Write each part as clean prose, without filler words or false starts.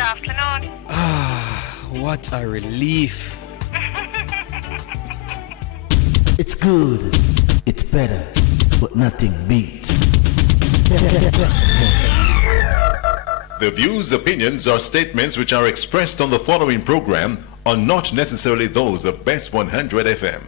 Good afternoon. What a relief. It's good, it's better, but nothing beats. The views, opinions, or statements which are expressed on the following program are not necessarily those of Best 100 FM.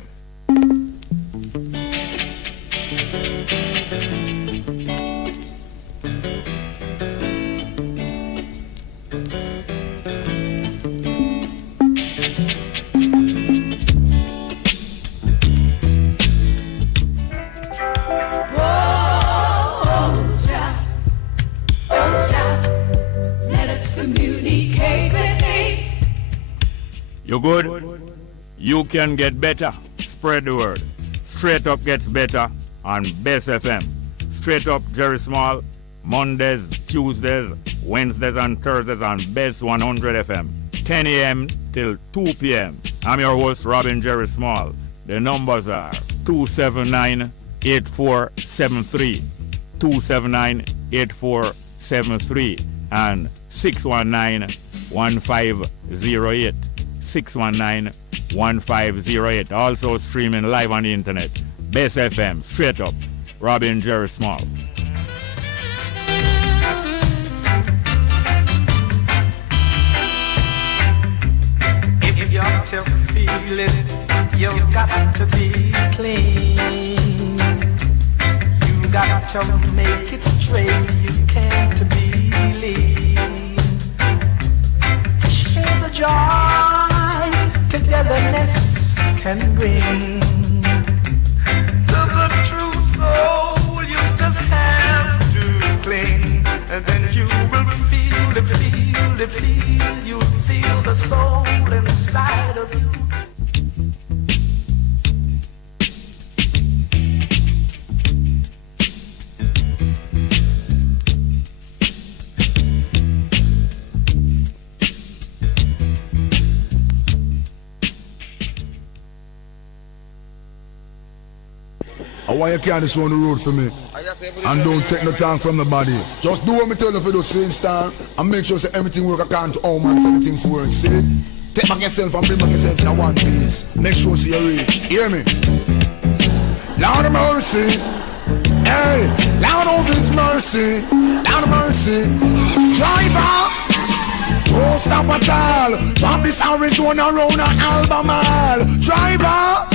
You good? You can get better. Spread the word. Straight Up gets better on Bess FM. Straight Up Jerry Small, Mondays, Tuesdays, Wednesdays and Thursdays on Bess 100 FM. 10 a.m. till 2 p.m. I'm your host, Robin Jerry Small. The numbers are 279-8473, 279-8473, and 619-1508. 619-1508. Also streaming live on the internet. Bess FM, Straight Up, Robin Jerry Small. If you're to feel it, you've got to be clean. You got to make it straight. You can't believe. Share the joys togetherness can bring. To the true soul, you just have to cling, and then you will feel it, feel it, feel. You'll feel the soul inside of you. Why you can't just run the road for me? And don't take no time from nobody. Just do what me tell you for the same style and make sure that everything work according to how man say everything for work. See? Take back yourself and bring back yourself in a one piece. Make sure you reach. Hear me? Lord of mercy. Hey, Lord of His mercy. Lord of mercy. Driver. Don't stop at all. Drop this Arizona round an Albemarle. Driver.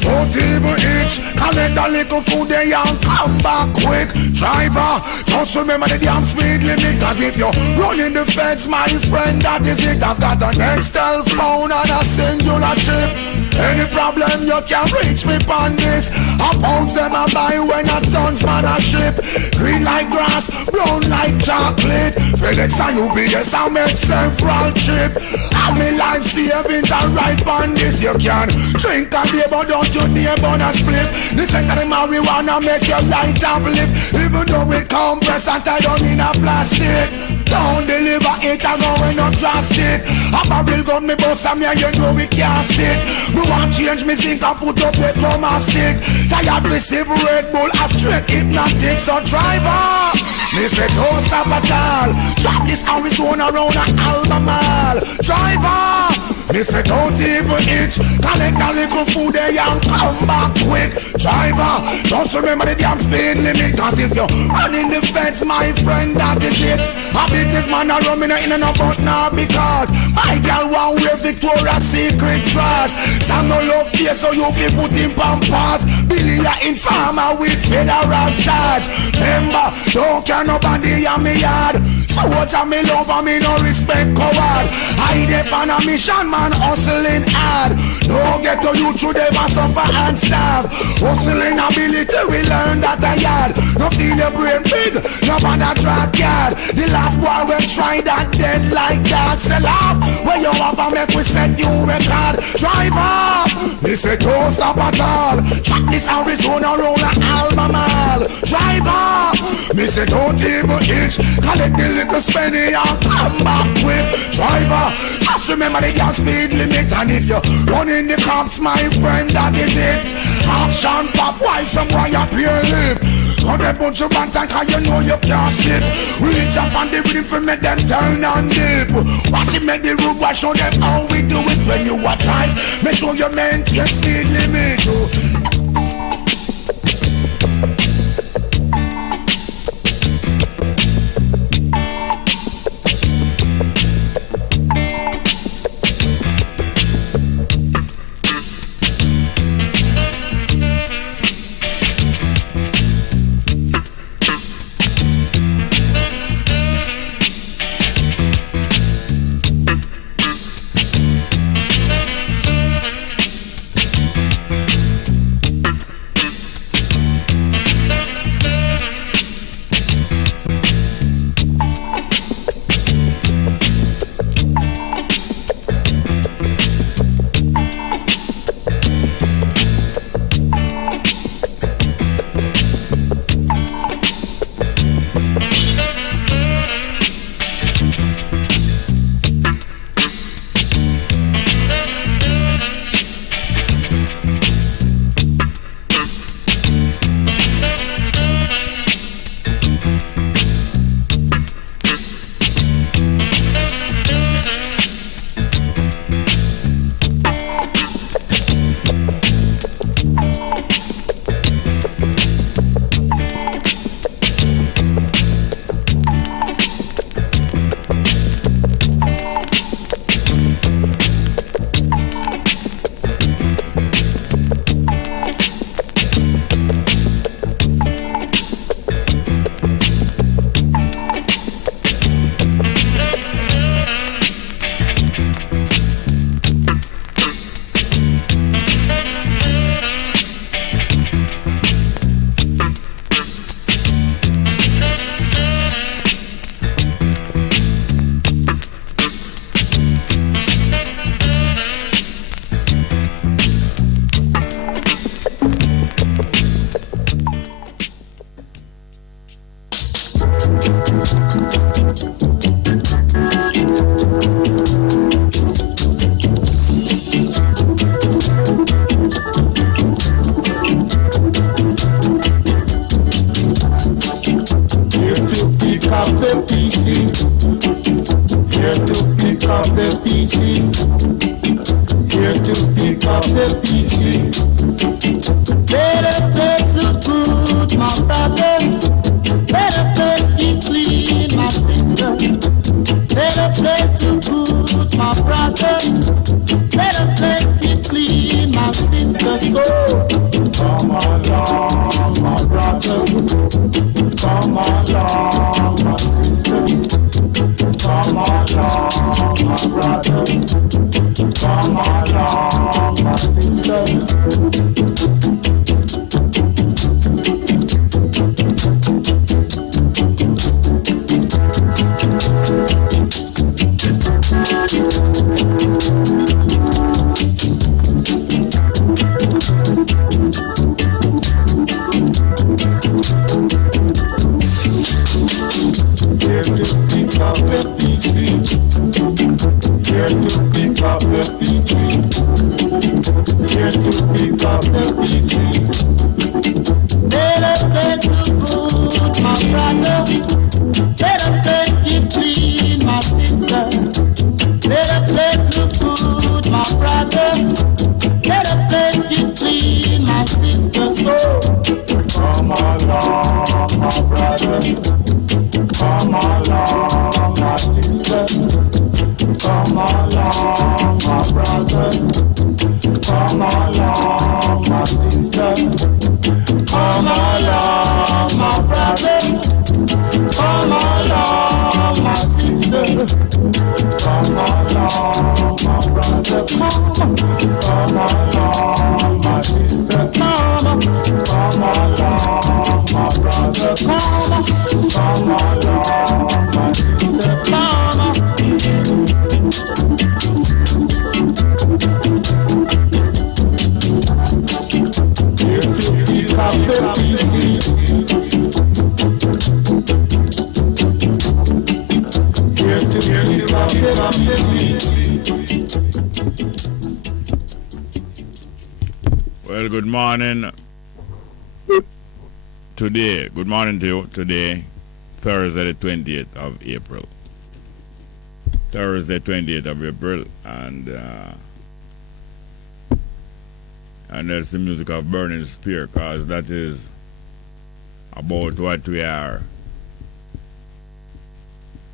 Don't even itch, collect a little food there and come back quick. Driver, just remember the damn speed limit. Cause if you're running the fence, my friend, that is it. I've got an Excel phone and a singular chip. Any problem you can reach me on this. I pounds them I buy when I tons man a ship. Green like grass, brown like chocolate. FedEx and UPS I make several trip. I'm in life savings and right on this. You can drink and beer but don't you dare burn a split. This ain't the marijuana make your light uplift. Even though it compress and tied down in a plastic. Don't deliver it and going up drastic. A barrel gun me bust and me and you know we can't stick. Me want change me zinc and put up the chroma stick. Tired receive Red Bull a straight hypnotic. So driver, me say don't stop at all. Drop this Arizona round an Albemarle. Driver, me say don't even itch. Collect a little food there and come back quick. Driver, just remember the damn speed limit. Cause if you're running the fence, my friend, that is it. I beat this man a rum in and about now. Because my girl won't wear Victoria's Secret dress. Some no love here so you feel put in pampas. Billy a informer with federal charge. Remember, don't care nobody on me yard. So what me love and me no respect coward. I dep on a mission man hustling hard. Don't get to you through them and suffer and starve. Hustling ability we learn that I had. No feel your brain big, no man a drag yard. The last boy when try that dead like that. Sell off when you have a make we set you record. Driver, me say don't stop at all. Track this Arizona round an Albemarle. Driver, me say don't even itch. Collect the little spenny and come back quick. Driver, just remember the gas speed limit. And if you're running the cops, my friend, that is it. Action pop, why some boy up your lip. Cause they bunch of bantan, cause you know you can't slip. Reach up on the rhythm for make them turn and dip. Watch it make the road, watch show them how we do it. When you watch right, make sure you maintain speed limit. Well, good morning today, good morning to you. Today, Thursday the 20th of April. Thursday 20th of April, and that's the music of Burning Spear, because that is about what we are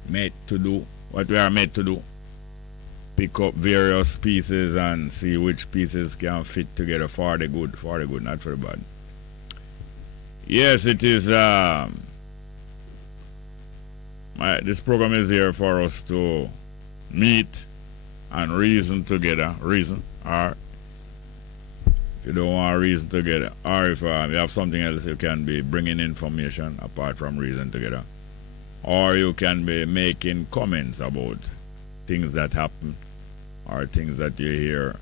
made to do. What we are made to do. Pick up various pieces and see which pieces can fit together for the good, not for the bad. Yes, it is. This program is here for us to meet and reason together. Reason, or if you don't want to reason together, or if you have something else, you can be bringing information apart from reason together, or you can be making comments about things that happen, or things that you hear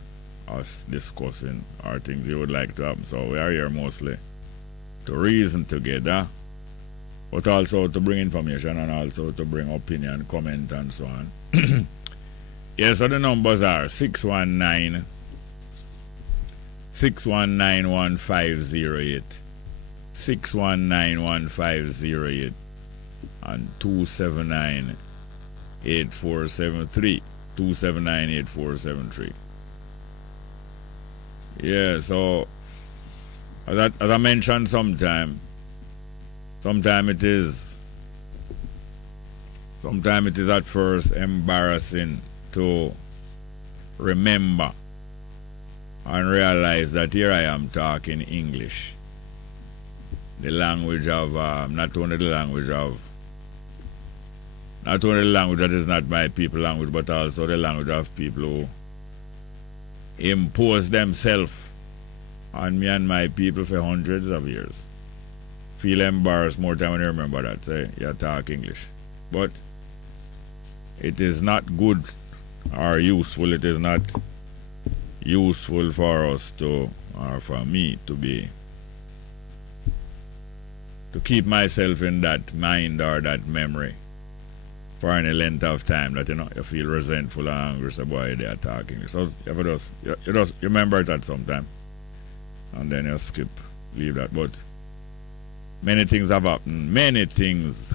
us discussing, or things you would like to happen. So we are here mostly to reason together, but also to bring information and also to bring opinion, comment, and so on. Yes, so the numbers are 619 1508, 619 1508, and 279 8473, 279 8473. Yeah, so as I mentioned, sometime it is at first embarrassing to remember and realize that here I am talking English, the language of not only the language that is not my people language, but also the language of people who impose themselves on me and my people for hundreds of years. Feel embarrassed more time when you remember that. Say, you talk English. But it is not good or useful. It is not useful for us to, or for me to keep myself in that mind or that memory for any length of time that you feel resentful and angry. So boy, they are talking. So you remember that sometime, and then you skip, leave that. But many things have happened. Many things,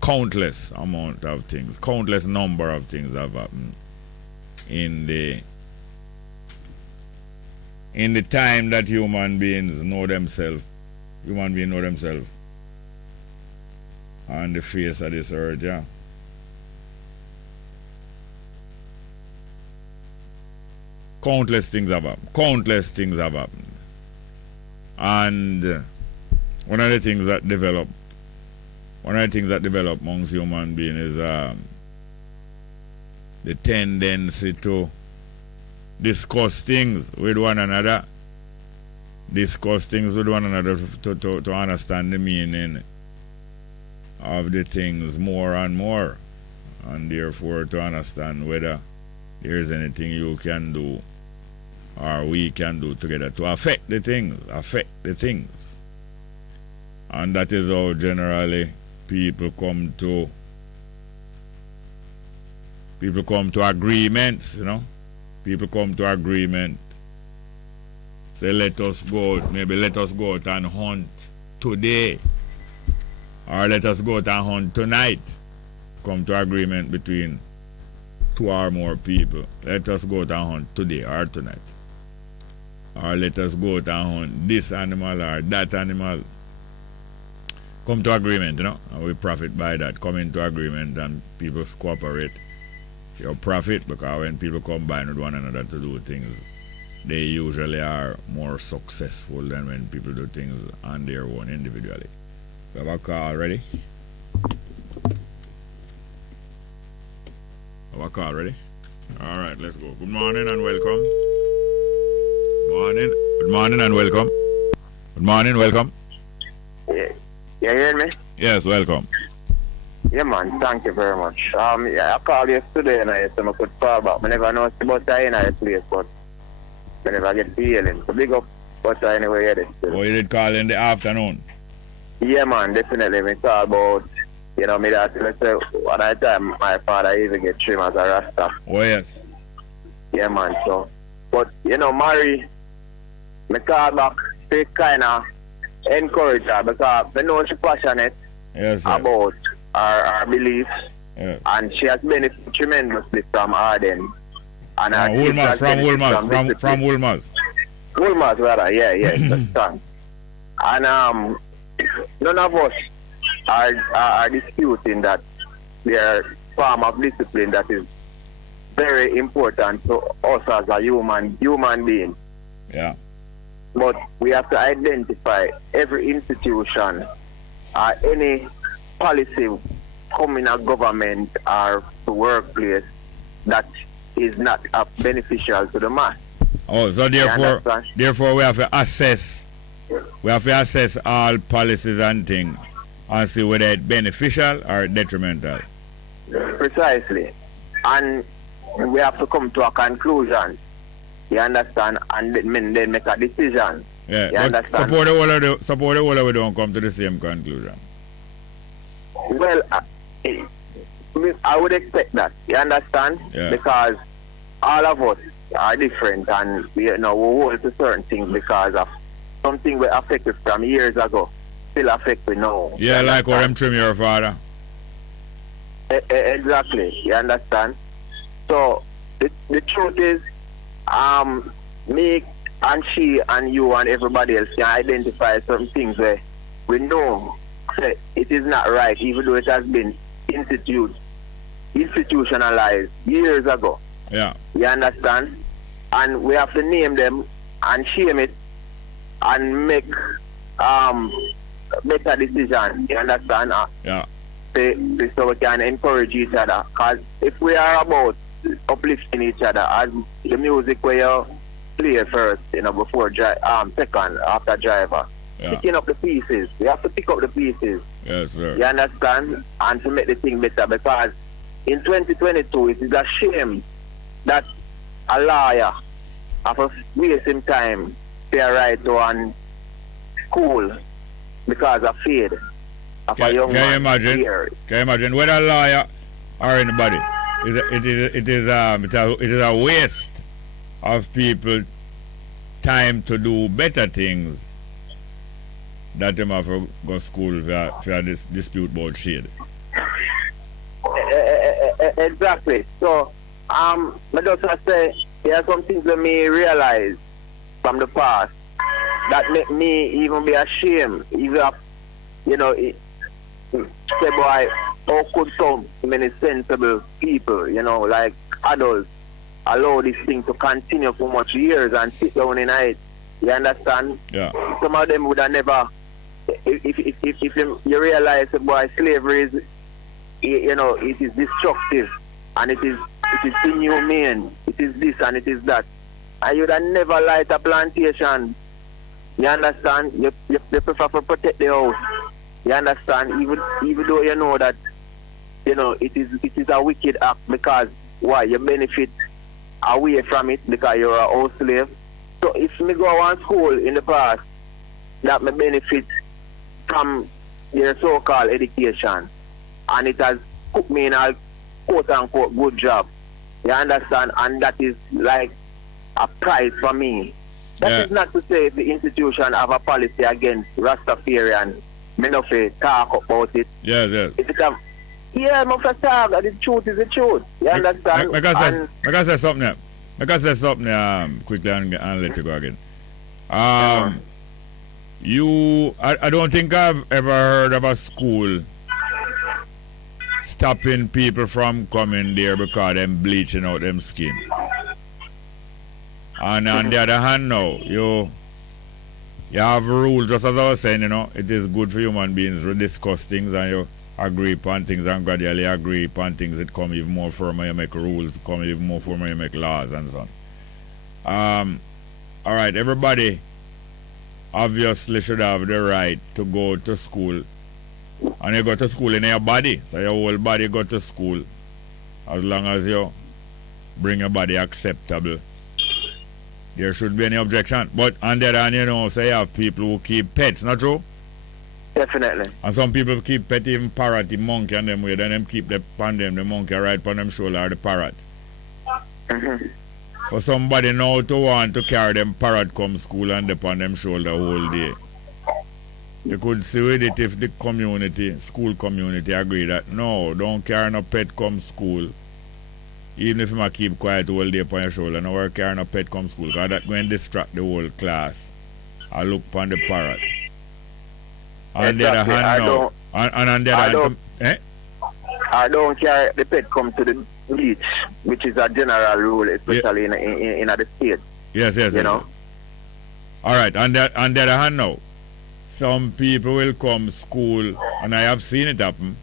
countless amount of things, countless number of things have happened in the time that human beings know themselves. Human beings know themselves on the face of this earth, yeah. Countless things have happened. Countless things have happened. And one of the things that develop amongst human beings is the tendency to discuss things with one another. Discuss things with one another to understand the meaning of the things more and more, and therefore to understand whether there is anything you can do or we can do together to affect the things. And that is how generally people come to agreements, People come to agreement. Say, let us go out and hunt today, or let us go out and hunt tonight. Come to agreement between two or more people. Let us go out and hunt today or tonight, or let us go out and hunt this animal or that animal. Come to agreement, and we profit by that. Come into agreement and people cooperate. You profit, because when people combine with one another to do things, they usually are more successful than when people do things on their own individually. We have a call ready? Alright, let's go. Good morning and welcome. Good morning and welcome. Good morning, welcome. Yeah, you hear me? Yes, welcome. Yeah, man, thank you very much. I called yesterday and I said I could call back. I never know about that in a place, but I never get feeling. So big up, but anyway, yeah, oh, you did call in the afternoon? Yeah, man, definitely. We talk about, me that, let's say, one at a time, my father even get trim as a Rasta. Oh, yes. Yeah, man, so. But, Mary, me call back, they kind of encourage her because we know she's passionate Yes, sir. about her beliefs, Yes. and she has benefited tremendously from Arden. And her kids Woolmers, has from benefited Woolmers, from discipline. Woolmers. Woolmers, rather, yeah, that's strong. And none of us are disputing that their form of discipline that is very important to us as a human being. Yeah. But we have to identify every institution or any policy coming out government or the workplace that is not beneficial to the mass. Oh, so therefore we have to assess all policies and things and see whether it's beneficial or detrimental. Precisely. And we have to come to a conclusion. You understand? And then make a decision. Yeah, You but understand? support the whole of we don't come to the same conclusion. Well, I would expect that. You understand? Yeah. Because all of us are different, and we hold to certain things because of something we affected from years ago. Still affect me now. Yeah, You like how them understand? trim your father. Exactly. You understand? So the truth is, me and she and you and everybody else can identify certain things where we know say, it is not right, even though it has been institutionalized years ago. Yeah. You understand? And we have to name them and shame it and make better decision. You understand? Yeah. So we can encourage each other. Because if we are about uplifting each other, as the music where you play first, before second after driver, Yeah. picking up the pieces. We have to pick up the pieces. Yes, sir. You understand? And to make the thing better, because in 2022 it is a shame that a lawyer after wasting time to write to one school because of fear of a young Can you man imagine? here. Can you imagine whether a lawyer or anybody? It is a waste of people time to do better things that them have to go to school for this dispute about shade. Exactly. So I just want to say there are some things that me realize from the past that make me even be ashamed. Even say boy, how could so many sensible people, like adults, allow this thing to continue for much years and sit down in it? You understand? Yeah. Some of them would have never. If you realize that boy, slavery is, it is destructive and it is inhumane. It is this and it is that. And you would have never light a plantation. You understand? You prefer to protect the house. You understand? Even though you know that it is a wicked act, because why? You benefit away from it because you're a house slave. So if me go to school in the past that me benefit from their so-called education, and it has put me in a quote-unquote good job, you understand? And that is like a prize for me. That is not to say if the institution have a policy against Rastafarian, me no fi talk about it. Yes, yes. If it have, yeah, me fi talk. The truth is the truth. You understand? Like I say something. Like I say something quickly and let you go again. I don't think I've ever heard of a school stopping people from coming there because them bleaching out them skin. And on the other hand now, you have rules, just as I was saying, it is good for human beings to discuss things and you agree upon things and gradually agree upon things that come even more firm and you make rules, come even more firm and you make laws and so on. Alright, everybody obviously should have the right to go to school. And you go to school in your body, so your whole body go to school as long as you bring your body acceptable. There should be any objection. But on the other hand, say you have people who keep pets, not true? Definitely. And some people keep pet, even parrot, the monkey and them way, then them keep the monkey right on them shoulder or the parrot. For somebody now to want to carry them parrot come school and upon them shoulder whole day. You could see with it if the community, school community, agree that no, don't carry no pet come school. Even if you might keep quiet all day upon your shoulder, no work carry no pet come school, because that's going to distract the whole class. I look upon the parrot. On the other hand, no. And on the other hand, I don't care the pet come to the beach, which is a general rule, especially in the States. Yes. You know? All right, on the other hand now, some people will come school, and I have seen it happen,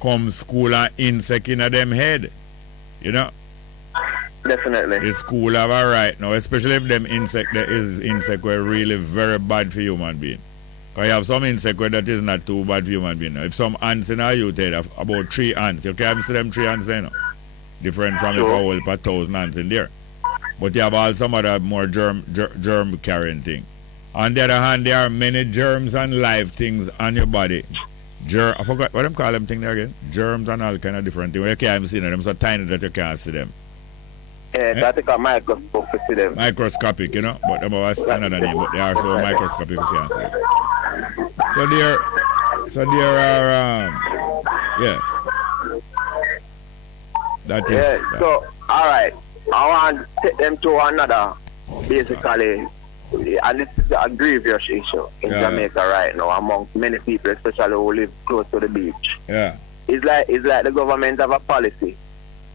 come school and insect in them head, you know? Definitely. The school have a right now, especially if them insect were really very bad for human being. Because you have some insect that is not too bad for human being. If some ants in our youth head have about 3 ants, you can't see them 3 ants there, you know? Different from if a whole 1,000 ants in there. But you have all some other more germ carrying thing. On the other hand, there are many germs and live things on your body. I forgot what them call them thing there again. Germs and all kind of different things. You can't see them, so tiny that you can't see them. Yeah, that's a microscope to see them. Microscopic, you know, but them have another name, but they are so microscopic you can't see them. So there are yeah. That is. Yeah. So all right, I want to take them to another, basically. And this is a grievous issue in Jamaica right now amongst many people, especially who live close to the beach. Yeah. It's like the government have a policy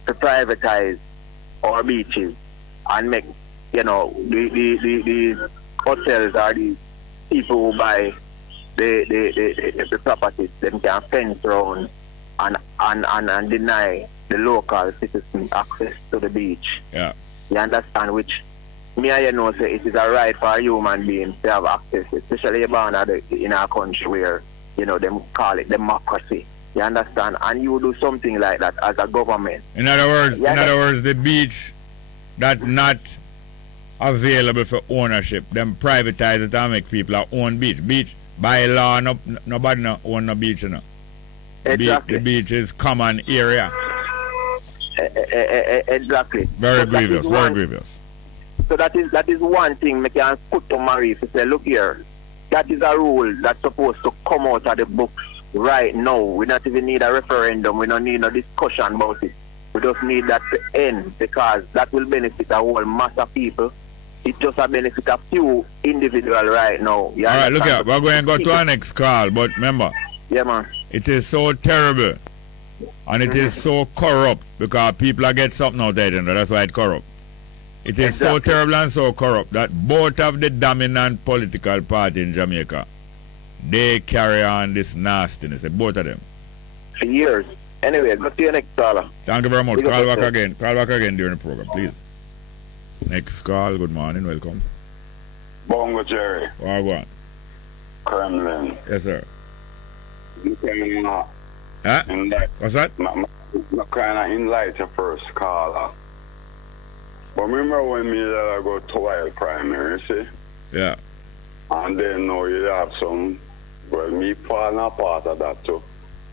to privatize our beaches and make, you know, the hotels or the people who buy the properties, them can fence around and deny the local citizens access to the beach. Yeah. You understand? Which me and you know say it is a right for a human being to have access, especially born in our country where, you know, them call it democracy. You understand? And you do something like that as a government. In other words, the beach that not available for ownership, them privatize it and make people own beach. Beach by law, nobody no own no beach, you know. Exactly. The beach is common area. Exactly. Very grievous. So that is one thing we can put to Marie to say, look here, that is a rule that's supposed to come out of the books right now. We don't even need a referendum. We don't need no discussion about it. We just need that to end, because that will benefit a whole mass of people. It just a benefit a few individuals right now. All right, look here, we're going to go to our next call, but remember, yeah, man, it is so terrible and it is so corrupt, because people are get something out there, you know, that's why it's corrupt. It is so terrible and so corrupt that both of the dominant political party in Jamaica, they carry on this nastiness, both of them. For years. Anyway, go to your next caller. Thank you very much. Call back again during the program, please. Next call, good morning, welcome. Bongo Jerry. What one? Kremlin. Yes, sir. You kind of What's that? Not kind of enlighten your first caller. But remember when me go to wild primary, see? Yeah. And then now you have some, well, me fall not part of that too,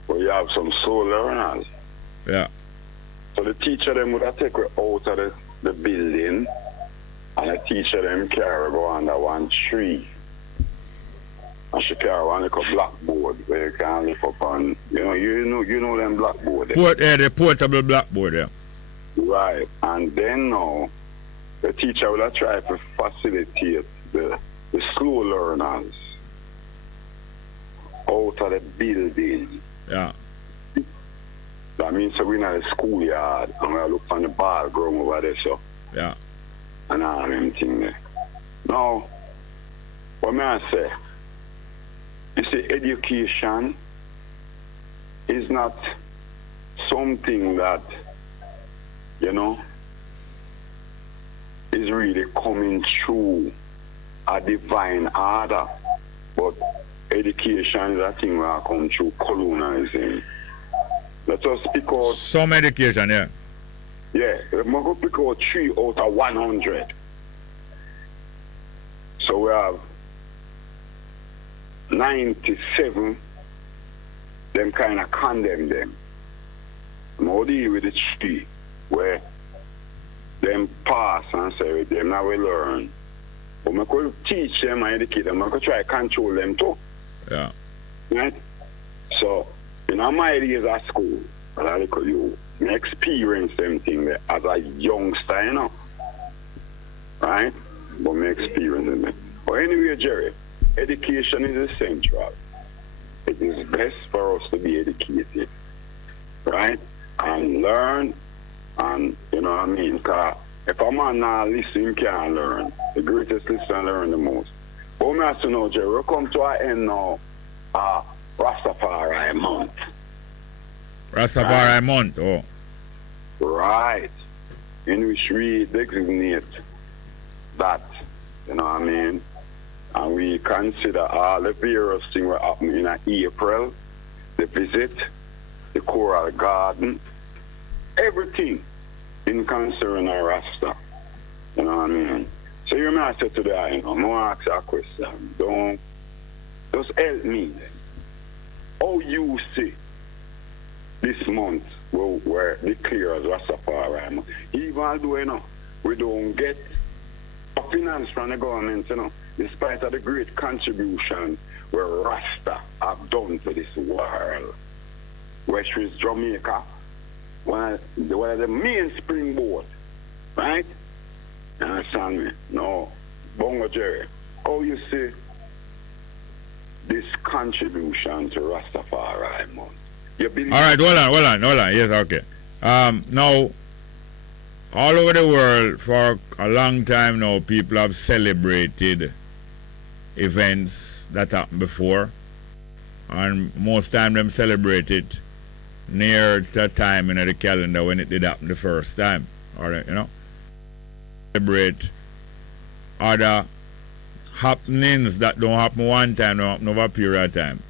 but you have some soul learners. Yeah. So the teacher them would have take her out of the building, and the teacher them carry go under one tree. And she carry one little blackboard where you can look up on, you know them blackboard. The portable blackboard, yeah. Right. And then now, the teacher will try to facilitate the slow learners out of the building. Yeah. That means we're in the schoolyard and we look on the ball ground over there, so. Yeah. And all them things there. Now, what may I say? You see, education is not something that, is really coming through a divine order. But education is a thing that comes through colonizing. Let us pick out... Some education, yeah. Yeah, we're going to pick out 3 out of 100. So we have 97, them kind of condemn them. Now deal with the 3 where them pass and say them now we learn. But I could teach them and educate them. I could try to control them too. Yeah. Right? So, in my days at school, I look at you, I experienced them things as a youngster, you know. Right? But I experienced them. But anyway, Jerry, education is essential. It is best for us to be educated. Right? And learn. And, you know what I mean? Because if a man not listen, he can't learn. The greatest listener learn the most. But we have to know, Jerry, we come to our end now. Rastafari month. Rastafari month, oh. Right. In which we designate that, you know what I mean? And we consider all the various things that happen in April, the visit, the coral garden, everything in concern of Rasta. You know what I mean? So you may say today, you know, I'm going to ask you a question. Don't just help me. How you see this month where declared as Rastafari month? Even though, you know, we don't get finance from the government, you know, despite of the great contribution where Rasta have done to this world, which is Jamaica, one of the main springboard, right? You understand me? No, Bongo Jerry, how you see this contribution to Rastafari month? You believe? All right, hold on. Yes, okay. Now, all over the world for a long time now, people have celebrated events that happened before, and most time them celebrate it near the time in the calendar when it did happen the first time, or you know, celebrate other happenings that don't happen one time, don't happen over a period of time,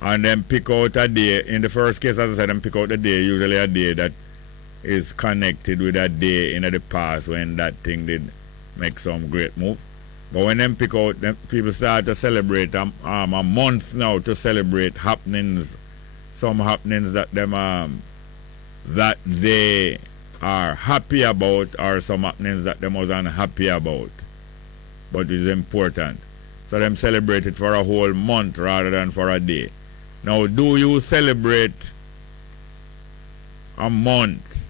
and then pick out a day. In the first case, as I said, them pick out a day, usually a day that is connected with a day in the past when that thing did make some great move. But when them pick out, them people start to celebrate a month now to celebrate happenings, some happenings that them that they are happy about, or some happenings that them was unhappy about, but it's important. So them celebrate it for a whole month rather than for a day. Now, do you celebrate a month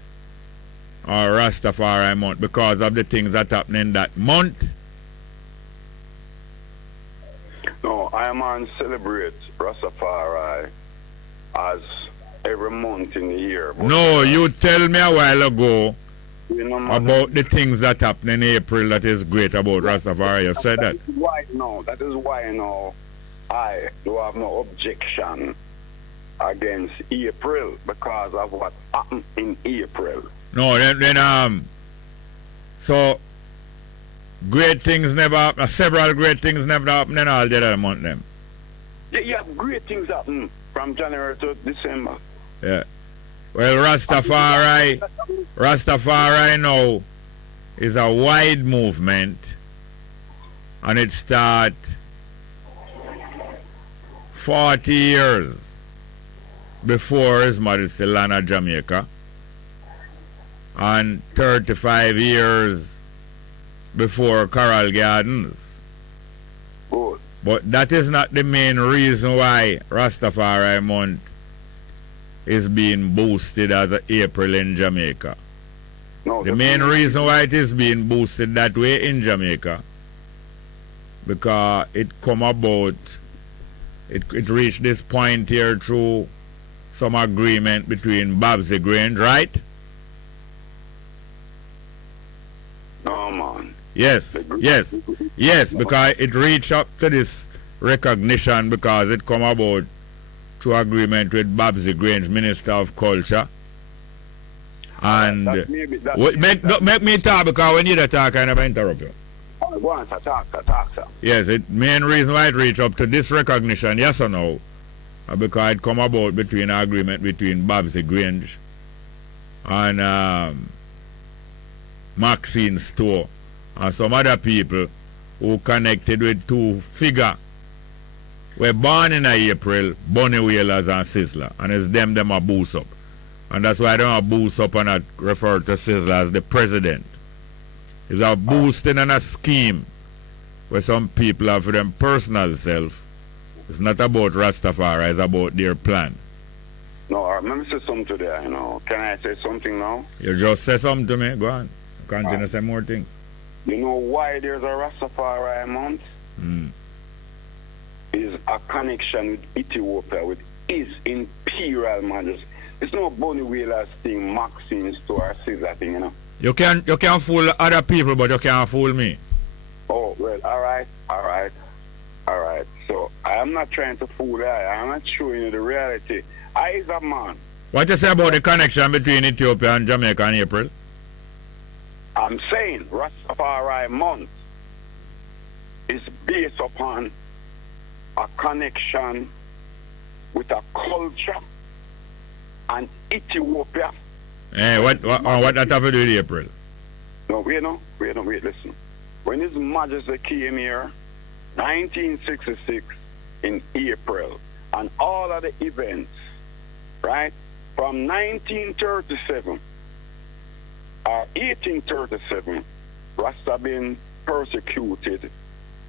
or Rastafari month because of the things that happen in that month? No, I am on celebrate Rastafari as every month in the year. No, you tell me a while ago you know, about the things that happen in April that is great about Rastafari. You said that. That is why now I do have no objection against April because of what happened in April. No, then so great things never happen. Several great things never happen in all the other month them. Yeah, great things happen from January to December. Yeah. Well, Rastafari now is a wide movement, and it starts 40 years before His Majesty land of Jamaica, and 35 years before Coral Gardens. Good. But that is not the main reason why Rastafari month is being boosted as a April in Jamaica. No, the main reason why it is being boosted that way in Jamaica, because it come about, it reached this point here through some agreement between Babsy Grange, right? No, man. Yes, because it reached up to this recognition because it come about through agreement with Babsy Grange, Minister of Culture. And make me talk, because when you talk, I never interrupt you. Go on, talk, sir. Yes, it main reason why it reached up to this recognition, yes or no, because it come about between an agreement between Babsy Grange and Maxine Store and some other people who connected with two figures were born in April, Bunny Whalers and Sizzler, and it's them a boost up. And that's why I don't boost up and not refer to Sizzler as the president. It's a boosting and a scheme where some people have for them personal self. It's not about Rastafari, it's about their plan. No, let me say something to that, you know. Can I say something now? You just say something to me, go on. Continue to say more things. You know why there's a Rastafari month? Is a connection with Ethiopia, with His Imperial Majesty. It's no Bonnie Wheeler's thing, Maxine's to our Caesar thing, you know. You can fool other people, but you can't fool me. Oh, well, all right. So, I am not trying to fool you. I am not showing you the reality. I is a man. What you say about the connection between Ethiopia and Jamaica in April? I'm saying Rastafari month is based upon a connection with a culture and Ethiopia. What that have to do with April? No, wait, listen. When His Majesty came here, 1966 in April, and all of the events, right, from 1937 or 1837, Rasta been persecuted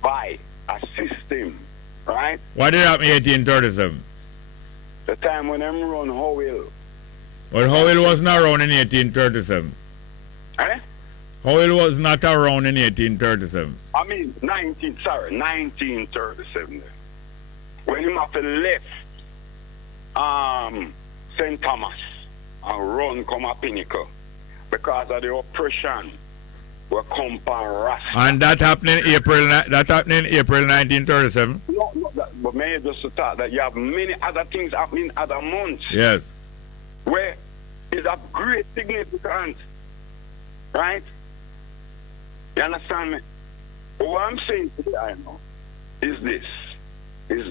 by a system, right? What did happen in 1837? The time when them run Howell. Well, Howell was not around in 1837. Eh? Howell was not around in 1837. I mean, 1937. When him have to left St. Thomas and run come a Pinnacle because of the oppression will come from Rasta. And that happened in April. That happened in April 1937. No, but may I just thought that you have many other things happening other months. Yes. Where is of great significance, right? You understand me? What I'm saying today, I know, is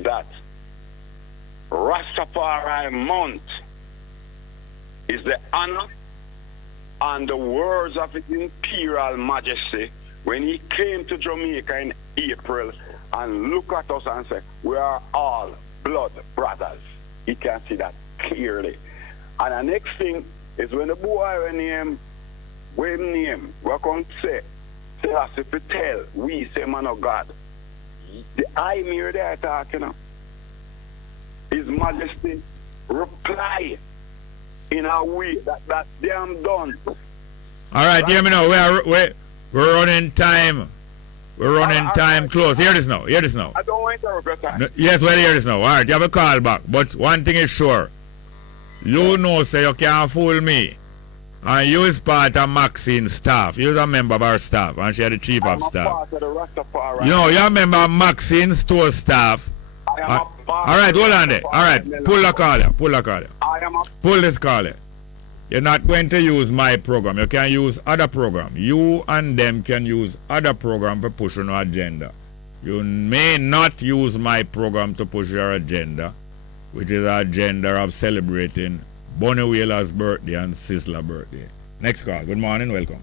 that Rastafari month is the honor and the words of His Imperial Majesty when he came to Jamaica in April and look at us and say, we are all blood brothers. You can see that clearly. And the next thing is when the boy name, we're going to say us if we tell, we say man of God. The I mirror there talking, you know. His Majesty reply in a way that damn done. All right, hear me now. We're running time. We're running time close. Hear this now. I don't want to interrupt your time. No, yes, well, hear this now. All right, you have a call back. But one thing is sure. You know, say you can't fool me. And you is part of Maxine's staff. You is a member of our staff. And she is the chief of staff. Part of the Rastafari. You know, you're a member of Maxine's store staff. All right, hold on there. All right, pull the call here. Pull this call here. You're not going to use my program. You can use other program. You and them can use other program for push your agenda. You may not use my program to push your agenda, which is an agenda of celebrating Bonnie Wheeler's birthday and Sizzla's birthday. Next call. Good morning. Welcome.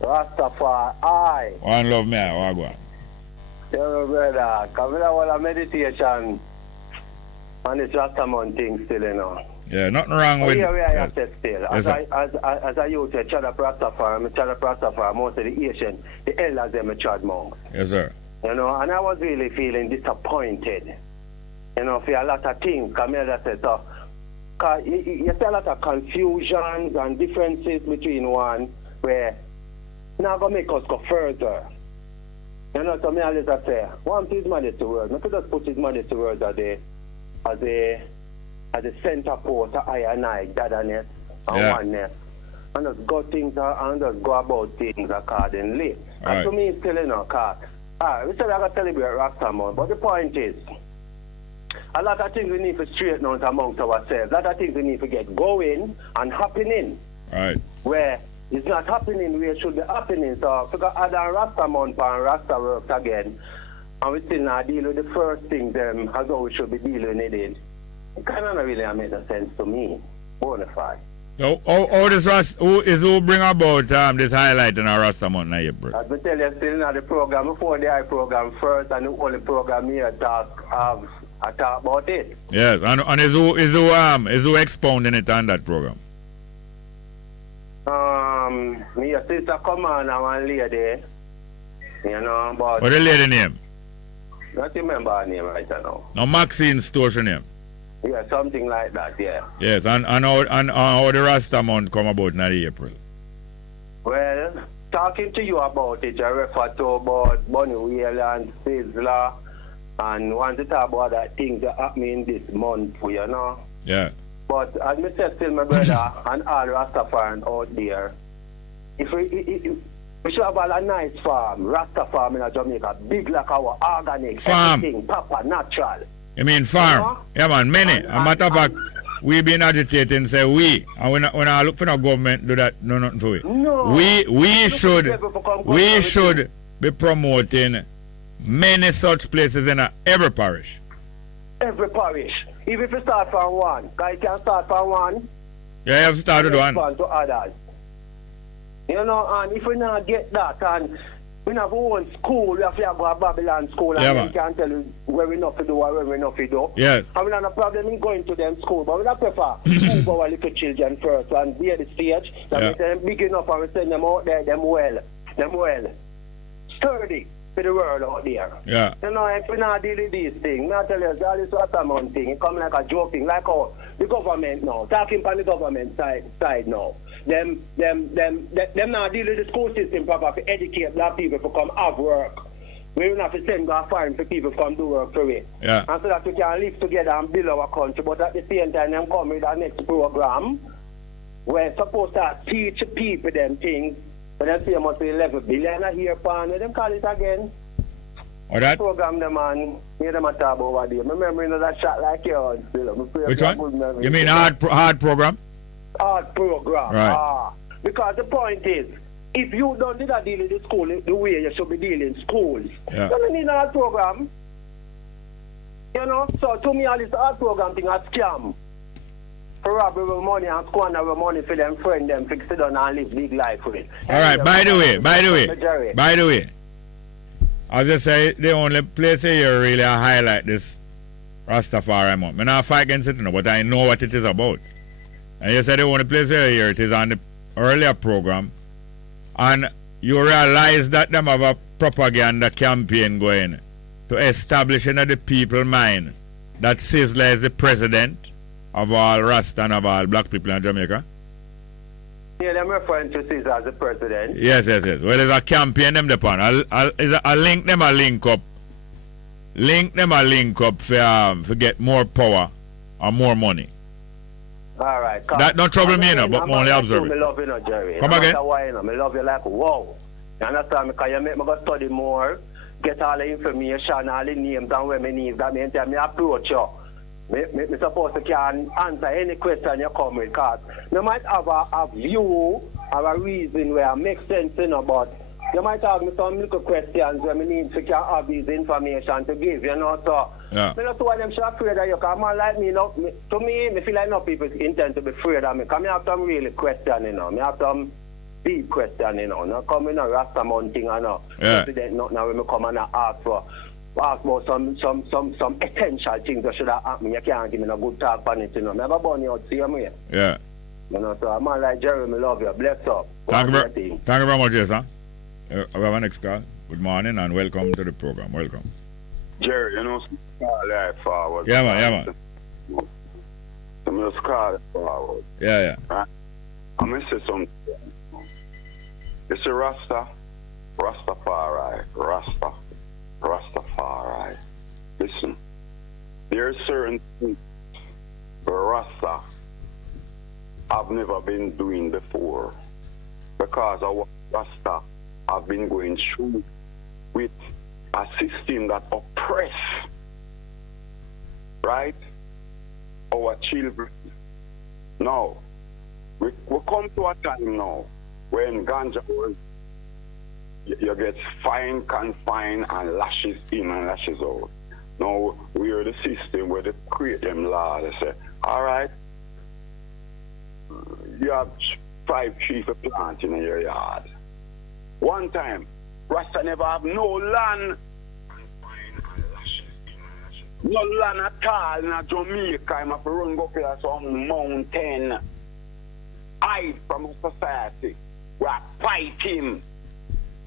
Rastafari. One love me. What go on? Yo, brother. Come here, all a meditation. And it's Rastaman thing still, you know. Yeah, nothing wrong with... Yeah, we are still. Yes, as I used to chat up Rastafari, most of the Asian, the elders, them chat monks. Yes, sir. You know, and I was really feeling disappointed. You know, for a lot of things. Come here, that said, so... You see a lot of confusions and differences between one where now going to make us go further. You know, so me always say, one His Majesty words. Not to just put His Majesty words as a center post, I and I, gatherness and oneness. And just go things and just go about things accordingly. Right. And to me, it's still, you know, we said I got to celebrate Rasta month, but the point is, a lot of things we need to straighten out amongst ourselves. A lot of things we need to get going and happening. Right. Where it's not happening where it should be happening. So if we got add a Rasta month and Rasta works again, and we still not deal with the first thing them as how we should be dealing with it kind of not really make no sense to me. Bonafide. So who bring about this highlight in our Rasta month now, bro? As I tell you, still not the program before the I program first, and the only program here talk about it. Yes, and is who expounding it on that program? Me a sister come on and one lady, You know, but What the lady name? not remember her name right now. No, Maxine Stosh name. Yeah, something like that, yeah. Yes, and how the Rasta month come about in April. Well, talking to you about it, I refer to about Bunny Whale and Sizzler and want to talk about that thing that happening this month, you know. Yeah. But as I said, still my brother and all Rastafari out there, if we should have a nice farm, Rasta farm in Jamaica, big like our organic, farm. Everything, proper, natural. You mean farm? Uh-huh. Yeah, man, many. A matter of fact, we've been agitating, say we, and when I look for the government, do that, no nothing for it. No. We should be promoting many such places in every parish. Every parish. Even if you start from one, because you can start from one. Yeah, you have to start with one. To others. You know, and if we not get that, and we have our own school, we have to go to Babylon school, and we can tell you where we not to do or where we not to do. Yes. And we have no problem in going to them school, but we don't prefer move our little children first and be at the stage, that make them big enough and we send them out there, them well, sturdy for the world out there. Yeah. You know, if we not deal with these things, I tell you, all this Rastaman thing, it come like a joking, like how the government now, talking from the government side now. Them not deal with the school system proper to educate black people to come have work. We don't have to send go foreign for people to come do work for it. Yeah. And so that we can live together and build our country. But at the same time, them come with our next program where supposed to teach people them things. But then say must be 11 billion a year pan. Them call it again. Or that? Program them and hear them a talk over there. My memory is that shot like yours. Which one? You mean hard program? Art program. Right. Because the point is, if you don't do that deal with the school the way you should be dealing schools, you don't need an art program. You know? So to me, all this art program thing is scam. For rob our money and squander our money for them friend them fix it on and live big life with it. Alright, by the way, as I say, the only place here really highlight this Rastafari month. I'm not fight against it, but I know what it is about. And you said the only place here it is on the earlier program, and you realize that them have a propaganda campaign going to establish in the people's mind that Sizzler is the president of all Rasta and of all black people in Jamaica. Yeah, them referring to Sizzler as the president. Yes. Well, there's a campaign them upon. I'll link them a link up. Link them a link up for get more power or more money. All right. That don't trouble me, but more only observe it. I love you, Jerry. Come again? I love you like, wow. You understand me? Because you make me go study more, get all the information, all the names and where me need. That means I approach you. Me supposed to can answer any question you come with. Because you might have a view, have a reason where it makes sense, you know, but you might have me some little questions where me need to can have this information to give, you know, so yeah. I don't know why them should afraid of you, because man like me, you know, to me, I feel like no people intend to be afraid of me, because I have some really question, you know, I have some deep question, you know, not coming a Rasta mounting, you know, president, not now when I come and ask about some essential things that should have happened. You can't give me no good talk on it, you know, I have a bunny out to you, yeah. You know, so a man like Jeremy, love you, bless up. Thank you very much, Jason. We have a next call. Good morning and welcome to the program. Welcome. Jerry, you know, call forward. Yeah, man. I'm just call it forward. Yeah. Right? I'm going to say something. It's a Rastafari. Rastafari. Listen, there are certain things Rasta have never been doing before, because our Rasta have been going through with a system that oppress, right, our children. Now, we come to a time now when ganja was, you get fine, confined, and lashes in and lashes out. Now, we are the system where they create them laws. They say, all right, you have 5 trees for planting in your yard. One time, Rasta never have no land. No land at all in Jamaica. I'm have to run go to some mountain. Hide from a society. We are fighting.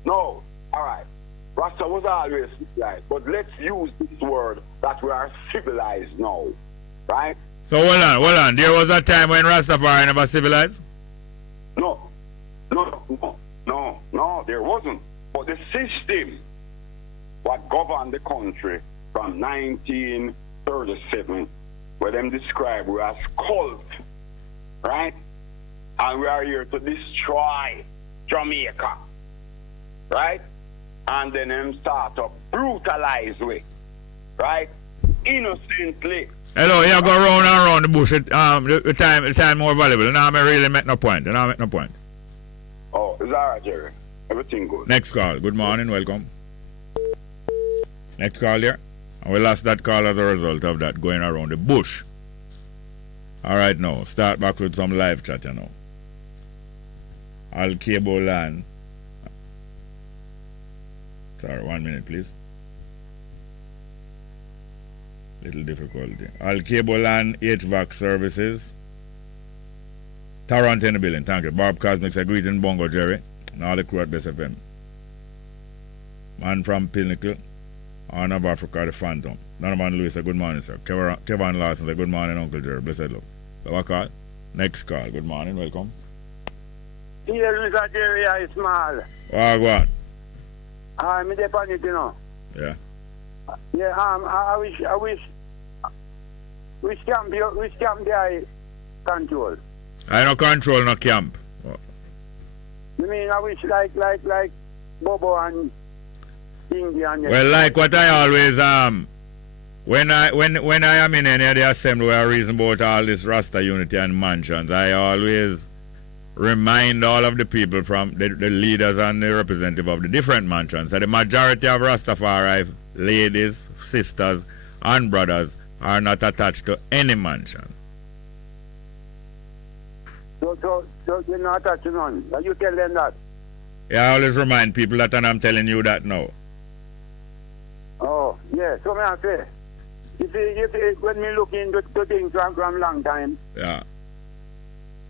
No. Alright. Rasta was always civilized, but let's use this word that we are civilized now, right? So hold on. There was a time when Rastafari never civilized? No, there wasn't. But the system what governed the country from 1937, where them describe we as cult, right? And we are here to destroy Jamaica, right? And then them start to brutalize we, right? Innocently. Hello, you go round and round the bush. The time more valuable. Now I really make no point. Oh, it's alright, Jerry. Everything good. Next call. Good morning. Welcome. Next call here. And we lost that call as a result of that going around the bush. Alright now. Start back with some live chat, you know. Al Cable Land. Sorry, 1 minute, please. Little difficulty. Al Cable and HVAC Services. Toronto in the building. Thank you. Bob Cosmics, a greeting, Bongo, Jerry, and all the crew at Bess FM. Man from Pinnacle. Horn of Africa, the Phantom. Donovan Lewis, a good morning, sir. Kevin Larson, a good morning, Uncle Jerry. Blessed love. So what call? Next call. Good morning. Welcome. Yes, Mr. Jerry, I small. Go on. I'm in the panic, you know. Yeah. Yeah, I wish camp the control. I no control no camp. You mean I wish like Bobo and India and well, like what I always when I am in any of the assembly where I reason about all this Rasta unity and mansions, I always remind all of the people from the leaders and the representative of the different mansions that the majority of Rastafari ladies, sisters and brothers are not attached to any mansion. So you're not attached to none. You tell them that. Yeah, I always remind people that, and I'm telling you that now. Oh, yeah. So may I say, you see, when me look into things from long time. Yeah.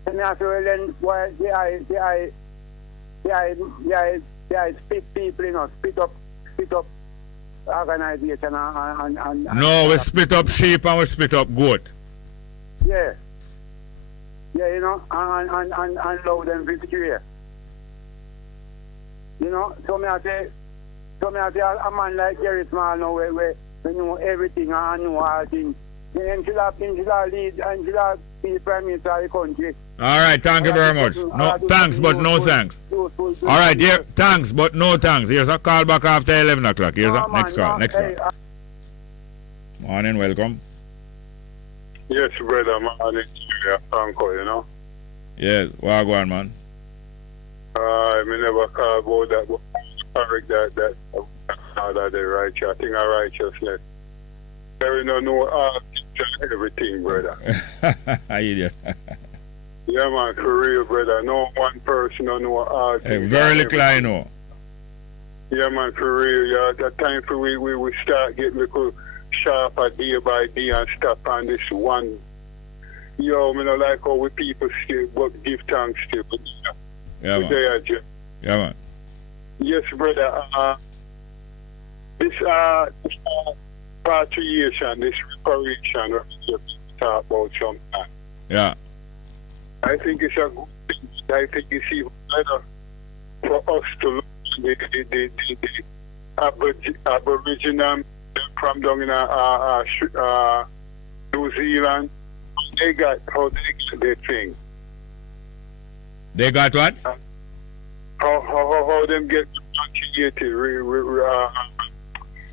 And I say, well, then why they split people, you know, split up organization and no, we split up sheep and we split up goat. Yeah. Yeah, you know, and allow them to secure. You know, so me I say a man like Jerry Small now where know everything and know all things. And should have lead and should have be the Prime Minister of the country. All right, thank you very much. No thanks, but no thanks. All right, here, thanks, but no thanks. Here's a call back after 11 o'clock. Here's a next call. Next call. Morning, welcome. Yes, brother, man, Franco, you know. Yes, well, go on, man. I never call about that, but correct that the righteous. I think our righteousness. There is no art in everything, brother. Idiot. Yeah, man, for real, brother. No one person no art. Very little I know. Yeah, man, for real. Yeah, that time for we start getting little sharper day by day and stop on this one. Yo, me not like how we people still but give thanks to. But yeah, man. Yeah, man. Yes, brother. This repatriation, this reparation, we talk about sometime. Yeah. I think it's a good thing. I think it's even better for us to look at the Aboriginal from down in New Zealand. They got how they get their thing. They got what? How them get repatriated.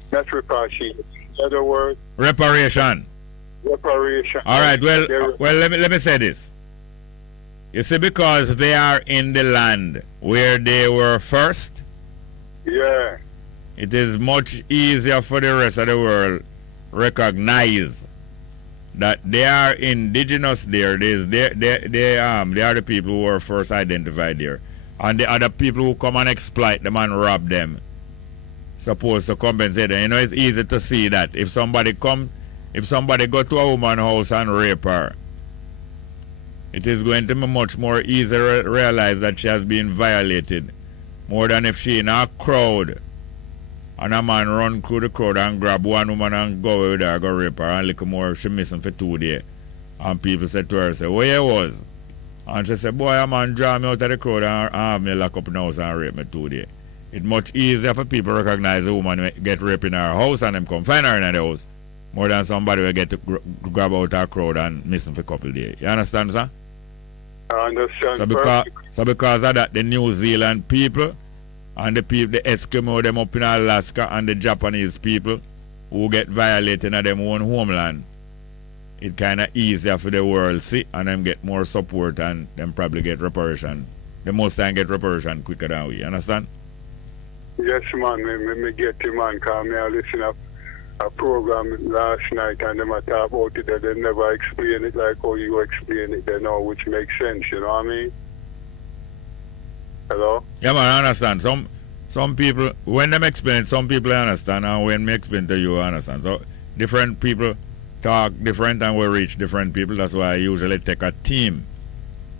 That's repatriation. In other words, reparation. Reparation. All right. Well. Let me say this. You see, because they are in the land where they were first. Yeah. It is much easier for the rest of the world recognize that they are indigenous there. They are the people who were first identified there. And the other people who come and exploit them and rob them supposed to compensate them. You know, it's easy to see that if somebody go to a woman's house and rape her, it is going to be much more easy to realize that she has been violated more than if she in a crowd and a man run through the crowd and grab one woman and go with her, go rape her, and look more, she missing for 2 days. And people said to her, say, where you was? And she said, boy, a man draw me out of the crowd and have me lock up in the house and rape me 2 days. It's much easier for people to recognize a woman who get raped in her house and them come find her in the house more than somebody will get to grab out her crowd and missing for a couple of days. You understand, sir? I understand. So because of that, the New Zealand people and the Eskimo them up in Alaska and the Japanese people who get violated in their own homeland, it kind of easier for the world see and them get more support and them probably get reparation. The most time get reparation quicker than we. Understand? Yes, man. Me get you, man, because I listen to a program last night and them talk about it that they never explain it like how you explain it, they know, which makes sense, you know what I mean? Hello? Yeah, man, I understand. Some people, when them explain, some people understand, and when me explain to you, I understand. So different people talk different and we reach different people. That's why I usually take a team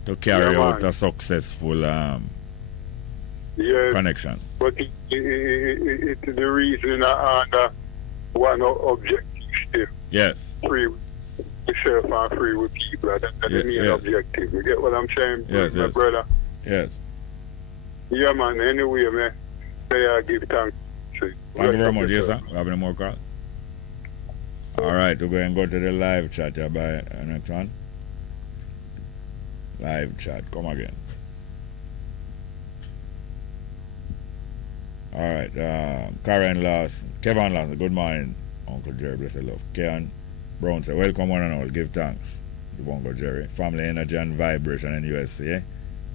to carry out a successful connection. But it's the reason and one objective still. Yes. Free with yourself and free with people. That's the main objective. You get what I'm saying, my brother? Yes. Yeah, man. Anyway, man, say I give thanks. Thank you very much. Yes, sir. We have any more calls? All right, we're going to go to the live chat here by next one. Live chat, come again. All right, Kevin Lawson, good morning, Uncle Jerry, bless the love. Kean Brown said, welcome one and all, give thanks to Bongo Jerry. Family energy and vibration in USA.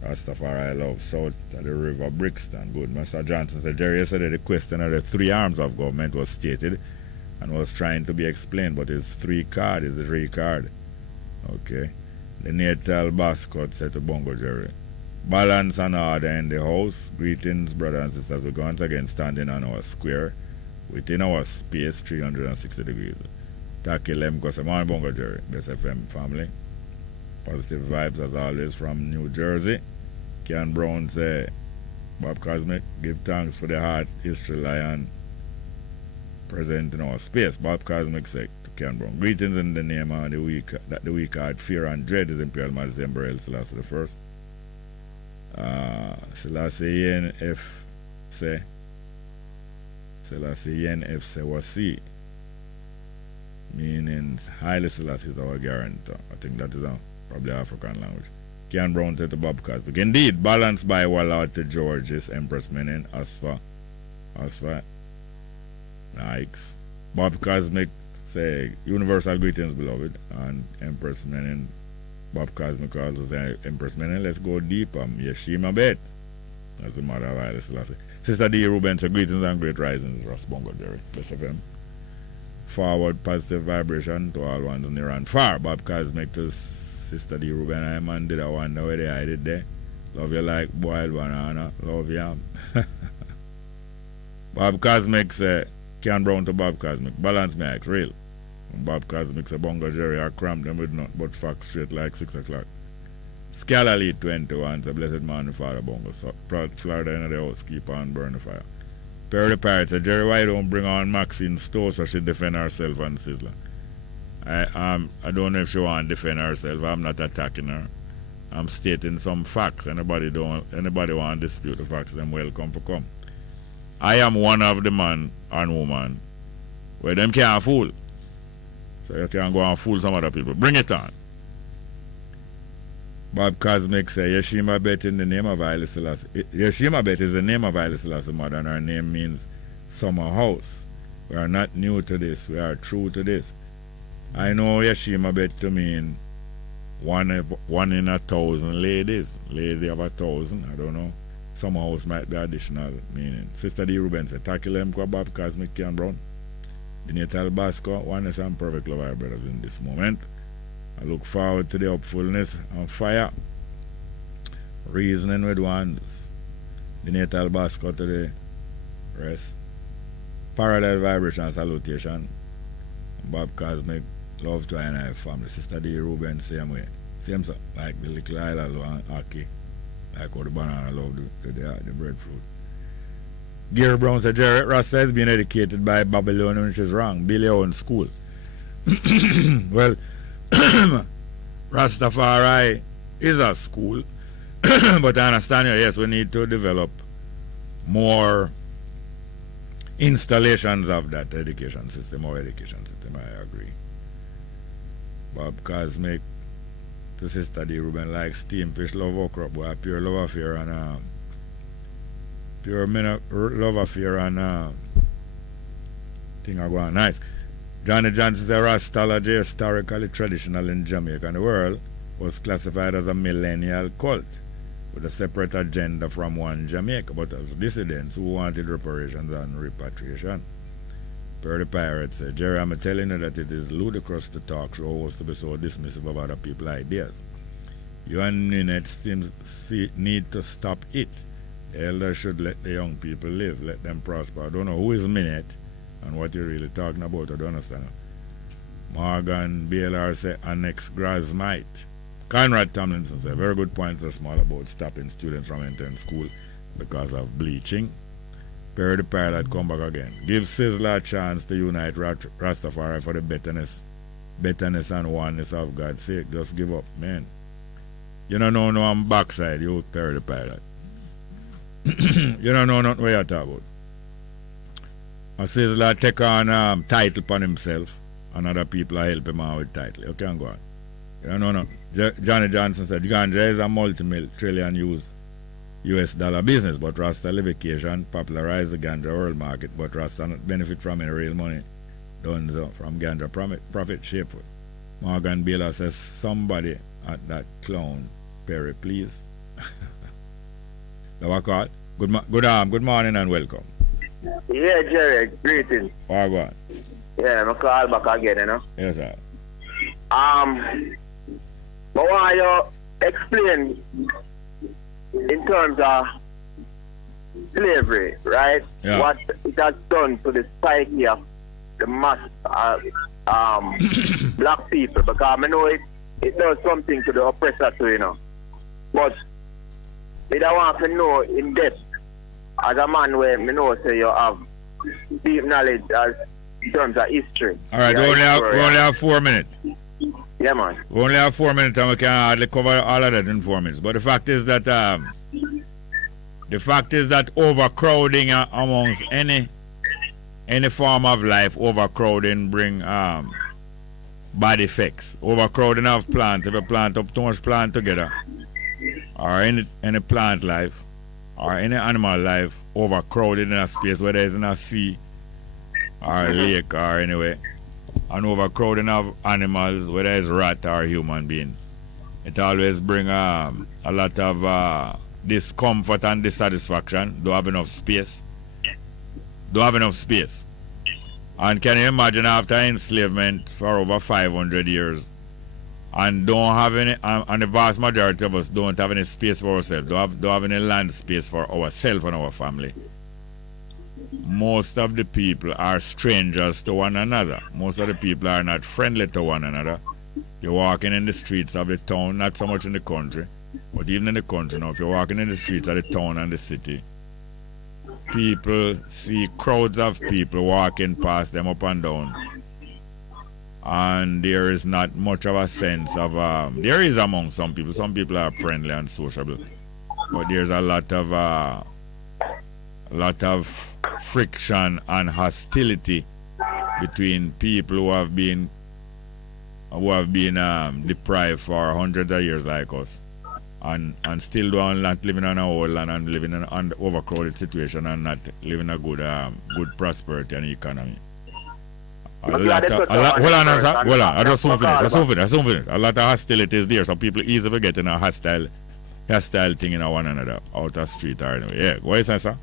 Rastafari, I love south of the river Brixton. Good. Mr. Johnson said, Jerry, yesterday the question of the 3 arms of government was stated and was trying to be explained, but it's 3 card, it's a 3 card. Okay. The Natal Bascot said to Bongo Jerry, balance and order in the house. Greetings, brothers and sisters. We're once again standing on our square within our space, 360 degrees. Tackle them because I'm on Bongo Jerry, Bess FM family. Positive vibes as always from New Jersey. Ken Brown say, Bob Cosmic, give thanks for the hard history lion present in our space. Bob Cosmic said to Ken Brown, greetings in the name of the week that the week had fear and dread is Imperial Majesty Emperor Selassie the First. Selassie NF say wasi, meaning Haile Selassie is our guarantor. I think that is probably African language. Ken Brown said to Bob Cosmic, indeed, balanced by Wallard to George's Empress Menin, Asfa Nikes. Bob Cosmic say, universal greetings, beloved, and Empress Menin. Bob Cosmic also say, Empress Menin, let's go deeper. Yeshima Bet. That's the mother of Haile Selassie. Sister D. Ruben say, greetings and great risings, Ross Bongo Jerry. Bless FM. Forward positive vibration to all ones near and far. Bob Cosmic to Sister D. Ruben, I man did I wonder where they hide it there. Love you like boiled banana. Love you. Bob Cosmic say, Ken Brown to Bob Cosmic, balance me act real. When Bob Cosmic say Bongo Jerry, I cramp them with not but facts straight like 6 o'clock. Scala Lead 21 say, blessed man, Father Bongo. So, Florida in the house, keep on burn the fire. Perry the Pirate said, Jerry, why don't bring on Maxine Stowe so she defend herself and Sizzler? I don't know if she want to defend herself. I'm not attacking her. I'm stating some facts. Anybody want to dispute the facts, then welcome for come. I am one of the man and woman where them can't fool. So you can go and fool some other people. Bring it on. Bob Cosmic say, Yeshima Bet in the name of Haile Selassie. Yeshima Bet is the name of Haile Selassie mother, and her name means summer house. We are not new to this. We are true to this. I know Yeshima Bet to mean one in 1,000 ladies. Lady of 1,000, I don't know. Summer house might be additional meaning. Sister D. Ruben said, tackle them kwa Bob Cosmic Ken Brown. The Natal Basco, oneness and perfect love our brothers in this moment. I look forward to the hopefulness and fire. Reasoning with ones. The Natal Basco to the rest. Parallel vibration salutation. Bob Cosmic, love to I family. Sister D. Ruben, same way. Same so, like the little island and Aki. Like how the banana love the breadfruit. Gary Brown said, Jerry, Rasta has been educated by Babylon, which is wrong. Build your own school. Well, Rastafari is a school. But I understand, yes, we need to develop more installations of that education system or education system, I agree. But because make to Sister D. Ruben like steam fish love okra, boy, pure love affair and love affair and thing are going nice. Johnny Johnson says Rastology, historically traditional in Jamaica and the world, was classified as a millennial cult with a separate agenda from one Jamaica, but as dissidents who wanted reparations and repatriation. Per the Pirate said, Jerry, I'm telling you that it is ludicrous to talk show hosts to be so dismissive of other people's ideas. You and Ninette need to stop it. The elders should let the young people live, let them prosper. I don't know who is Minette and what you're really talking about. I don't understand. Morgan BLR said, annex Grasmite. Conrad Tomlinson said, very good points are small about stopping students from entering school because of bleaching. Perry the Pilot come back again. Give Sizzler a chance to unite Rastafari for the betterness and oneness of God's sake. Just give up, man. You don't know no I'm backside, you Perry the Pilot. You don't know nothing what you're talking about. A Sizzler take on title upon himself and other people are help him out with title. You can't go on. You don't know nothing. Johnny Johnson said, Ganja is a multi-trillion US dollar business, but Rasta levication popularize the ganja world market, but Rasta not benefit from any real money done so from ganja profit shape. Morgan Baylor says, somebody at that clown Perry, please. Now, call. Good morning and welcome. Yeah, Jerry, greetings. All right. Yeah, I'm call back again, you know. Yes, sir. But why you explain in terms of slavery, right? Yeah. What it has done to the psyche of the mass black people, because I know it does something to the oppressor too, you know. But I don't want to know in depth as a man where me know say you have deep knowledge as in terms of history. All right, we only have 4 minutes. Yeah, man. We only have 4 minutes and we can hardly cover all of that in 4 minutes. But the fact is that overcrowding amongst any form of life, overcrowding bring bad effects. Overcrowding of plants, if you plant up too much plant together, or any plant life, or any animal life, overcrowded in a space, whether it's in a sea, or a lake, or anywhere. And overcrowding of animals, whether it's rat or human being, it always bring a lot of discomfort and dissatisfaction. Don't have enough space. And can you imagine after enslavement for over 500 years and don't have any, and the vast majority of us don't have any space for ourselves, don't have any land space for ourselves and our family. Most of the people are strangers to one another. Most of the people are not friendly to one another. You're walking in the streets of the town, not so much in the country, but even in the country now, if you're walking in the streets of the town and the city, people see crowds of people walking past them up and down. And there is not much of a sense of, there is among some people are friendly and sociable, but there's a lot of friction and hostility between people who have been deprived for hundreds of years like us and still not living on our own land and living in an overcrowded situation and not living a good prosperity and economy. Hold on, I just won't finish. A lot of hostility is there, so people easily get in a hostile thing in one another out of street or anyway. Yeah, what is that, sir?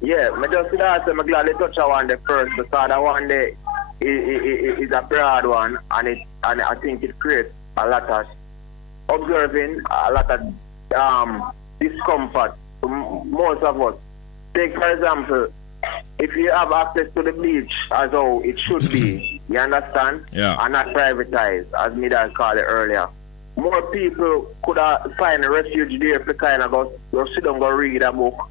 Yeah, I just I'm glad they touch on the first because that one day is a broad one and I think it creates a lot of observing, a lot of discomfort to most of us. Take for example, if you have access to the beach as how it should be, you understand? Yeah. And not privatized, as Midday called it earlier. More people could find a refuge there to kind of go sit down, go read a book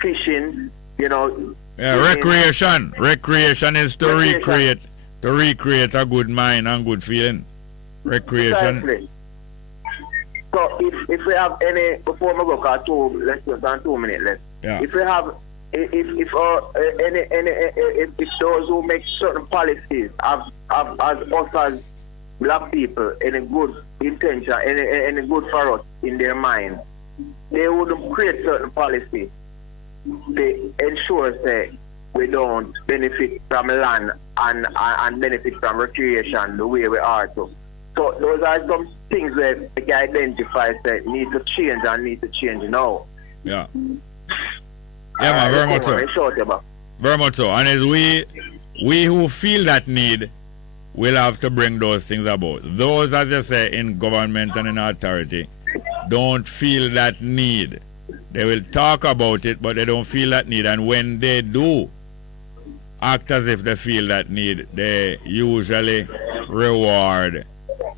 fishing, Yeah, recreation. Recreation is to recreate a good mind and good feeling. Recreation. Precisely. So if we have any, before we go, let's just on 2 minutes left. Yeah. If we have, if those who make certain policies have as us as black people any good intention, any good for us in their mind, they would create certain policy. They ensure that we don't benefit from land and benefit from recreation the way we are to. So those are some things that we can identify that need to change and need to change now. Yeah. Yeah, man, very much so. Very much so. And as we who feel that need will have to bring those things about. Those, as you say, in government and in authority, don't feel that need. They will talk about it, but they don't feel that need. And when they do act as if they feel that need, they usually reward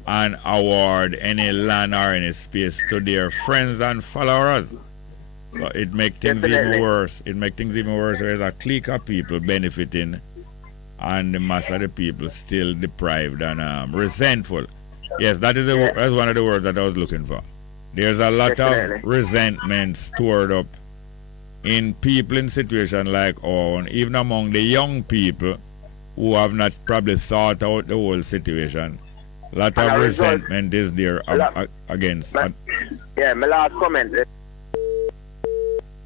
and award any land or any space to their friends and followers. So it makes things even worse. It makes things even worse. There's a clique of people benefiting and the mass of the people still deprived and resentful. Yes, that's one of the words that I was looking for. There's a lot of resentment stored up in people in situations like ours, even among the young people who have not probably thought out the whole situation. A lot of resentment is there against. Yeah, my last comment.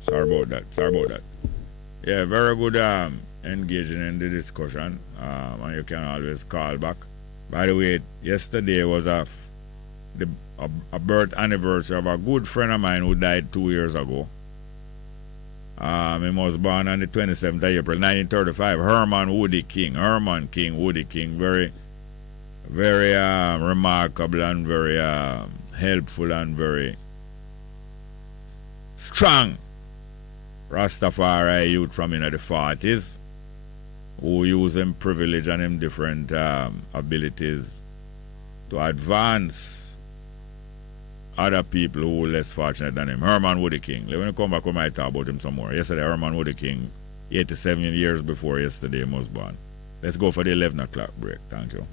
Sorry about that. Yeah, very good engaging in the discussion. And you can always call back. By the way, yesterday was a birth anniversary of a good friend of mine who died 2 years ago. He was born on the 27th of April 1935. Herman Woody King. Very, very remarkable and very helpful and very strong Rastafari youth from the 40s who use him privilege and him different abilities to advance other people who were less fortunate than him. Herman Woody King. Let me come back, we might talk about him some more. Yesterday, Herman Woody King, 87 years before yesterday, he was born. Let's go for the 11 o'clock break. Thank you.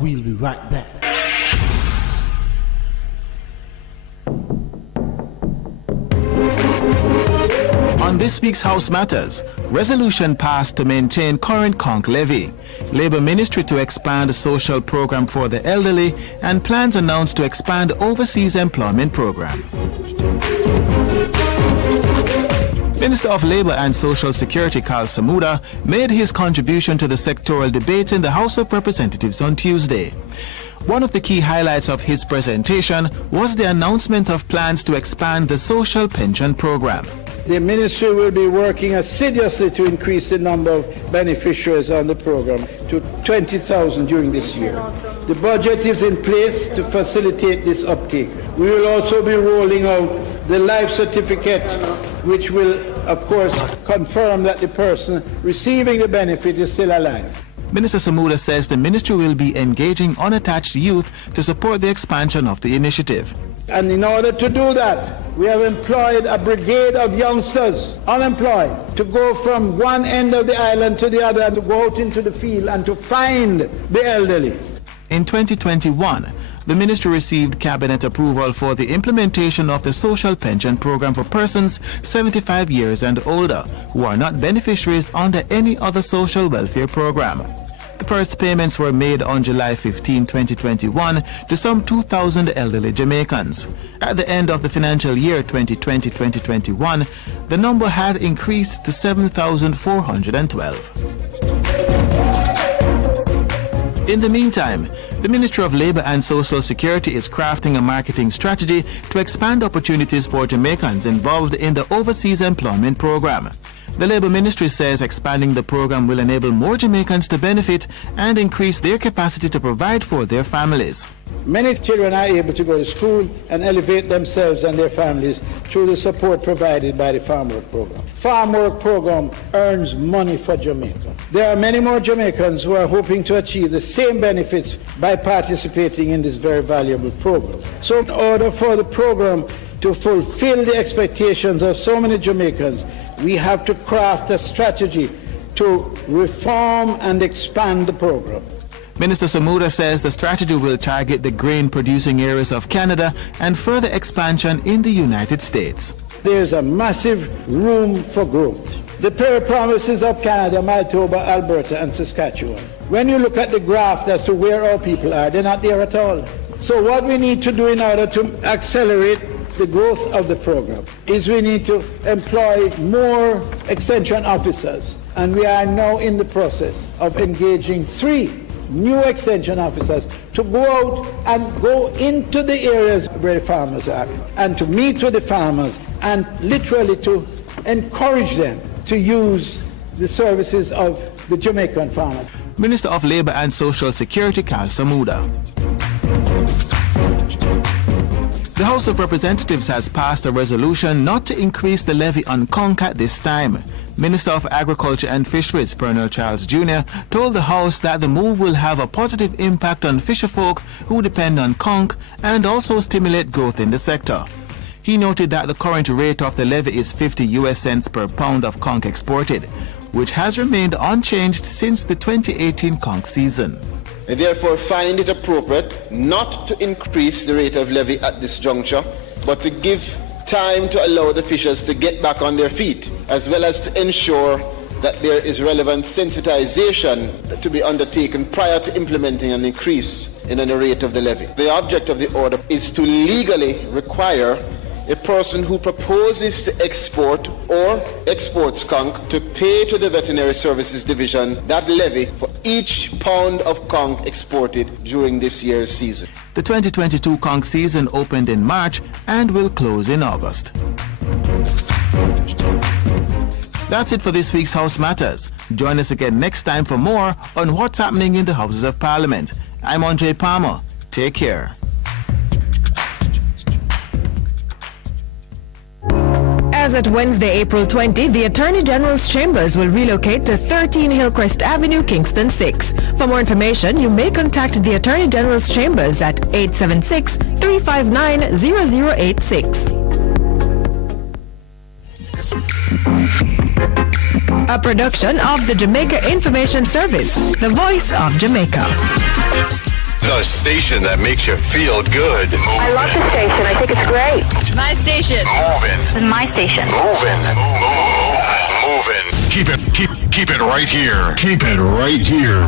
We'll be right back. On this week's House Matters, resolution passed to maintain current conch levy, Labour Ministry to expand the social program for the elderly, and plans announced to expand overseas employment program. Minister of Labour and Social Security Karl Samuda made his contribution to the sectoral debate in the House of Representatives on Tuesday. One of the key highlights of his presentation was the announcement of plans to expand the social pension program. The ministry will be working assiduously to increase the number of beneficiaries on the program to 20,000 during this year. The budget is in place to facilitate this uptake. We will also be rolling out the life certificate, which will, of course, confirm that the person receiving the benefit is still alive. Minister Samuda says the ministry will be engaging unattached youth to support the expansion of the initiative. And in order to do that, we have employed a brigade of youngsters, unemployed, to go from one end of the island to the other and to go out into the field and to find the elderly. In 2021, the ministry received cabinet approval for the implementation of the social pension program for persons 75 years and older who are not beneficiaries under any other social welfare program. The first payments were made on July 15, 2021 to some 2,000 elderly Jamaicans. At the end of the financial year 2020-2021, the number had increased to 7,412. In the meantime, the Ministry of Labour and Social Security is crafting a marketing strategy to expand opportunities for Jamaicans involved in the overseas employment program. The Labour Ministry says expanding the program will enable more Jamaicans to benefit and increase their capacity to provide for their families. Many children are able to go to school and elevate themselves and their families through the support provided by the Farm Work Program. Farm Work Program earns money for Jamaica. There are many more Jamaicans who are hoping to achieve the same benefits by participating in this very valuable program. So in order for the program to fulfill the expectations of so many Jamaicans, we have to craft a strategy to reform and expand the program. Minister Samuda says the strategy will target the grain-producing areas of Canada and further expansion in the United States. There's a massive room for growth. The prayer promises of Canada, Manitoba, Alberta, and Saskatchewan. When you look at the graph as to where our people are, they're not there at all. So what we need to do in order to accelerate the growth of the program is we need to employ more extension officers. And we are now in the process of engaging 3 new extension officers to go out and go into the areas where the farmers are and to meet with the farmers and literally to encourage them to use the services of the Jamaican farmers. Minister of Labour and Social Security, Carl Samuda. The House of Representatives has passed a resolution not to increase the levy on conch at this time. Minister of Agriculture and Fisheries, Pernell Charles Jr., told the House that the move will have a positive impact on fisherfolk who depend on conch and also stimulate growth in the sector. He noted that the current rate of the levy is 50 US cents per pound of conch exported, which has remained unchanged since the 2018 conch season. I therefore find it appropriate not to increase the rate of levy at this juncture, but to give time to allow the fishers to get back on their feet, as well as to ensure that there is relevant sensitization to be undertaken prior to implementing an increase in the rate of the levy. The object of the order is to legally require a person who proposes to export or exports conch to pay to the Veterinary Services Division that levy for each pound of conch exported during this year's season. The 2022 conch season opened in March and will close in August. That's it for this week's House Matters. Join us again next time for more on what's happening in the Houses of Parliament. I'm Andre Palmer. Take care. As at Wednesday, April 20, the Attorney General's chambers will relocate to 13 Hillcrest Avenue, Kingston 6. For more information, you may contact the Attorney General's chambers at 876-359-0086. A production of the Jamaica Information Service, the voice of Jamaica. The station that makes you feel good. I love the station. I think it's great. My station. Moving. This is my station. Moving. Keep it right here. Keep it right here.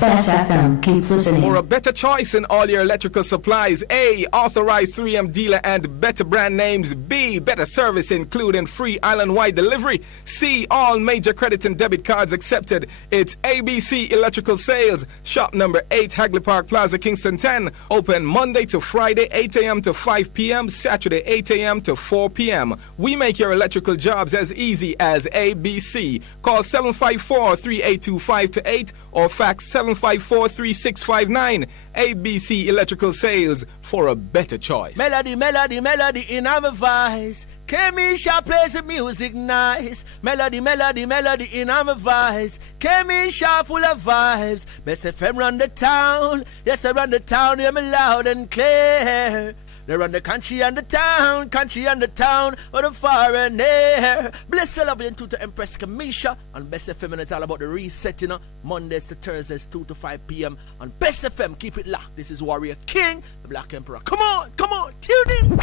Bess FM. Keep listening. For a better choice in all your electrical supplies, A, authorized 3M dealer and better brand names. B, better service including free island-wide delivery. C, all major credit and debit cards accepted. It's ABC Electrical Sales. Shop number 8, Hagley Park Plaza, Kingston 10. Open Monday to Friday, 8 a.m. to 5 p.m. Saturday, 8 a.m. to 4 p.m. We make your electrical jobs as easy as ABC. Call 754-382-528 or fax 754-3659. ABC Electrical Sales, for a better choice. Melody in our voice. Kemisha plays the music nice. Melody in our voice. Kemisha full of vibes. Best FM run the town. Yes, I run the town. Hear me loud and clear. They run the country and the town, or the far and near. Bless the love and to Empress Kamisha on Best FM, and it's all about the reset, you know. Mondays to Thursdays, 2 to 5 p.m. on Best FM. Keep it locked. This is Warrior King, the Black Emperor. Come on, tune in.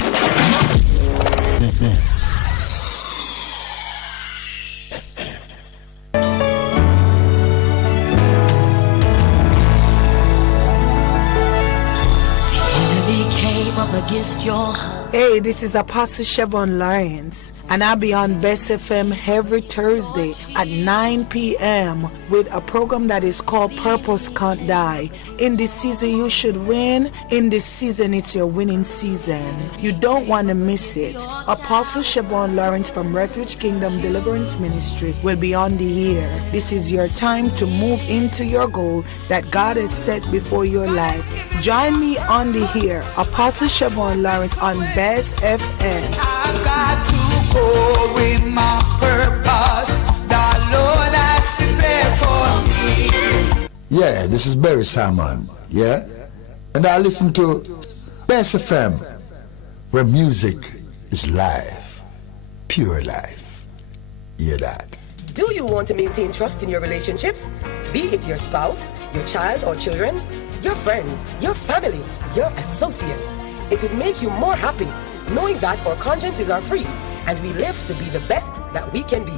Up against your heart, Hey, this is Apostle Chevon Lawrence, and I'll be on Bess FM every Thursday at 9 p.m. with a program that is called Purpose Can't Die. In this season, you should win. In this season, it's your winning season. You don't want to miss it. Apostle Chevon Lawrence from Refuge Kingdom Deliverance Ministry will be on the air. This is your time to move into your goal that God has set before your life. Join me on the air, Apostle Chevon Lawrence on Bess FM. I've got to go with my purpose. The Lord has prepared for me. Yeah, this is Barry Simon, yeah? And I listen to Bess FM, where music is live, pure life. Hear that? Do you want to maintain trust in your relationships? Be it your spouse, your child or children, your friends, your family, your associates. It would make you more happy knowing that our consciences are free and we live to be the best that we can be.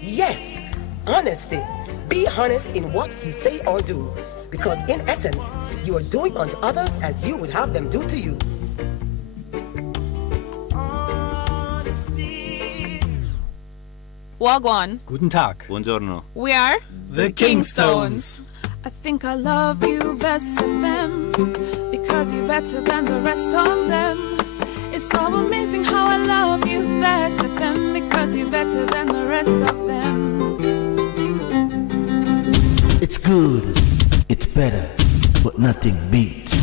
Yes, honesty. Be honest in what you say or do, because in essence, you are doing unto others as you would have them do to you. Wagwan. Guten Tag. Buongiorno. We are The Kingstones. I think I love you, Bess FM, because you're better than the rest of them. It's so amazing how I love you, Bess FM, because you're better than the rest of them. It's good, it's better, but nothing beats.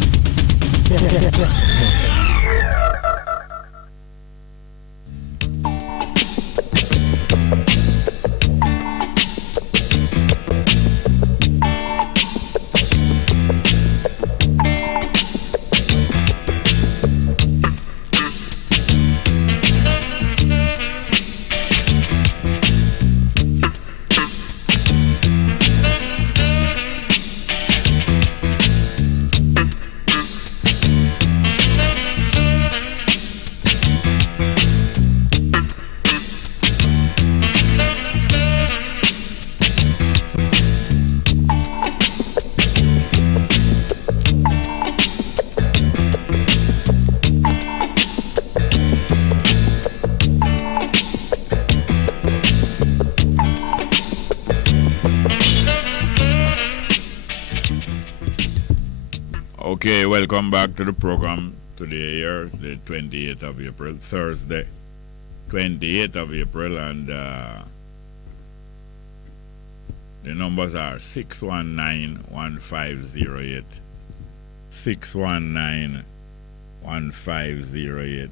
Okay, welcome back to the program today here, the 28th of April, Thursday, 28th of April, and the numbers are 619-1508, 619-1508,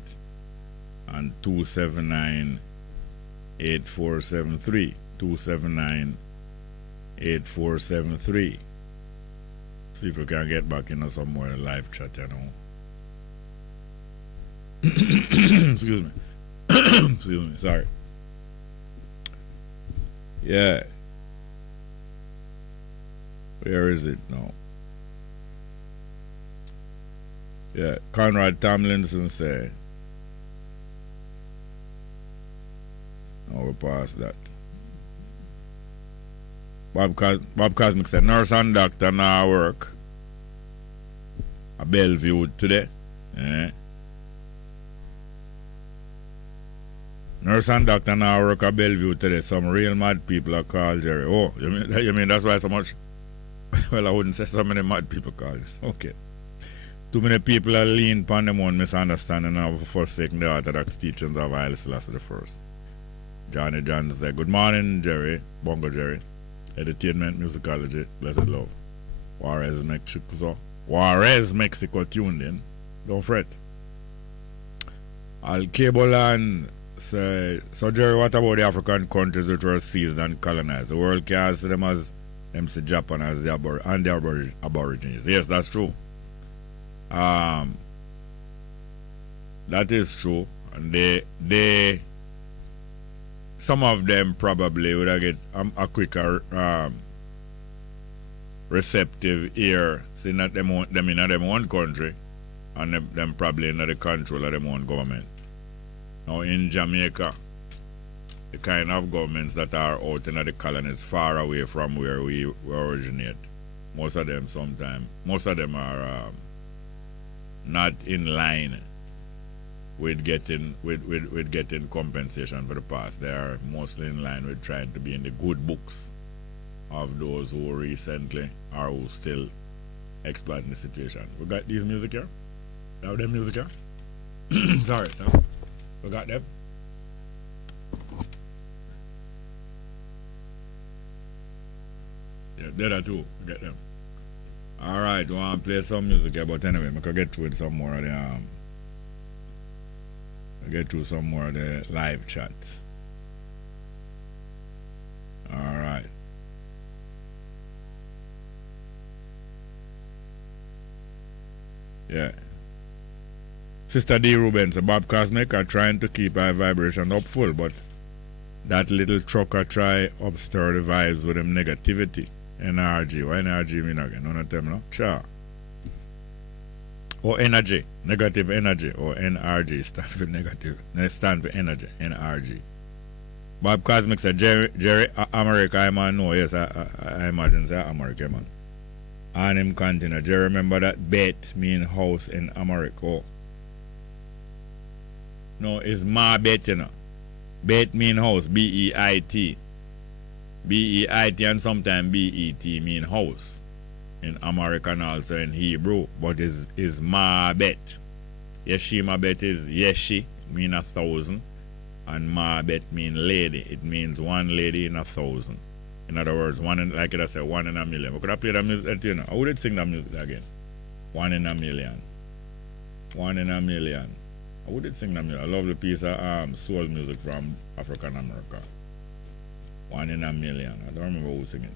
and 279-8473, 279-8473. See if we can get back in somewhere live chat, you know. Excuse me. Excuse me, sorry. Yeah. Where is it now? Yeah, Conrad Tomlinson said. No, we passed that. Bob Cosmic said, nurse and doctor now work at Bellevue today. Nurse and doctor now work at Bellevue today. Some real mad people are called Jerry. Oh, you mean that's why so much? Well, I wouldn't say so many mad people call it. Okay. Too many people are lean upon them one misunderstanding of forsaking the orthodox teachings of Haile Selassie I. Johnny John said, good morning, Jerry. Bongo Jerry. Entertainment, musicology, blessed love. Juarez, Mexico tuned in. Don't fret. Al Cableland say, so Jerry, what about the African countries which were seized and colonized? The world can't see them as them see Japan as the Aborigines. Yes, that's true. That is true. And they some of them probably would have get a quicker receptive ear, seeing that them in them one country and them probably in the control of them own government. Now in Jamaica, the kind of governments that are out in the colonies far away from where we originate, most of them are not in line with getting compensation for the past. They are mostly in line with trying to be in the good books of those who recently or who still exploiting the situation. We got these music here? Have them music here? Sorry, sir. We got them? Yeah, there are two. We get them. Alright, we want to play some music here, but anyway, we can get through some more of the live chat. Alright. Yeah. Sister D. Rubens, Bob Cosmic are trying to keep our vibration up full, but that little trucker try upstir the vibes with him negativity. NRG. Why NRG mean again? None of them, no? Sure. Or energy. Negative energy. Or NRG. Stand for negative. Stand for energy. NRG. Bob Cosmic said, Jerry, America, I man know. Yes, I imagine say America, man. And him continue. Jerry, remember that bet mean house in America. Oh. No, it's my bet, you know. Bet mean house. B-E-I-T. B-E-I-T and sometimes B-E-T mean house in American also in Hebrew, but is ma bet. Yeshima bet is yeshi mean 1,000 and ma bet mean lady. It means one lady in 1,000. In other words, one in, like I said, 1 in a million. We could have played that music, you know. I would sing that music again. 1 in a million. 1 in a million. I would sing that music. I love the piece of soul music from African America. 1 in a million. I don't remember who singing.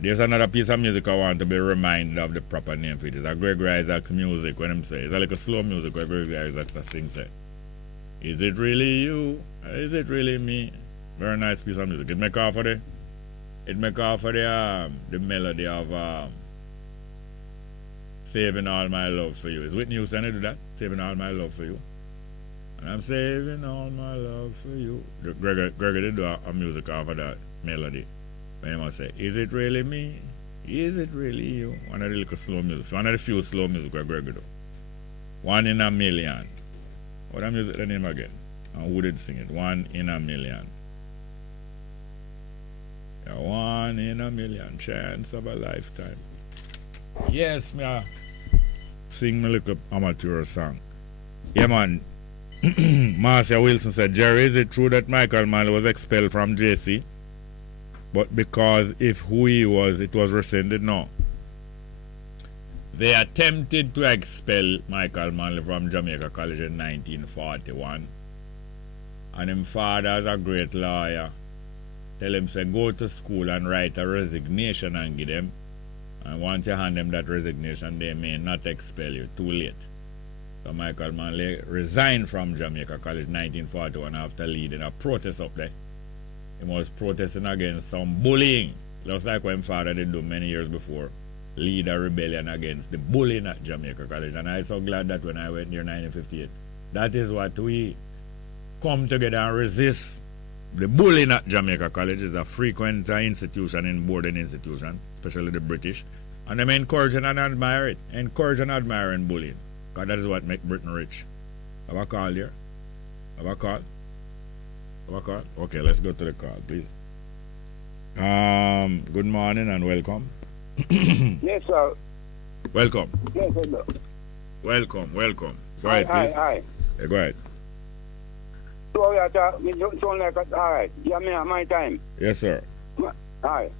There's another piece of music I want to be reminded of the proper name for it. It's a Gregory Isaacs music when him say. It's like a slow music where Gregory Isaacs sing say. Is it really you? Is it really me? Very nice piece of music. It make off for the melody of Saving All My Love For You. Is Whitney Houston to do that? Saving All My Love For You. And I'm saving all my love for you. Gregory did do a music off of that melody. When he must say, is it really me? Is it really you? One of the little slow music. One of the few slow music where Gregory do. 1 in a million. What that music the name again? And who did sing it? 1 in a million. Yeah, 1 in a million. Chance of a lifetime. Yes, me sing me little amateur song. Yeah, man. Marcia Wilson said, Jerry, is it true that Michael Manley was expelled from JC? But because if who he was, it was rescinded? No. They attempted to expel Michael Manley from Jamaica College in 1941. And his father, as a great lawyer, tell him, say, go to school and write a resignation and give them. And once you hand them that resignation, they may not expel you. Too late. So Michael Manley resigned from Jamaica College in 1941 after leading a protest up there. He was protesting against some bullying, just like what his father did do many years before, lead a rebellion against the bullying at Jamaica College. And I'm so glad that when I went there in 1958, that is what we come together and resist. The bullying at Jamaica College is a frequent institution in boarding institution, especially the British. And they encourage and admire it, encourage and admire bullying. Because that is what makes Britain rich. Have a call here? Have a call? Have a call? Okay, let's go to the call, please. Good morning and welcome. Yes, sir. Welcome. Yes, hello. Welcome. Go ahead, please. Hi. Yeah, go ahead. So, all right. Yeah, my time. Yes, sir. Hi.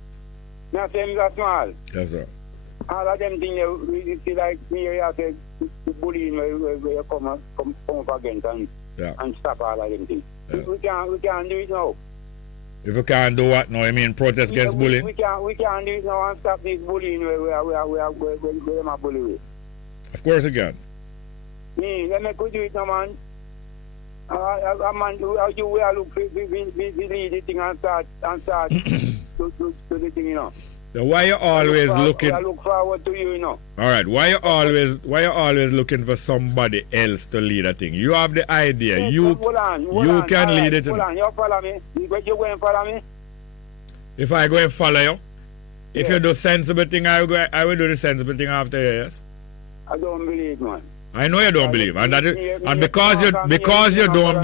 Now, things are small. Yes, sir. All of them things you see, like me, you say the bullying where you come up against and stop all of them things. Yeah. We can't do it now. If we can't do what now? You mean protest against bullying? We can't do it now and stop this bullying where them are bullying. Of course we can. Let me do it now, man. A man, you will look for lead the thing and start to the thing, you know. So why you always looking? I look forward to you, you know. All right. Why you always looking for somebody else to lead a thing? You have the idea. Yes, you can lead it. Hold on. You follow me. You go and follow me. If I go and follow you, if you do sensible thing, I will do the sensible thing after you. Yes. I don't believe, man. I know you don't believe, and because you don't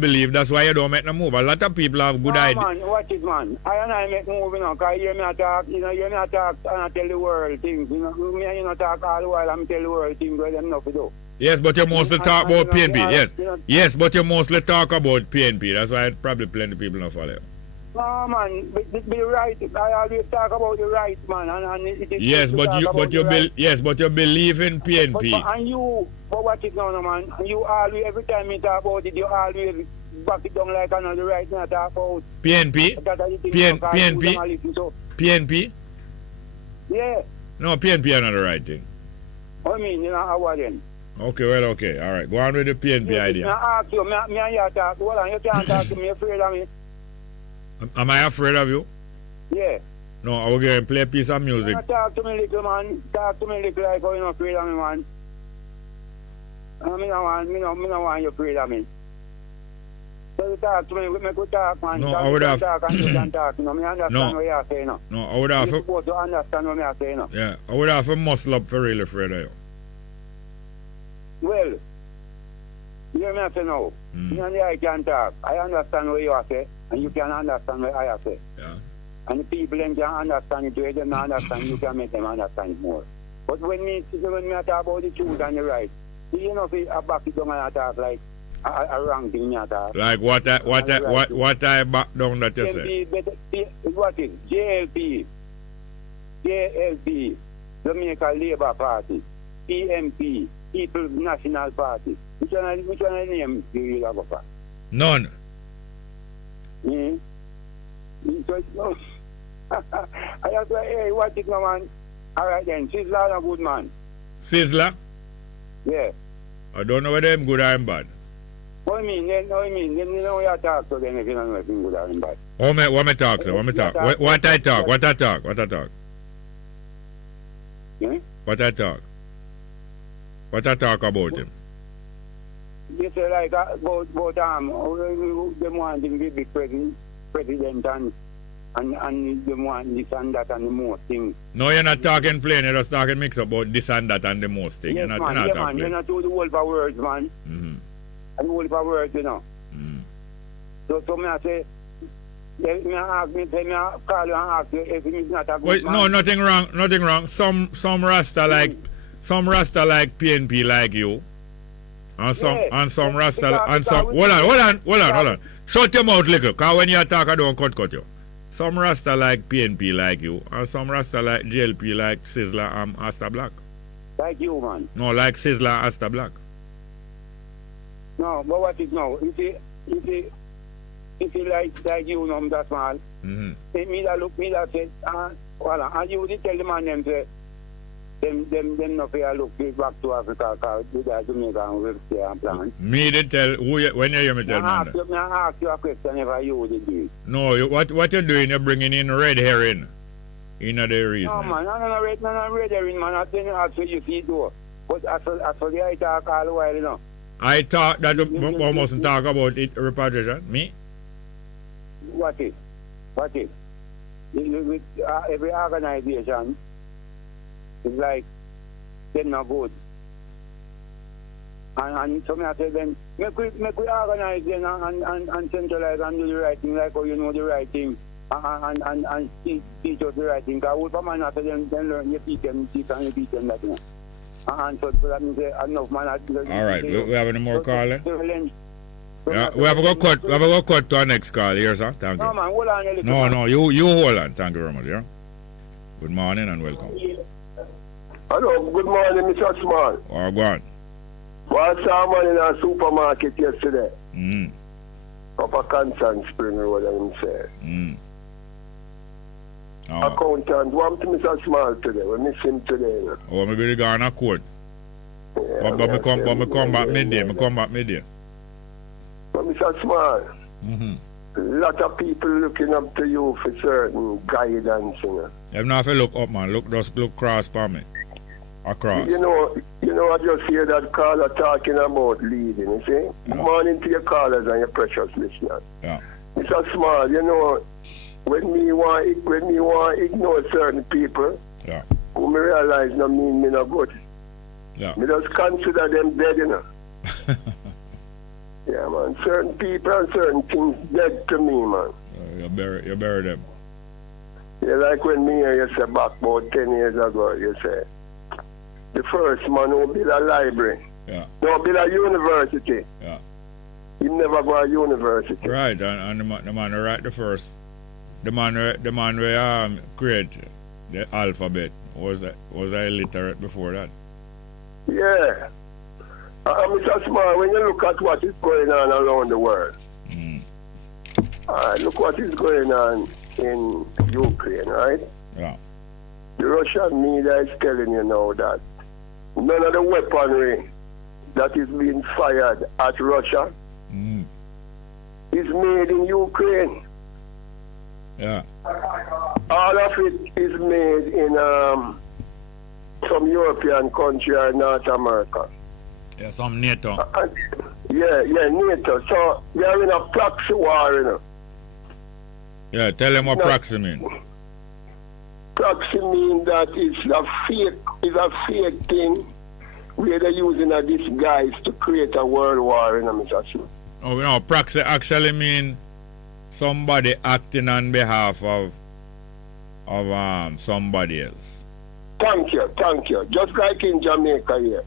believe, that's why you don't make no move. A lot of people have good ideas. Man, watch it, man. I make move, you know, because you hear me talk, and I tell the world things, you know. Me, talk all the while, I'm tell the world things where them not to do. Yes, but you mostly talk about PNP. Yes, but you mostly talk about PNP. That's why probably plenty of people don't follow you. No, man, be right. I always talk about the right, man. Yes, but you believe in PNP. But watch it now, man. You always, every time you talk about it, you always back it down like another right now talk about PNP. Yeah. No, PNP are not the right thing. I mean, you know how then. Okay. All right. Go on with the PNP idea. I ask you, me and you talk. Hold on, you can't talk to me. Afraid of me. Am I afraid of you? Yeah. No, I will go play a piece of music. Talk to me little, man. Talk to me little like how you're not afraid of me, man. I don't want you afraid of me. So you talk to me, we could talk, man. No, I would have... talk and you can talk, you know. Me understand what you're saying, no. No, I would have... You're supposed to understand what I'm saying, no. Yeah, I would have a muscle up for really afraid of you. Well, you hear me say now. Me and I can talk. I understand what you are saying, and you can understand what I say. Yeah. And the people then can understand it, they don't understand, you can make them understand it more. But when me talk about the truth and the right, you know, if I back it down and I talk like a wrong thing, I talk. Like what I back down that you say? What is JLP, Jamaica Labour Party, PMP, People's National Party. Which one of the names do you have for? None. I just say, hey, watch it now, man. All right then, Sizzler a good man. Sizzler? Yeah. I don't know whether I'm good or I'm bad. What do you mean? Then you know what you talk to them if you don't know if I'm good or I'm bad. What me talk, sir? What I talk? Yeah? What I talk? What I talk about him? You say like about them want him to be president and them want this and that and the most things. No, you're not talking plain, you're just talking mix about this and that and the most thing. Yes, You're man, not talking you're not doing the whole of words, man. Mm-hmm. And the whole of words, you know. Mm-hmm. So me I say, me call you and ask you if it's not a good man. No, nothing wrong. Some Rasta like PNP like you. And some Rasta hold on. Shut your mouth little, cause when you talk I don't cut you. Some Rasta like PNP like you, and some Rasta like JLP like Sizzler and Asta Black. Like you, man. No, like Sizzler and Asta Black. No, but what is now? If you like you, know, that's all. Mm-hmm. Me that say, voilà. And you did tell the man them say, them not fair look back to Africa because they are Jamaica and will stay and plan. Me did tell when you hear me tell man that. I ask you a question if you did do it. No, what you're doing, you're bringing in red herring. You know the reason. No man, no red herring, man. I think actually you see though. But as for the I talk all the while, you know. I thought that you mustn't talk about it repatriation. Me? What is? With every organization, it's like they're not good. And so I say then, make we organize them and centralize and do the right thing like how you know the right thing and teach us the right thing. Because all for man after them learn, you teach them that, you know. And so that means enough man. All right, we have any more call? Yeah, we have to go cut to our next call here, sir. Thank you. No, man, hold on. No, you hold on. Thank you very much, yeah? Good morning and welcome. Hello, good morning, Mr. Small. Oh, go on. Well, I saw man in a supermarket yesterday. Up a Constant Spring Road, I'm saying. Accountant, what to Mr. Small today? We miss him today. No? Oh, maybe they go on a court. Yeah, but me come back midday. But Mr. Small, a lot of people looking up to you for certain guidance, you know. You don't have to look up, man. Just look cross for me. Across. You know, I just hear that caller talking about leading, you see? Yeah. Good morning to your callers and your precious listeners. Yeah. Mr. Small, you know, when me want ignore certain people, yeah, who me realize no mean me no good. Yeah. Me just consider them dead, you know. Yeah, man. Certain people and certain things dead to me, man. You bury them. Yeah, like when me and you say back about 10 years ago, you say, the first man who built a library, no, built a university. Yeah. He never go to university. Right, and the man who write the first, the man who create the alphabet was illiterate before that. Yeah. Mr. Small, when you look at what is going on around the world, look what is going on in Ukraine, right? Yeah. The Russian media is telling you now that none of the weaponry that is being fired at Russia is made in Ukraine. Yeah. All of it is made in some European country or North America. Yeah, some NATO. NATO. So we are in a proxy war, you know. Yeah, tell them what proxy mean. Proxy mean that it's a fake thing where they're using a disguise to create a world war, you know, Mr. Smith. Oh, no, proxy actually mean somebody acting on behalf of somebody else. Thank you. Just like in Jamaica here.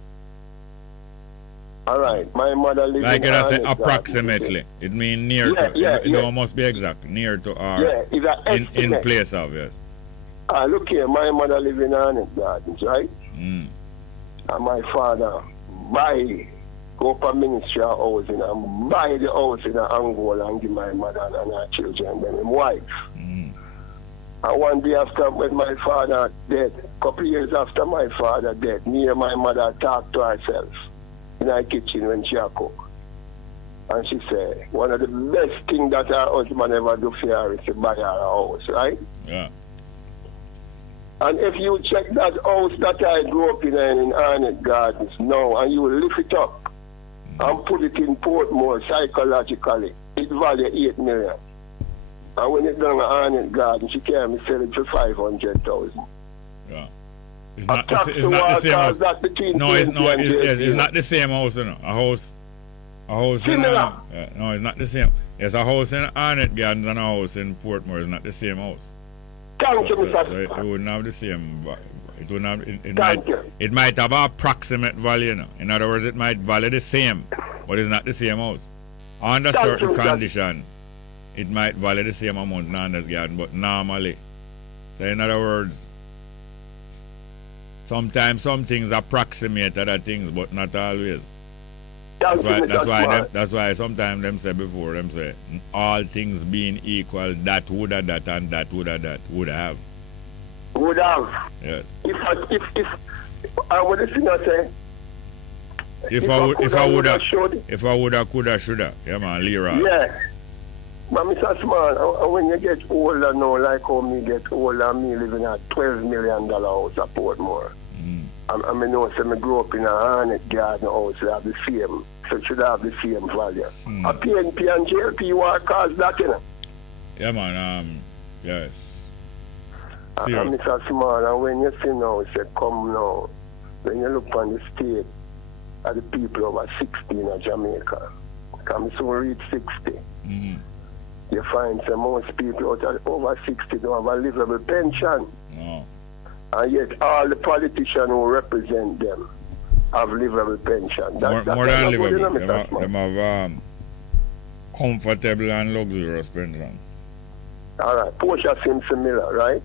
All right, my mother lives like in I say, approximately. It means near to. It must be exact. Near to or in place of, yes. Look here, my mother lives in Arnett Gardens, right? And my father go up a ministry of housing and buy the house in Angola and give my mother and her children and my wife. And one day after when my father dead, a couple of years after my father dead, me and my mother talked to herself in her kitchen when she cook. And she said, one of the best things that her husband ever do for her is to buy her a house, right? Yeah. And if you check that house that I grew up in Arnett Gardens now, and you lift it up and put it in Portmore psychologically, it value 8 million. And when it's done at Arnett Gardens, she can sell it for 500,000. Yeah. It's not the same house. It's not the same house, you know. A house similar. No, it's not the same. There's a house in Arnett Gardens and a house in Portmore. It's not the same house. Thank you, Mr. So it wouldn't have the same. It wouldn't have. It might have an approximate value, you know. In other words, it might value the same, but it's not the same house. Under certain condition, it might value the same amount in Arnett Gardens, but normally. So in other words, sometimes some things approximate other things, but not always. That's why sometimes them say all things being equal, that would have that and that would have that would have. Would have. Yes. If I would say. If I woulda, coulda, shoulda. Yeah, man, Lira. Yeah. But Mr. Small, when you get older now, like how me get older, me living at $12 million house at Portmore. I mean, know, so I grew up in a Arnett Garden house, so have the same, so it should have the same value. A PNP and JLP want to cause that, you know. Yeah, man, yes. Mr. Small, and when you see now, say, come now, when you look on the state of the people over 60 in Jamaica, come soon reach 60. You find some most people over 60 don't have a livable pension. No. And yet all the politicians who represent them have livable pension. More than livable. Them have comfortable and luxurious pension. All right. Portia Simpson Miller, right?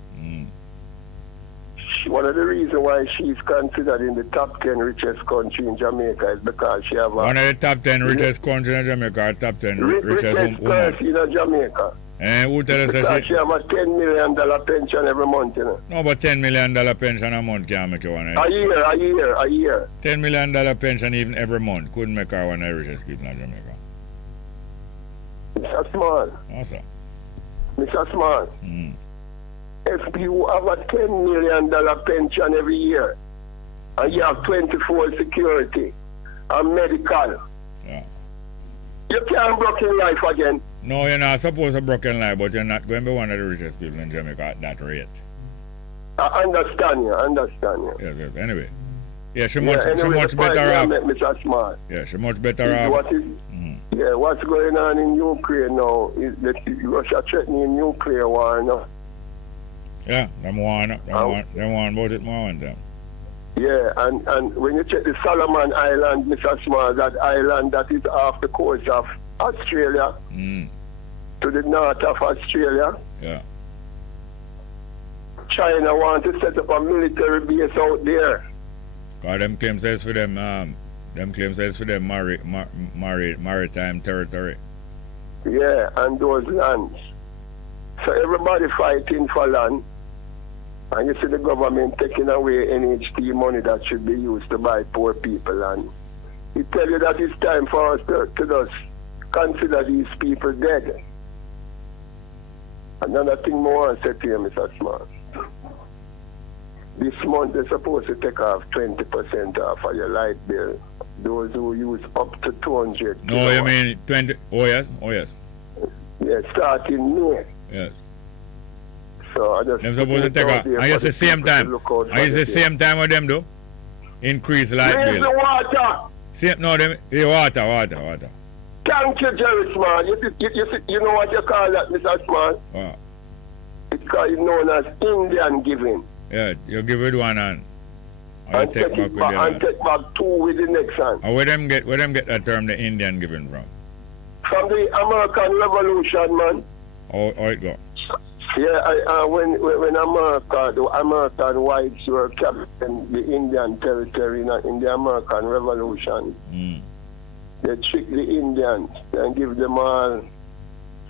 One of the reasons why she's considered in the top 10 richest country in Jamaica is because she have one of the top 10 richest countries in Jamaica, or top 10 richest person in Jamaica. And who tell us that she have a $10 million pension every month, you know? No, but $10 million pension a month can't make you one. A year. $10 million pension even every month couldn't make her one of the richest people in Jamaica. Mr. Small. No, sir. Mr. Small. If you have a $10 million pension every year, and you have 24 security and medical, you can't broke in life again. No, you're not supposed to broken life, but you're not going to be one of the richest people in Jamaica at that rate. I understand you. Yes. Anyway, Yeah, she much better off. Mr. Smart. Yeah, she much better off. Yeah, what's going on in Ukraine now is that Russia threatening nuclear war now. Yeah, them want about it more than them. Yeah, and when you check the Solomon Island, Mr. Smart, that island that is off the coast of Australia, to the north of Australia. Yeah. China want to set up a military base out there. Cause them claims says for them maritime territory. Yeah, and those lands. So everybody fighting for land. And you see the government taking away NHT money that should be used to buy poor people land. It tell you that it's time for us to just consider these people dead. Another thing more I said to you, Mr. Smart. This month they're supposed to take off 20% off of your light bill. Those who use up to 200. No, you mean 20? Oh yes. Yeah, starting May. Yes. So I just. They're supposed to take off. And it's the same time. And it's the same time with them, though. Increase light bill. Where's the water? The water. Thank you, Jerry Smart. You know what you call that, Mr. Smart? Wow. It's known as Indian giving. Yeah, you give it one hand. And take back two with the next hand. And where them get that term, the Indian giving from? From the American Revolution, man. How it go? Yeah, when the American whites were capturing the Indian territory in the American Revolution, they tricked the Indians and give them all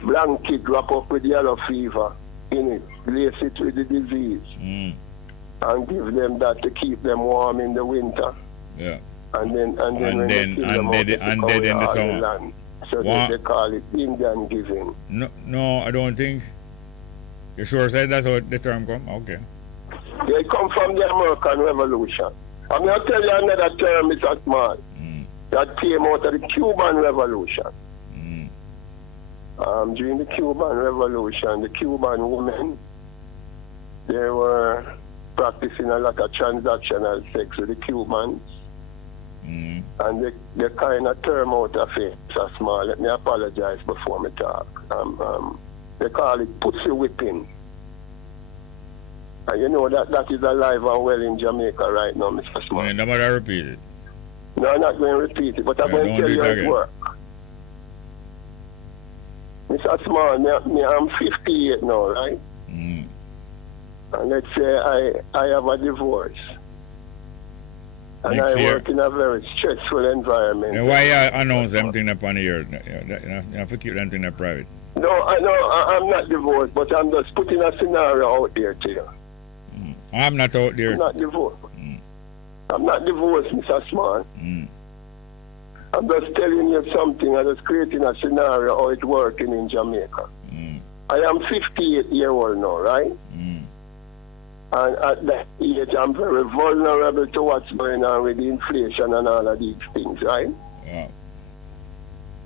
blanket wrap up with yellow fever in it, lace it with the disease, and give them that to keep them warm in the winter. Yeah. And then in the summer. Land. So they call it Indian giving. No, I don't think. You sure said that's how the term come? Okay. They come from the American Revolution. I'm going to tell you another term, Mr. Smart, that came out of the Cuban Revolution. During the Cuban Revolution, the Cuban women, they were practicing a lot of transactional sex with the Cubans. And they kind of term out of it, Mr. Smart. Let me apologize before me talk. They call it pussy whipping. And you know that is alive and well in Jamaica right now, Mr. Smart. I'm not going to repeat it. No, I'm not going to repeat it, but I'm going to tell you how it works. Mr. Smart, I'm 58 now, right? And let's say I have a divorce. And I work in a very stressful environment. And why you announce something upon the air? You have to keep them thing private. No, I'm not divorced, but I'm just putting a scenario out there to you. I'm not out there. I'm not divorced. I'm not divorced, Mr. Smart. I'm just telling you something. I'm just creating a scenario how it's working in Jamaica. I am 58 years old now, right? And at that age, I'm very vulnerable to what's going on with the inflation and all of these things, right? Yeah.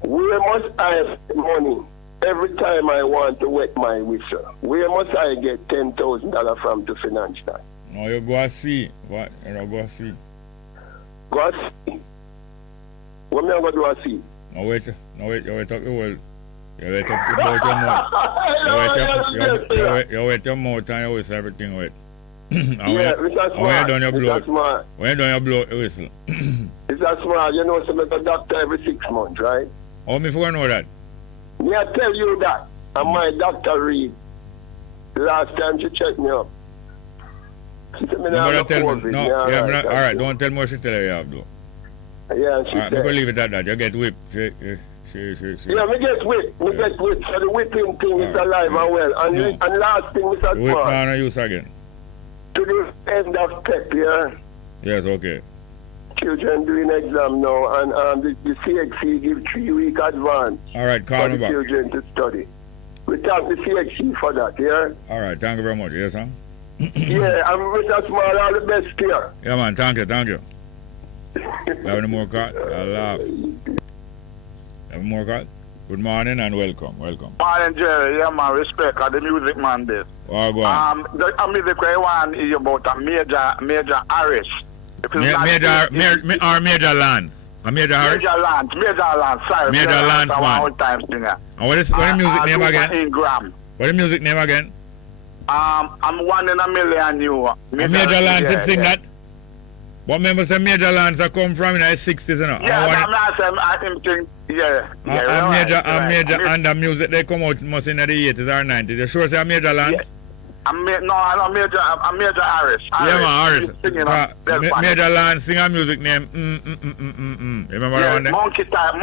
Where must I have money every time I want to wet my whistle? Where must I get $10,000 from to finance that? No, you go and see. What? You know, go and see. Go and see? What am I going to do and see? No, wait up the world. You wait up you wait your mouth and you whistle everything wet. When you done your blow, the whistle. It's that smart. You know, so I'm a doctor every 6 months, right? How me for know that? Me I tell you that. And my doctor read. The last time she checked me up. She said me not have COVID. All right, don't tell me what she tell you have though. Yeah, she said. Leave it at that. You get whipped. She. Yeah, me get whipped. Me get whipped. So the whipping thing is alive and well. And last thing, Mr. Smart. Whip man use again. To the end of PEP, yeah? Yes, okay. Children doing exam now, and the CXC give 3 week advance. All right, call me back. For the children to study. We thank the CXC for that, yeah? All right, thank you very much. Yes, sir? Yeah, I'm Mr. Small, all the best here. Yeah, man, thank you. Have any more call? I laugh. Have more call? Good morning and welcome. Morning, Jerry. Yeah, man, respect. The music man this. Oh, go on. The music I want is about a major arrest Major Lance. Major Harris? Major Lance, sorry. Major Lance, man. Old time singer. And what is the music name again? Ingram. What is the music name again? I'm 1 in a million you. Major Lance sing that? What members of Major Lance are come from in the 60s, you know? I think, Major and the music they come out must in the 80s or 90s. You sure say Major Lance? Yeah. I'm Major Harris. Yeah, man, Harris. Major Lance sing a music name. Remember that one there? Monkey Time.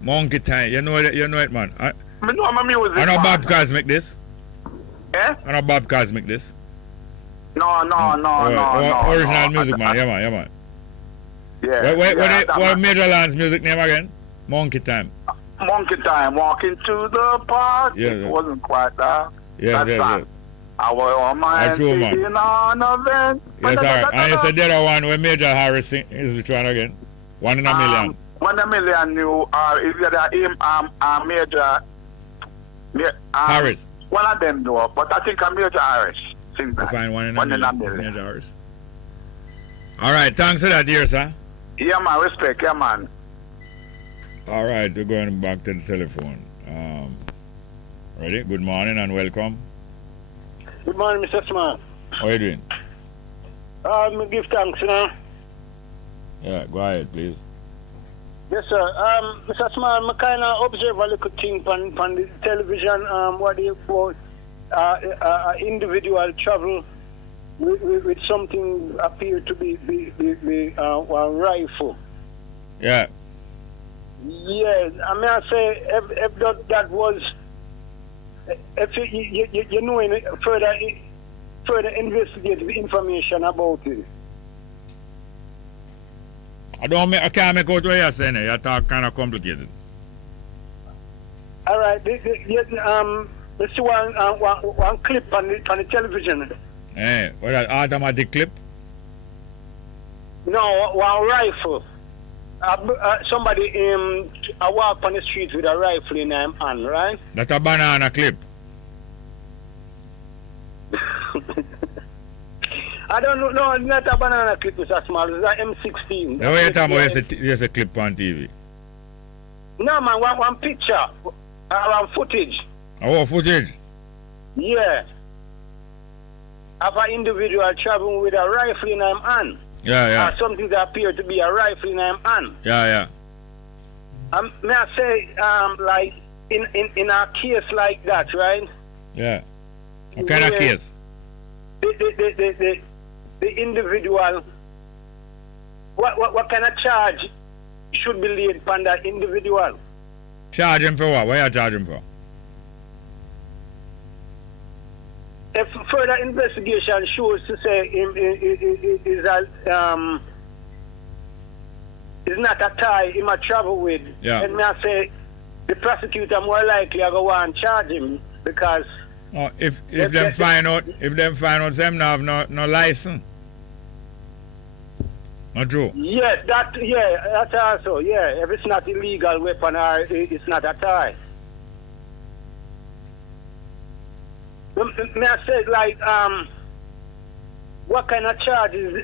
Monkey Time. You know it, man. I know my music. I know Bob Cosmic this. Eh? I know Bob Cosmic this. No. Original music, man. Yeah, man. Yeah. What Major Lance music name again? Monkey Time. Monkey Time. Walking to the park. Yeah, it wasn't quite that. Yes. Our mind true, man. On event. Yes, alright. And you said the other one where Major Harris sing is which one again? 1 in a million. 1 in a million you is the Major Harris. One of them though, but I think I'm Major Harris. Sing that. Find 1 in a million. Major Harris. Alright, thanks for that, dear sir. Yeah, man, respect, yeah, man. Alright, we're going back to the telephone. Ready? Good morning and welcome. Good morning, Mr. Smart. How are you doing? I give thanks, you know. Yeah, go ahead, please. Yes, sir. Mr. Smart, I kind of observe a little thing on the television, what they call individual travel with something appear to be a rifle. Yeah. Yeah, I mean, I say if that was... If you know further investigative information about it. I can't make out what you're saying. You talk kind of complicated. All right. Let's see one clip on the television. Hey, what that automatic clip? No, one rifle. Somebody I walk on the street with a rifle in his hand, right? That's a banana clip. I don't know. No, it's not a banana clip. It's a small. It's an M16. The way you're talking about is a clip on TV. No, man. One picture. One footage. Oh, footage? Yeah. Of an individual traveling with a rifle in his hand. Yeah. Something that appeared to be a rifle in his hand. Yeah. May I say, like, in a case like that, right? Yeah. What kind of case? The individual, what kind of charge should be laid upon that individual? Charge him for what? What are you charging for? If further investigation shows to say is not a tie he might travel with, then may I say the prosecutor more likely I go want to charge him because if them find out them have no license. Not true. Yes, that's also, if it's not illegal weapon or it's not a tie. May I say, like, what kind of charges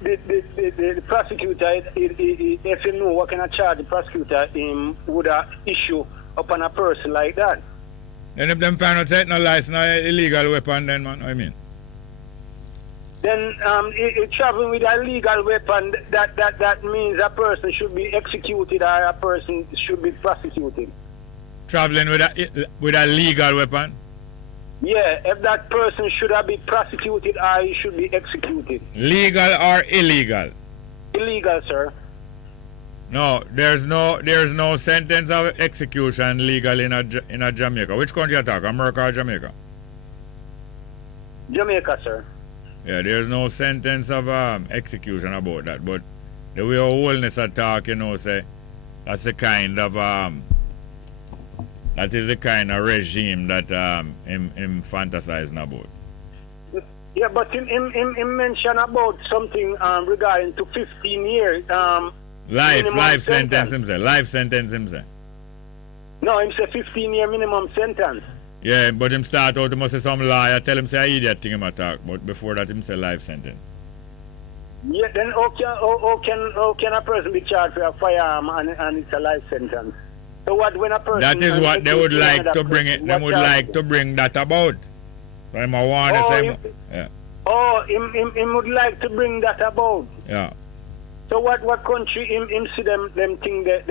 the prosecutor, if you know what kind of charge the prosecutor would issue upon a person like that? And if them find out that no license, no illegal weapon, then, man, I mean. Then traveling with a legal weapon, that means a person should be executed or a person should be prosecuted. Traveling with a legal weapon? Yeah, if that person should have been prosecuted or he should be executed. Legal or illegal? Illegal, sir. No, there's no sentence of execution legal in a Jamaica. Which country you talk? America or Jamaica? Jamaica, sir. Yeah, there's no sentence of execution about that. But the way wholeness attack, say that's the kind of that is the kind of regime that him fantasizing about. Yeah, but him mentioned about something regarding to 15 years. Life sentence himself. Life sentence himself. No, him say 15-year minimum sentence. Yeah, but him start out, he must say some lawyer tell him say I idiot thing him attack, but before that him say life sentence. Yeah, then how can a person be charged for a firearm and it's a life sentence? So what when a person... That is what they would like to bring it. They would like to bring that about. So I'm a warn yeah. Oh, him would like to bring that about. Yeah. So what country him see them think that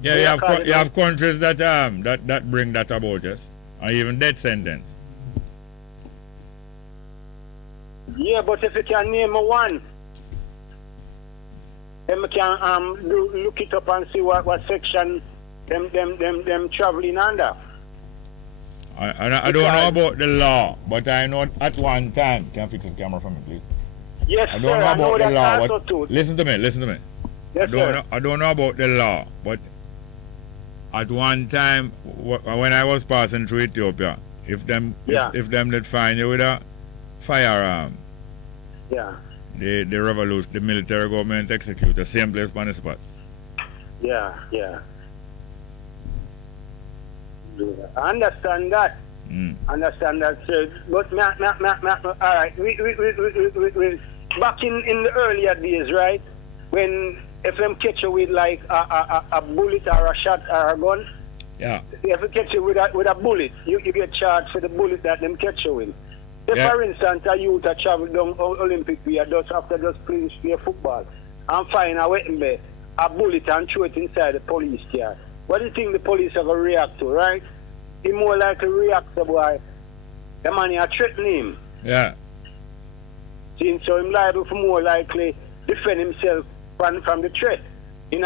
Yeah, you have countries that that bring that about, yes, or even death sentence. Yeah, but if you can name one, then we can look it up and see what section them traveling under. I don't know about the law, but I know at one time. Can you fix the camera for me, please? Yes, I don't know about the law. But listen to me. Yes, I don't know about the law, but at one time when I was passing through Ethiopia, if them did find you with a firearm, the revolution, the military government execute the same place on the spot. Yeah. I understand that. Understand that, sir. But all right. We back in the earlier days, right? When if them catch you with like a bullet or a shot or a gun, if they catch you with a bullet, you get charged for the bullet that them catch you with. If, for instance, a youth travel down Olympic week just after just playing football and find a weapon there, a bullet and throw it inside the police car. What do you think the police are going to react to, right? He more likely react to boy. The man here threatening him. Yeah. See, so him liable for more likely defend himself from the threat. In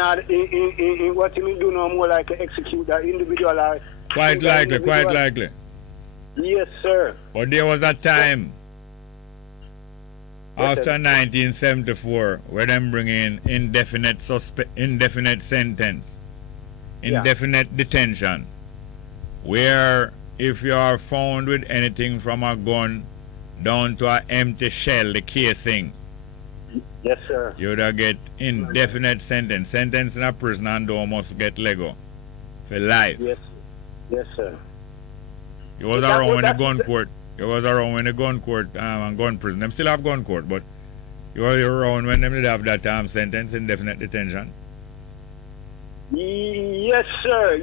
what he do now, more likely execute that individual. Quite likely. Yes, sir. But there was a time after 1974 where them bring in indefinite sentence, indefinite detention, where if you are found with anything from a gun down to an empty shell, the casing, yes, sir, you would get indefinite sentence. Sentence in a prison and don't must get Lego for life. Yes, sir. You was around when the gun court. You was around when the gun court and gun prison. Them still have gun court, but you were around when them did have that sentence, indefinite detention. Yes, sir.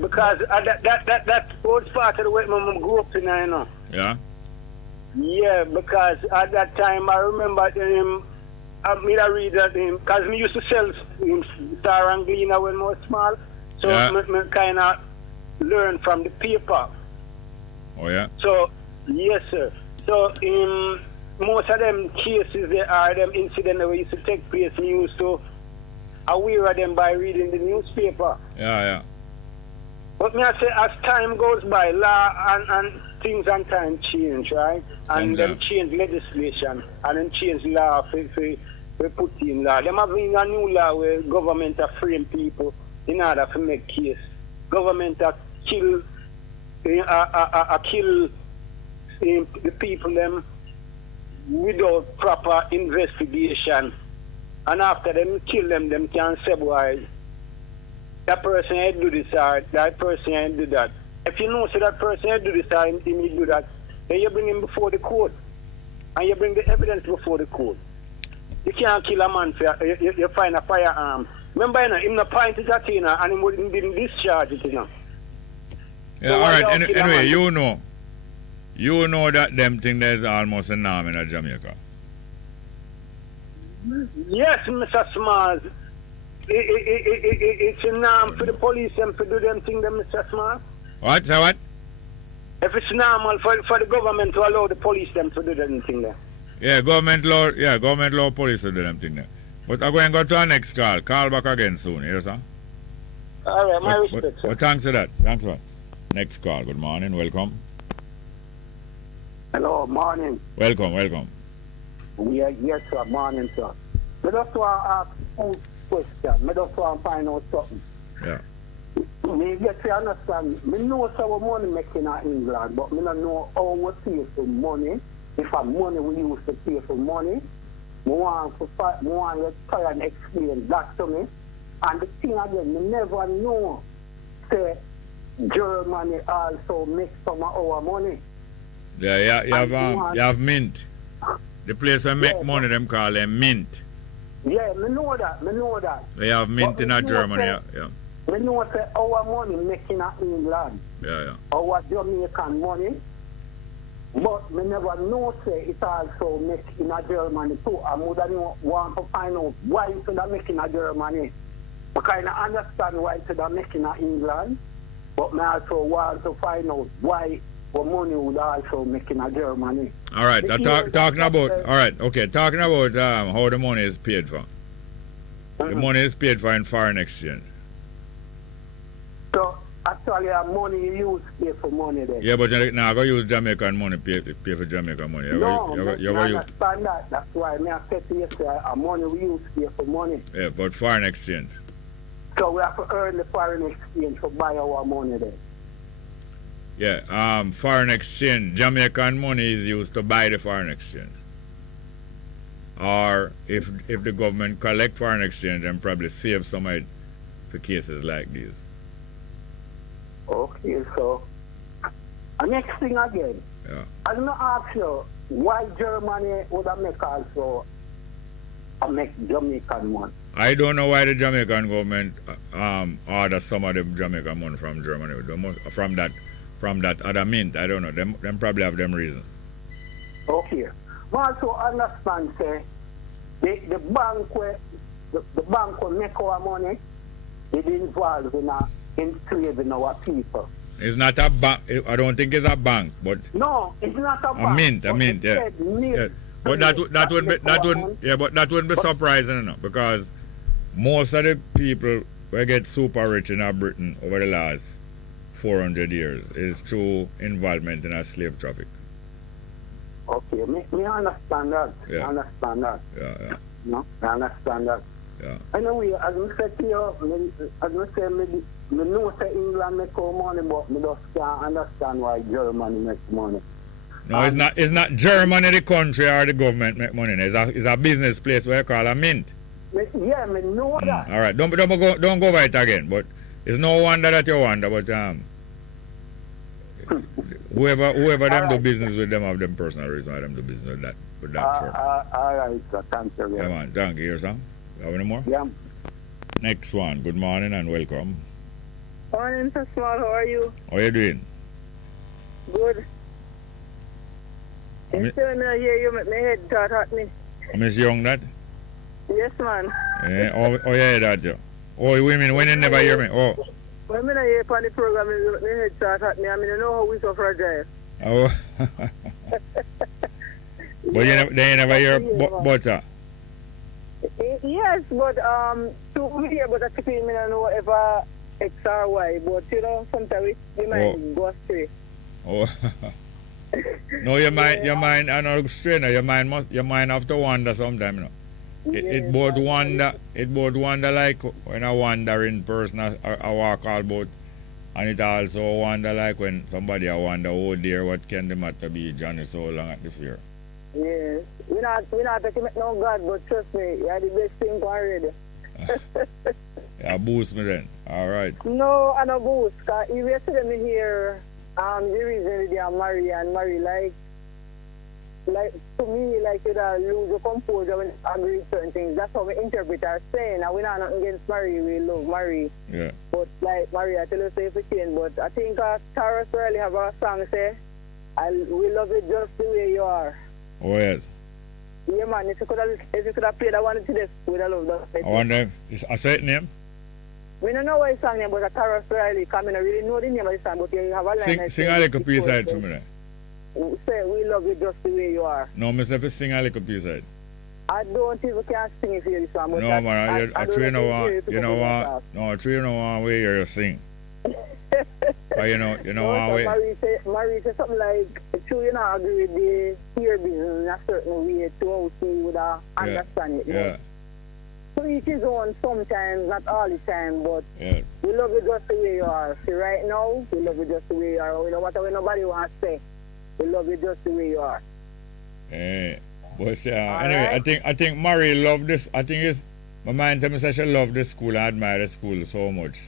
Because that was part of the way my mom grew up in, you know. Yeah. Yeah, because at that time I remember I read that because me used to sell Star and Gleaner when I was small, so I kind of learn from the paper. Oh yeah. So yes, sir. So most of them cases there are them incidents that used to take place. Me used to aware of them by reading the newspaper. Yeah. But me I say as time goes by, law and things and time change, right? And them change legislation and then change law for put in law. Them have a new law where government are frame people in order to make case. Government are kill the people them without proper investigation, and after them kill them can say why that person ain't do this or that person ain't do that. If you know so that person ain't do this or he do that, then you bring him before the court and you bring the evidence before the court. You can't kill a man for you find a firearm. Remember, him not point it at you and he didn't discharge it, Yeah, so all right. Anyway, you know that them thing there's almost a norm in Jamaica. Yes, Mr. Smalls. It's a norm for the police and to do them thing, Mr. Smalls. What? Say what? If it's normal for the government to allow the police them to do them thing there. Yeah, government law police to do them thing there. But I'm going to go to our next call. Call back again soon, yes, sir? All right, my respect, sir. But thanks for that. Thanks for that. Next call. Good morning. Welcome. Hello, morning. Welcome. Yes, sir. Morning, sir. I just want to ask one question. I just want to find out something. Yeah. Me get to understand. Me know some money making in England, but me don't know how we pay for money. If a money we use to pay for money, I want to try and explain that to me. And the thing again, me never know say Germany also makes some of our money. Yeah, you have Mint. The place where make money, them call them Mint. Yeah, me know that. They have Mint in Germany, yeah. We know that our money making in England. Yeah. Our Jamaican money. But we never know say it also make in Germany too. I would want to find out why it's not making in Germany. I kind of understand why it's not making in England. But I also want to find out why the money would also make in Germany. All right, talking about how the money is paid for. The money is paid for in foreign exchange. So actually, money you use pay for money then. Yeah, but you're not going to use Jamaican money pay for Jamaican money. You understand that. That's why I said to you, money we use pay for money. Yeah, but foreign exchange. So we have to earn the foreign exchange to buy our money then. Yeah, foreign exchange. Jamaican money is used to buy the foreign exchange. Or if the government collect foreign exchange, then probably save some of it for cases like these. Okay, so the next thing again, I'm going to ask you why Germany would make also make Jamaican money. I don't know why the Jamaican government order some of the Jamaican money from Germany, from that other mint. I don't know. Them probably have them reasons. Okay. I also understand say the bank where make our money, it involved in enslaving our people. It's not a bank. I don't think it's a bank, but no, it's not a bank. A mint, yeah. Yeah. But that wouldn't be surprising enough, because most of the people who get super rich in Britain over the last 400 years is through involvement in a slave traffic. Okay, me understand that. Yeah. I understand that. Yeah. No, I understand that. Yeah. Anyway, as I said to you, as I say, I know that England make our money, but I just can't understand why Germany makes money. No, it's not Germany, the country or the government make money. It's a business place where you call a mint. Yeah, I know that. All right, don't go over it again. But it's no wonder that you wonder. But whoever them do business with, them have them personal reason why them do business with that firm. All right, sir. Thank you. Yeah, man. Thank you, sir. Have any more? Yeah. Next one. Good morning and welcome. Morning, Mr. Small. How are you? How are you doing? Good. Instead of hear you, make my head start hurt me. Miss Young, that? Yes, man. Yeah, that, yeah. Oh, women, when you never hear me? Oh. When I hear on the program, my head start hurt me. I mean, I know how we so fragile. Oh. But you never hear butter? Yes, but to hear but I feel me don't know whatever X or Y, but you know, sometimes we might go astray. Oh. No, your mind are not straight. Your mind have to wander sometime, you know. It both wander like when a wandering person I walk all boat, and it also wander like when somebody I wonder, oh dear, what can the matter be, Johnny, so long at the fair. Yes. We're not taking it no God, but trust me, you're the best thing already. Yeah, boost me then. All right. No, I no boost. Cause if you see them here, the reason they are marry like to me, like you lose your composure when you agree with certain things. That's how we interpret our saying. And we're not nothing against Mary, we love Mary. Yeah. But like Mary, I tell you say if we can. But I think Taurus really have a song say, we love you just the way you are. Oh yes. Yeah man, if you could have played that one today, we'd have loved that. I wonder is a certain name? We don't know what his song name, but a Taurus Riley. I mean, I really know the name of the song, but you have a line. Sing a little piece of it for me then. Say we love you just the way you are. No, myself is sing a little piece of it. I don't think we can sing it for you, song. But no, man, I truly know what. No, I truly know what way you sing. But you know what way. Marie said something like, "True, you not agree with the peer business in a certain way to how she would understand it." Yeah. So each his own sometimes, not all the time, but we love you just the way you are. See, right now, we love you just the way you are. We know whatever nobody wants to say. We love you just the way you are. But anyway, right? I think Marie loved this. I think my mind tells me that she loved the school and admire the school so much.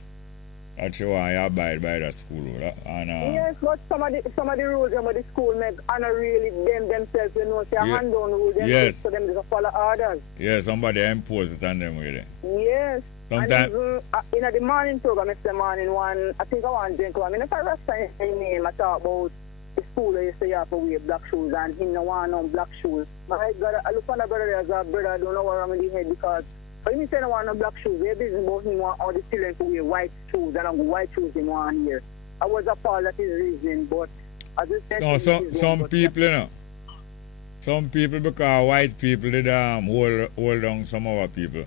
That's why I abide by the school. And, yes, but some of the rules them the school make are not really them themselves, you know, say a hand down rule them yes. so them to follow orders. Yeah, somebody impose it on them with it. Yes. Sometimes and even, in the morning program, it's the morning one, I think I want to drink one. I mean, if I Rasta in name, I talk about the school where you say you have to wear black shoes and him no want no black shoes. My God, I look on the brother as a brother, I don't know what wrong with his head because when he say no want no black shoes, they're busy about him want all the children to wear white shoes and white shoes in one year. I was appalled at his reason, but I just said no, some people, you know. Some people, because white people did hold down some other people.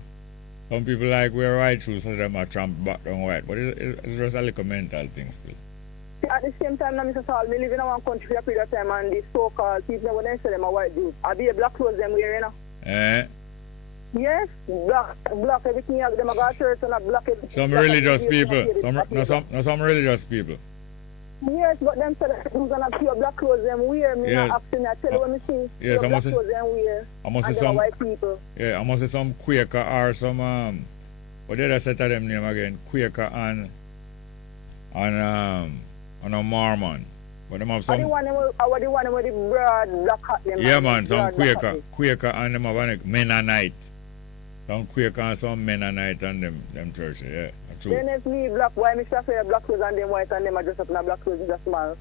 Some people like wear white shoes so them are tramp back down white. But it's just a little mental thing still. At the same time, Mr. Saul, we live in one country for a period of time and the so-called people, when they say them are white dudes, I be a black clothes them wearing, you know? Yes, black everything, them got shirts and a black everything. Some religious people, some religious people. Yes, but them say that who's gonna pure black clothes them wear. Me not asking, I tell you when me see yes, black clothes them wear. And them white people. Yeah, I must say some Quaker or some what did I say to them name again? Quaker and a Mormon. But them have some. The one with the broad black hat them. Yeah man, some Quaker and them have a Mennonite. Some Quaker and some Mennonite and them churches, yeah. True. Then if me black, why me say black clothes and them white and them are just up in a black clothes in a smile.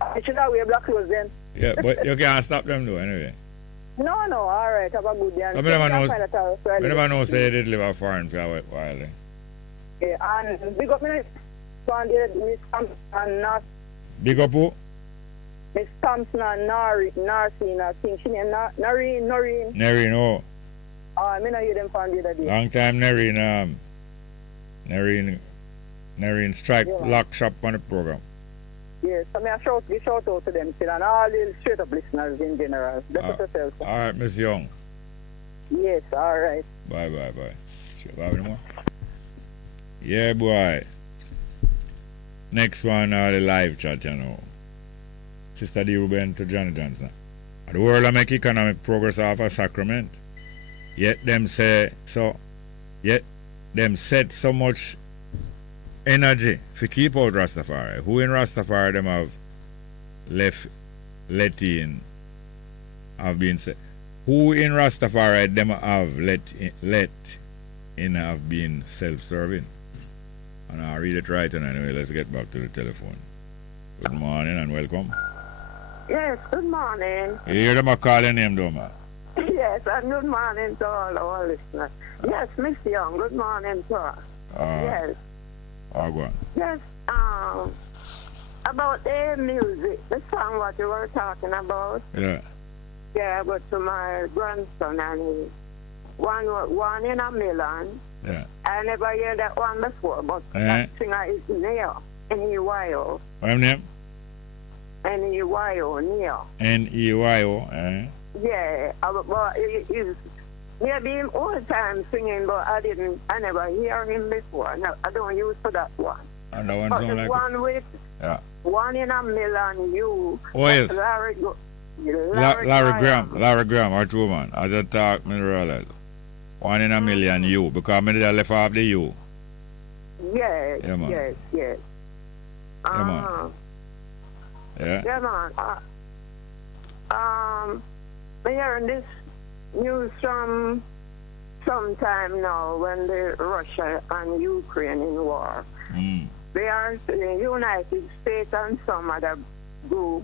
I should have wear black clothes then. Yeah, but you can't stop them though anyway. No, alright, have a good day. I never know say they did live a foreign for a while. Yeah, and big up me Miss Thompson and Nas. Big up who? Miss Thompson and Narcine, I think she named Noreen. Noreen, oh. I mean, I hear them from the other day. Long time Noreen strike lock shop on the program. Yes, I mean, I shout out to them still and all the straight up listeners in general. That's what I tell. All right, Miss Young. Yes, all right. Bye. Bye anymore. Yeah, boy. Next one, the live chat, you know. Sister D. Ruben to Johnny Johnson. The world will make economic progress off a sacrament. Yet them set so much energy to keep out Rastafari. Who in Rastafari them have let in have been said. Who in Rastafari them have let in have been self-serving. And I'll read it right and anyway, let's get back to the telephone. Good morning and welcome. Yes, good morning. You hear them call your name though, man? Yes, and good morning to all our listeners. Yes, Miss Young, good morning to her. Yes. Go on. Yes, about the music, the song what you were talking about. Yeah. Yeah, but to my grandson and he, one in a million. Yeah. I never heard that one before, but that singer is Neo, N-E-Y-O. What's name? N-E-Y-O, Neo. N-E-Y-O, Yeah, but he's maybe him all the time singing, but I never hear him before. No, I don't use for that one. And that one but sound the like one with one in a million, you. Oh yes. Larry Graham, our true man. As I talk, me realize 1 in a million you, because I did left off the you. Yes, yeah, man. Yes. Yeah, man. Yeah, man. I'm hearing this news from some time now when the Russia and Ukraine in war. They are the United States and some other group.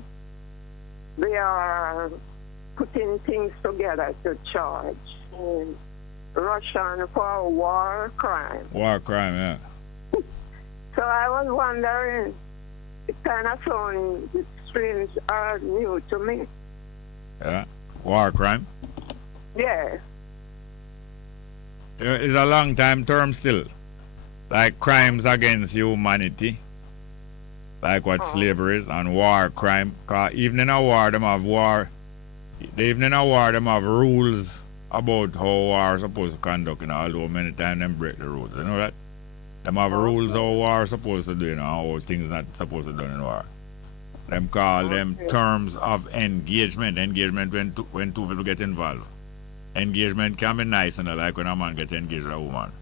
They are putting things together to charge Russian for war crime. War crime, yeah. So I was wondering, it kind of sounds strange or new to me. Yeah, war crime. Yeah. It's a long time term still. Like crimes against humanity. Like what slavery is and war crime. Because even in a war, them have rules about how war is supposed to conduct, you know, although many times them break the rules. You know that? Them have rules how war is supposed to do, you know, how things not supposed to do in war. Them call them terms of engagement. Engagement when two people get involved. Engagement can be nice, you know, like when a man gets engaged with a woman.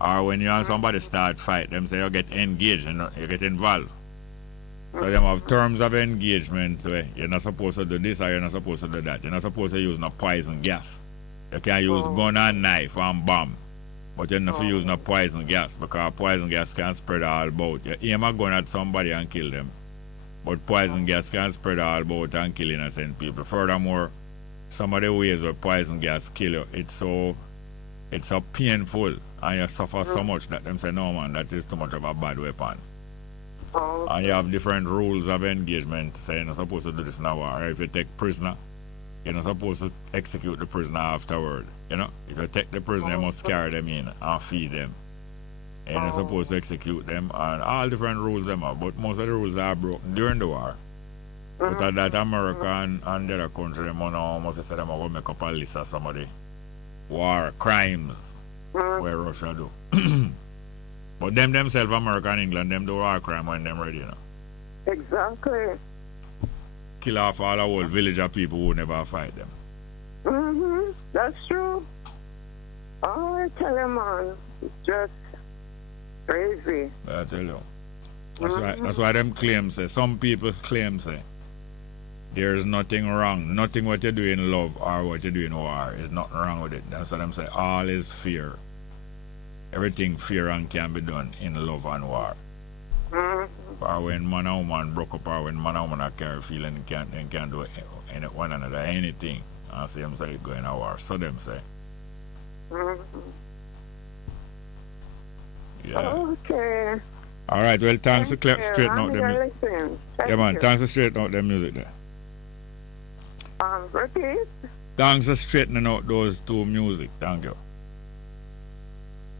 Or when you and somebody start fight, them say you get engaged and you get involved. So them have terms of engagement where you're not supposed to do this or you're not supposed to do that. You're not supposed to use no poison gas. You can use gun and knife and bomb. But you're not to use no poison gas because poison gas can spread all about. You aim a gun at somebody and kill them. But poison gas can spread all about and kill innocent people. Furthermore, some of the ways where poison gas kill you, it's so painful and you suffer so much that them say, no man, that is too much of a bad weapon. And you have different rules of engagement. So you're not supposed to do this in a war. If you take prisoner, you're not supposed to execute the prisoner afterward. You know, if you take the prisoner, you must carry them in and feed them. And you're not supposed to execute them. And all different rules them are. But most of the rules are broken during the war. But at that America and the other country, them must say them are going to make up a list of some of the war crimes where Russia do. But them themselves, America and England, them do war crime when them ready, you know. Exactly. Kill off all the whole village of people who never fight them. That's true. Oh, I tell you, man, it's just crazy. I tell you. That's why them claims say, some people claim say, there's nothing wrong. Nothing what you do in love or what you do in war is nothing wrong with it. That's what them say. All is fear. Everything fear and can be done in love and war. Or when man and woman broke up, or when man and woman carry feeling, they can't do one another anything. And see them say going to war. So them say. Yeah. Okay. All right. Well, thanks to straighten out them. Yeah, man. Thanks to straighten out them music there. Repeat. Thanks for straightening out those two music. Thank you.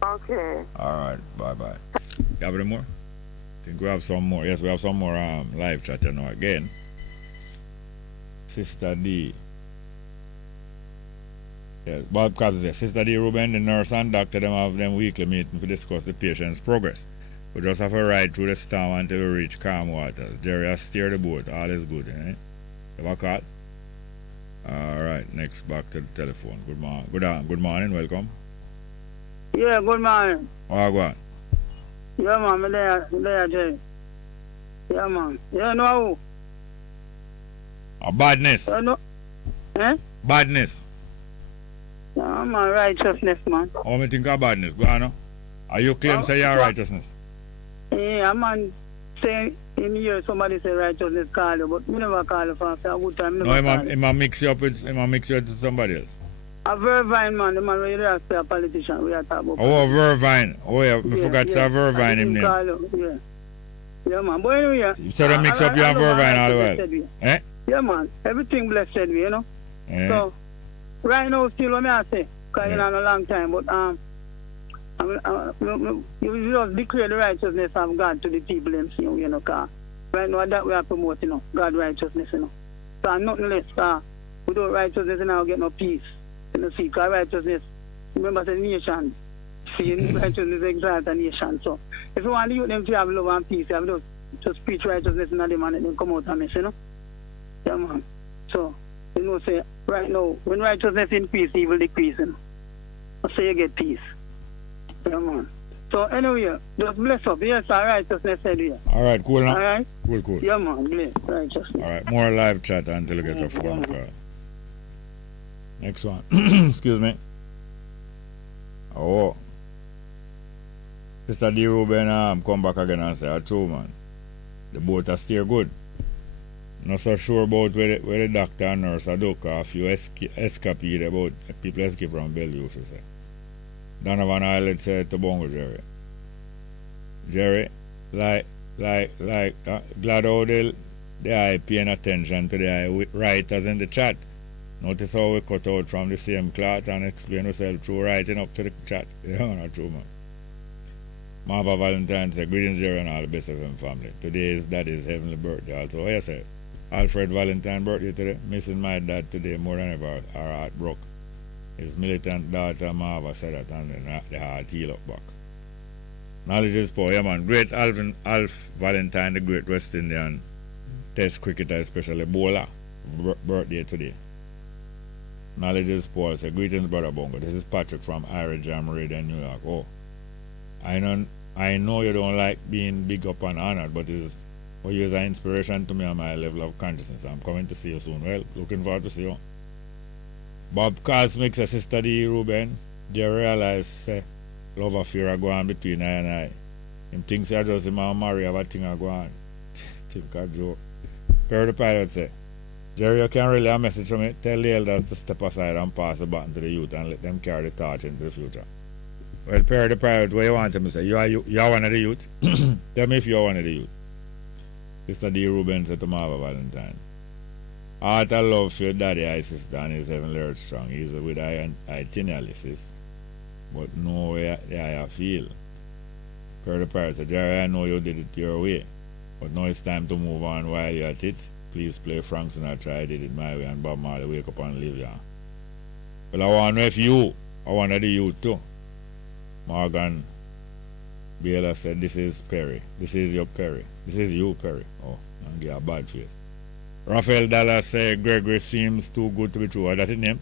Okay. All right. Bye-bye. You have any more? I think we have some more. Yes, we have some more live chat now again. Sister D. Yes, Bob Cobbs says, Sister D. Ruben, the nurse and doctor, them have them weekly meeting to discuss the patient's progress. We just have to ride through the storm until we reach calm waters. Jerry has steered the boat. All is good, eh? You have a call? All right, next back to the telephone. Good morning. Good morning, welcome. Yeah, good morning. Oh, go on. Yeah, man, I'm there, Jay. Yeah, man. Yeah, no. A badness. No. Eh? Badness. Yeah, man, righteousness, man. How me think of badness? Go on, no? Are you claim say you're righteousness? Yeah, man. Say in here somebody say righteousness call you, but me never call you for a good time. No, he might mix you up with somebody else. A Vervine, man, the man where you have to a politician, we are talking about. Oh, a Vervine. Oh, yeah, I forgot to say Vervine him name. Yeah. Yeah, man. But anyway, you said to mix up your Vervine all the while. Eh? Yeah, man. Everything blessed way, you know. Eh? So, right now, still what I say, because you know, a long time, but you just declare the righteousness of God to the people them see, you know, because right now that we are promoting, you know, God righteousness, you know. So, nothing less, without righteousness, you know, get no peace. You know, see, because righteousness, remember the nation, see, righteousness exalts a nation. So, if you want to use them to have love and peace, you have to preach righteousness in them and then come out and mess, you know. Yeah, man. So, you know, say, right now, when righteousness increase, evil decrease, you know. So you get peace. Yeah, man. So, anyway, just bless up. Yes, our righteousness said here. All right, cool now. All right? Cool. Yeah, man, bless righteousness. All right, more live chat until you get a phone call. Next one. Excuse me. Oh. Sister D. Ruben come back again and say, true, man. The boat are still good. Not so sure about where the doctor and nurse are do, because if you escapade about people escape from Bellevue, she say. Donovan Island said to Bongo Jerry. Jerry, glad how they are paying attention to the writers in the chat. Notice how we cut out from the same cloth and explain ourselves through writing up to the chat. Yeah, not true, man. Marva Valentine said, greetings, Jerry, and all the best of him family. Today is Daddy's heavenly birthday. Also, yes, sir. Alfred Valentine birthday today. Missing my dad today more than ever. Our heart broke. His militant daughter Marva said that, and then the heart heal up back. Knowledge is power, yeah, man. Great Alf Valentine, the great West Indian test cricketer, especially bowler. Birthday today. Knowledge is Paul. Say, greetings, Brother Bongo. This is Patrick from Ira Jam Radio in New York. Oh, I know you don't like being big up and honored, but it's for you is an inspiration to me on my level of consciousness. I'm coming to see you soon. Well, looking forward to see you. Bob Cosmic says, Sister D. Ruben, do you realize love affair are going between I and I? Him thinks I just him and marry have a thing are going. Think a joke. Perry the Pilot say, Jerry, you can relay a message from me. Tell the elders to step aside and pass the baton to the youth and let them carry the torch into the future. Well, Perry the Pirate, what you want him to say? You are one of the youth? Tell me if you are one of the youth. Sister D. Ruben said to Marva Valentine, Heart of love for your daddy, I sister, and his heavenly earth strong. He's with itineralist, but no way I feel. Perry the Pirate said, Jerry, I know you did it your way, but now it's time to move on while you're at it. Please play Frank Sinatra, I did it my way, and Bob Marley, wake up and live, yeah. Well, I want to know if you are one of the youth too. Morgan Baylor said, this is Perry. This is your Perry. This is you, Perry. Oh, and get a bad face. Raphael Dallas said, Gregory seems too good to be true. Is that his name?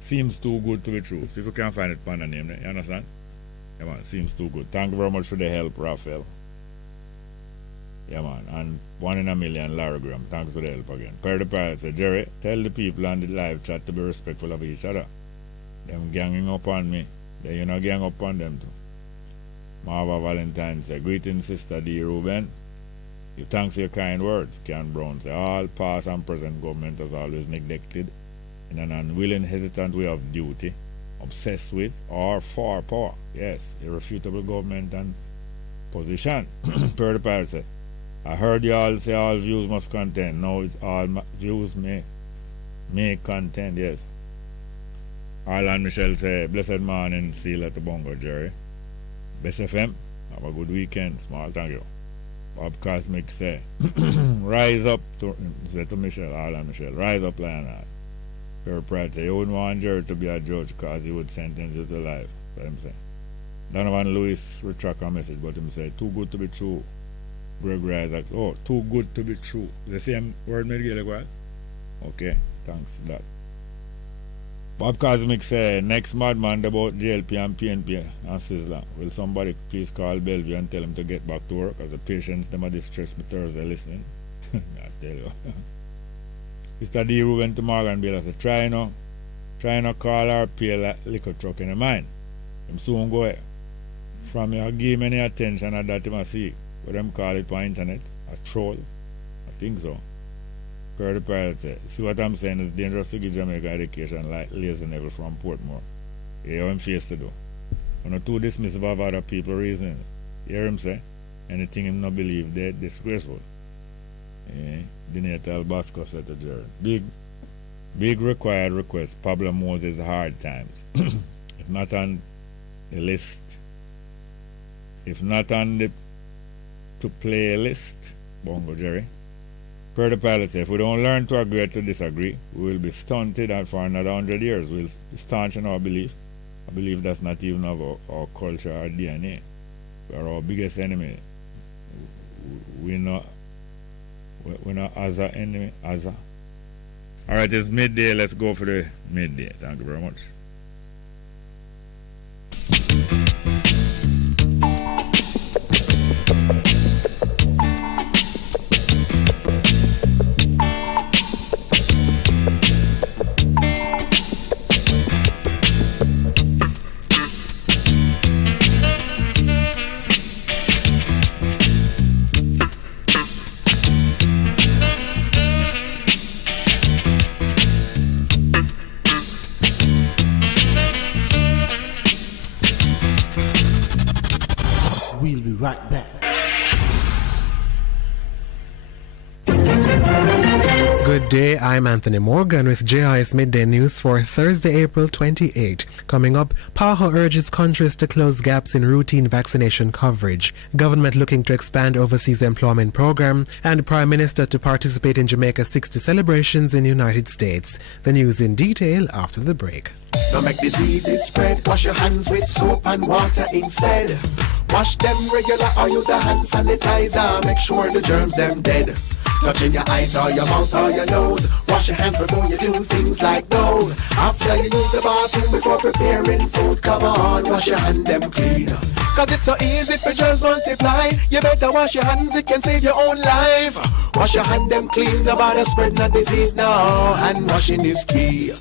Seems too good to be true. See if you can find it on the name. You understand? Yeah, man, seems too good. Thank you very much for the help, Raphael. Yeah, man. And 1 in a million, Larry Graham. Thanks for the help again. Perry the Pirate said, Jerry, tell the people on the live chat to be respectful of each other. Them ganging up on me. Then you know gang up on them too. Marva Valentine said, Greetings, Sister D. Ruben. Give thanks for your kind words. Ken Brown said, all past and present government has always neglected in an unwilling, hesitant way of duty, obsessed with or for power. Yes, irrefutable government and position. Perry the Pirate said, I heard you all say all views must contend. Now it's all views may contend, yes. Arlan Michelle say, blessed morning, seal at the Bongo, Jerry. Bess FM, have a good weekend. Small, thank you. Bob Cosmic say, rise up to Michelle, Arlan Michelle, rise up, Lionheart. Perry Pratt say, you wouldn't want Jerry to be a judge because he would sentence you to life. That's what him say. Donovan Lewis retract a message, but him say, too good to be true. Gregory Isaac, oh, too good to be true. The same word made like what? Okay, thanks to that. Bob Cosmic say, next madman about JLP and PNP and Sizzler. Will somebody please call Bellevue and tell him to get back to work? As the patients, them are distressed me Thursday listening. I tell you. Mr. D. Ruben to Morgan Baylor say, try no call or pay a liquor truck in the mine. Them soon go ahead. From you give him any attention at that you must see. What them call it on internet? A troll? I think so. Perry the Pirate said, see what I'm saying is dangerous to give Jamaica education like Lazy Neville from Portmore. You hear him face to do. When not too dismissive of other people reasoning. You hear him say, anything him not believe they're disgraceful. Yeah. Didn't tell Bosco said to Jared. Big required request. Pablo Moses hard times. If not on the list, if not on the to play list, Bongo Jerry. Per the Pilot said, if we don't learn to agree to disagree, we will be stunted and for another 100 years. We'll staunch in our belief. I believe that's not even of our culture or DNA. We are our biggest enemy. We're not as an enemy. Alright, it's midday. Let's go for the midday. Thank you very much. Right back. Good day, I'm Anthony Morgan with JIS Midday News for Thursday, April 28. Coming up, PAHO urges countries to close gaps in routine vaccination coverage, government looking to expand overseas employment program, and Prime Minister to participate in Jamaica's 60 celebrations in the United States. The news in detail after the break. Don't make diseases spread. Wash your hands with soap and water instead. Wash them regular or use a hand sanitizer. Make sure the germs them dead. Touching your eyes or your mouth or your nose. Wash your hands before you do things like those. After you use the bathroom before preparing food, come on, wash your hand them clean. Cause it's so easy for germs multiply. You better wash your hands, it can save your own life. Wash your hand them clean, nobody spread no disease now. And washing is key.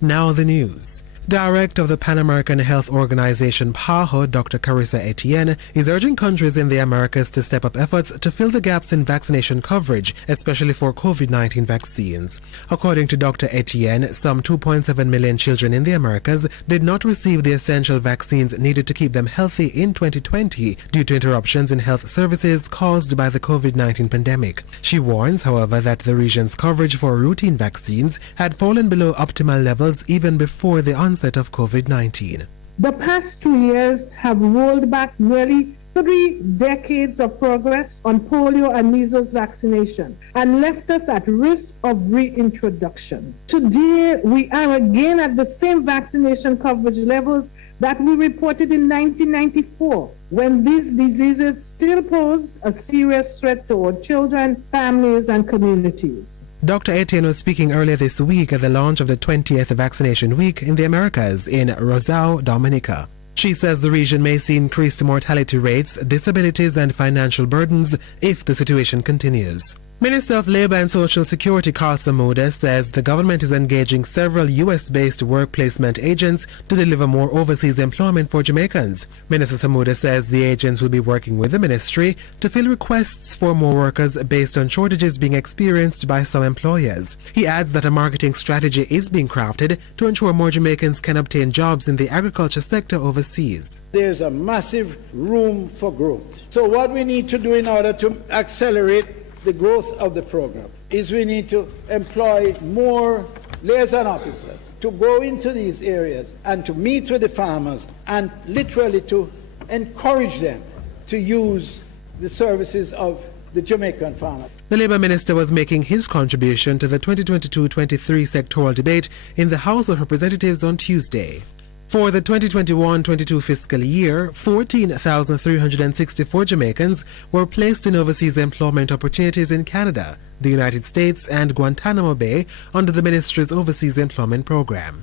Now the news. Director of the Pan American Health Organization PAHO, Dr. Carissa Etienne, is urging countries in the Americas to step up efforts to fill the gaps in vaccination coverage, especially for COVID-19 vaccines. According to Dr. Etienne, some 2.7 million children in the Americas did not receive the essential vaccines needed to keep them healthy in 2020 due to interruptions in health services caused by the COVID-19 pandemic. She warns, however, that the region's coverage for routine vaccines had fallen below optimal levels even before the onset of COVID-19. The past 2 years have rolled back nearly 3 decades of progress on polio and measles vaccination and left us at risk of reintroduction. Today, we are again at the same vaccination coverage levels that we reported in 1994, when these diseases still posed a serious threat to our children, families, and communities. Dr. Etienne was speaking earlier this week at the launch of the 20th Vaccination Week in the Americas in Rosao, Dominica. She says the region may see increased mortality rates, disabilities, and financial burdens if the situation continues. Minister of Labour and Social Security Carl Samuda says the government is engaging several US-based work placement agents to deliver more overseas employment for Jamaicans. Minister Samuda says the agents will be working with the ministry to fill requests for more workers based on shortages being experienced by some employers. He adds that a marketing strategy is being crafted to ensure more Jamaicans can obtain jobs in the agriculture sector overseas. There's a massive room for growth. So what we need to do in order to accelerate the growth of the program is we need to employ more liaison officers to go into these areas and to meet with the farmers and literally to encourage them to use the services of the Jamaican farmer. The Labour Minister was making his contribution to the 2022-23 sectoral debate in the House of Representatives on Tuesday. For the 2021-22 fiscal year, 14,364 Jamaicans were placed in overseas employment opportunities in Canada, the United States, and Guantanamo Bay under the Ministry's Overseas Employment Program.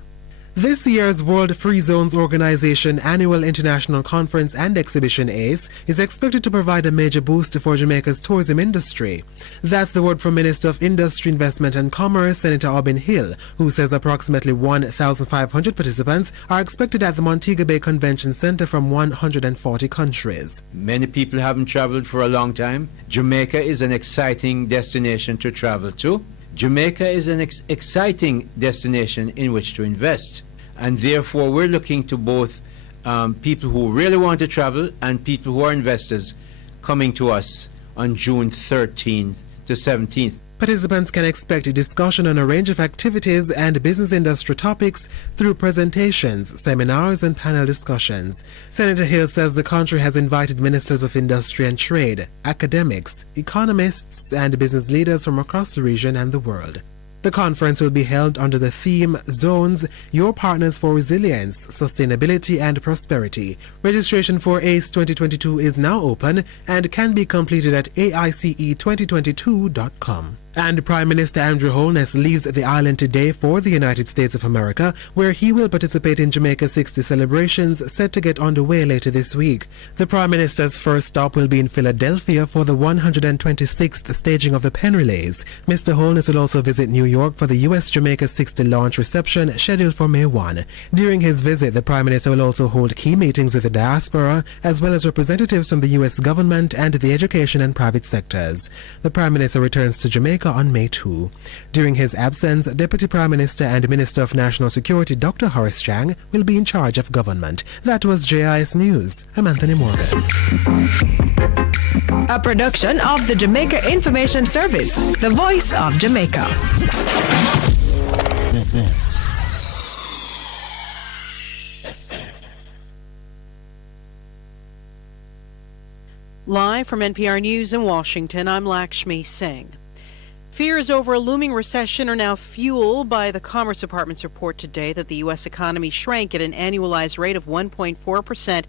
This year's World Free Zones Organization Annual International Conference and Exhibition ACE is expected to provide a major boost for Jamaica's tourism industry. That's the word from Minister of Industry, Investment and Commerce, Senator Aubin Hill, who says approximately 1,500 participants are expected at the Montego Bay Convention Center from 140 countries. Many people haven't traveled for a long time. Jamaica is an exciting destination to travel to. Jamaica is an exciting destination in which to invest. And therefore, we're looking to both people who really want to travel and people who are investors coming to us on June 13th to 17th. Participants can expect a discussion on a range of activities and business industry topics through presentations, seminars, and panel discussions. Senator Hill says the country has invited ministers of industry and trade, academics, economists, and business leaders from across the region and the world. The conference will be held under the theme Zones, Your Partners for Resilience, Sustainability and Prosperity. Registration for ACE 2022 is now open and can be completed at aice2022.com. And Prime Minister Andrew Holness leaves the island today for the United States of America, where he will participate in Jamaica 60 celebrations set to get underway later this week. The Prime Minister's first stop will be in Philadelphia for the 126th staging of the Pen Relays. Mr. Holness will also visit New York for the U.S. Jamaica 60 launch reception scheduled for May 1. During his visit, the Prime Minister will also hold key meetings with the diaspora, as well as representatives from the U.S. government and the education and private sectors. The Prime Minister returns to Jamaica on May 2. During his absence, Deputy Prime Minister and Minister of National Security Dr. Horace Chang will be in charge of government. That was JIS News. I'm Anthony Morgan. A production of the Jamaica Information Service, the voice of Jamaica. Live from NPR News in Washington, I'm Lakshmi Singh. Fears over a looming recession are now fueled by the Commerce Department's report today that the U.S. economy shrank at an annualized rate of 1.4% in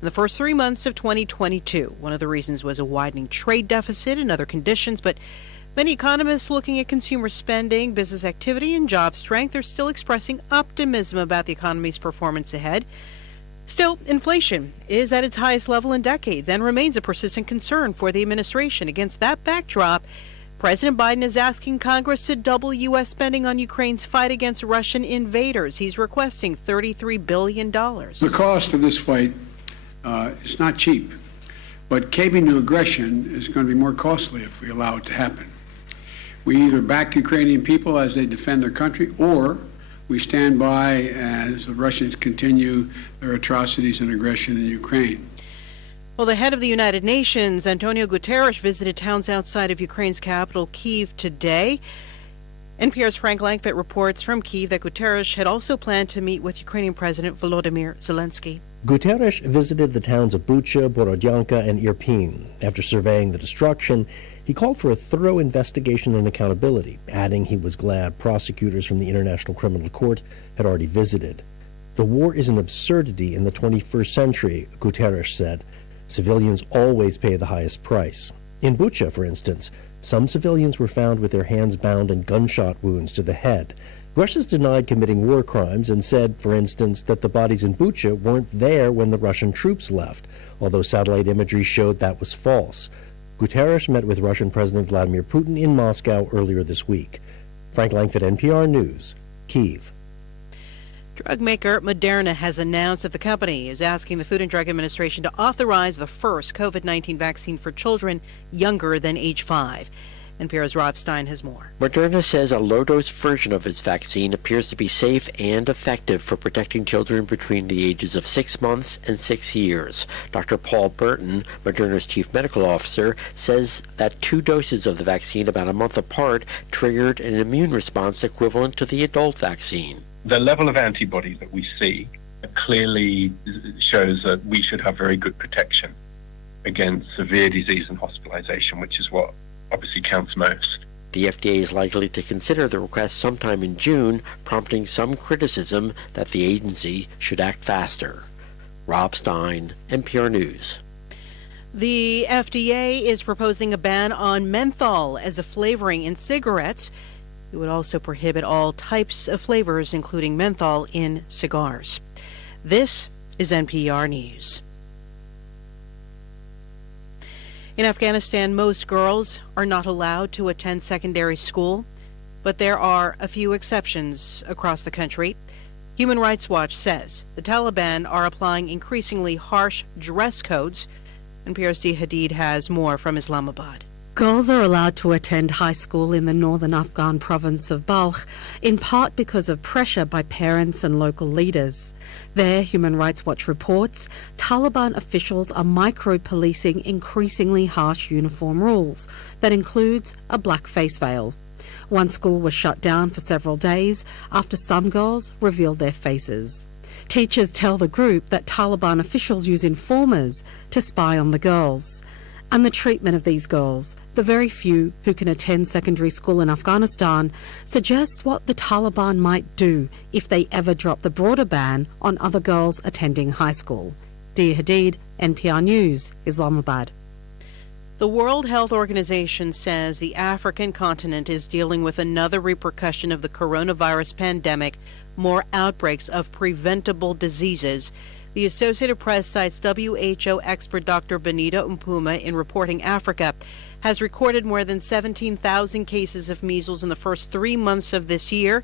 the first 3 months of 2022. One of the reasons was a widening trade deficit and other conditions, but many economists looking at consumer spending, business activity, and job strength are still expressing optimism about the economy's performance ahead. Still, inflation is at its highest level in decades and remains a persistent concern for the administration. Against that backdrop, President Biden is asking Congress to double U.S. spending on Ukraine's fight against Russian invaders. He's requesting $33 billion. The cost of this fight is not cheap, but caving to aggression is going to be more costly if we allow it to happen. We either back Ukrainian people as they defend their country, or we stand by as the Russians continue their atrocities and aggression in Ukraine. Well, the head of the United Nations, Antonio Guterres, visited towns outside of Ukraine's capital, Kyiv, today. NPR's Frank Langford reports from Kyiv that Guterres had also planned to meet with Ukrainian President Volodymyr Zelensky. Guterres visited the towns of Bucha, Borodyanka, and Irpin. After surveying the destruction, he called for a thorough investigation and accountability, adding he was glad prosecutors from the International Criminal Court had already visited. The war is an absurdity in the 21st century, Guterres said. Civilians always pay the highest price. In Bucha, for instance, some civilians were found with their hands bound and gunshot wounds to the head. Russia's denied committing war crimes and said, for instance, that the bodies in Bucha weren't there when the Russian troops left, although satellite imagery showed that was false. Guterres met with Russian President Vladimir Putin in Moscow earlier this week. Frank Langford, NPR News, Kyiv. Drug maker Moderna has announced that the company is asking the Food and Drug Administration to authorize the first COVID-19 vaccine for children younger than age 5. NPR's Rob Stein has more. Moderna says a low-dose version of its vaccine appears to be safe and effective for protecting children between the ages of 6 months and 6 years. Dr. Paul Burton, Moderna's chief medical officer, says that 2 doses of the vaccine about a month apart triggered an immune response equivalent to the adult vaccine. The level of antibodies that we see clearly shows that we should have very good protection against severe disease and hospitalization, which is what obviously counts most. The FDA is likely to consider the request sometime in June, prompting some criticism that the agency should act faster. Rob Stein, NPR News. The FDA is proposing a ban on menthol as a flavoring in cigarettes. It would also prohibit all types of flavors, including menthol, in cigars. This is NPR News. In Afghanistan, most girls are not allowed to attend secondary school, but there are a few exceptions across the country. Human Rights Watch says the Taliban are applying increasingly harsh dress codes. NPR's Dee Hadid has more from Islamabad. Girls are allowed to attend high school in the northern Afghan province of Balkh, in part because of pressure by parents and local leaders. There, Human Rights Watch reports, Taliban officials are micro-policing increasingly harsh uniform rules. That includes a black face veil. One school was shut down for several days after some girls revealed their faces. Teachers tell the group that Taliban officials use informers to spy on the girls. And the treatment of these girls, the very few who can attend secondary school in Afghanistan, suggests what the Taliban might do if they ever drop the broader ban on other girls attending high school. Dee Hadid, NPR News, Islamabad. The World Health Organization says the African continent is dealing with another repercussion of the coronavirus pandemic, more outbreaks of preventable diseases. The Associated Press cites WHO expert Dr. Benita Mpuma in reporting Africa has recorded more than 17,000 cases of measles in the first 3 months of this year.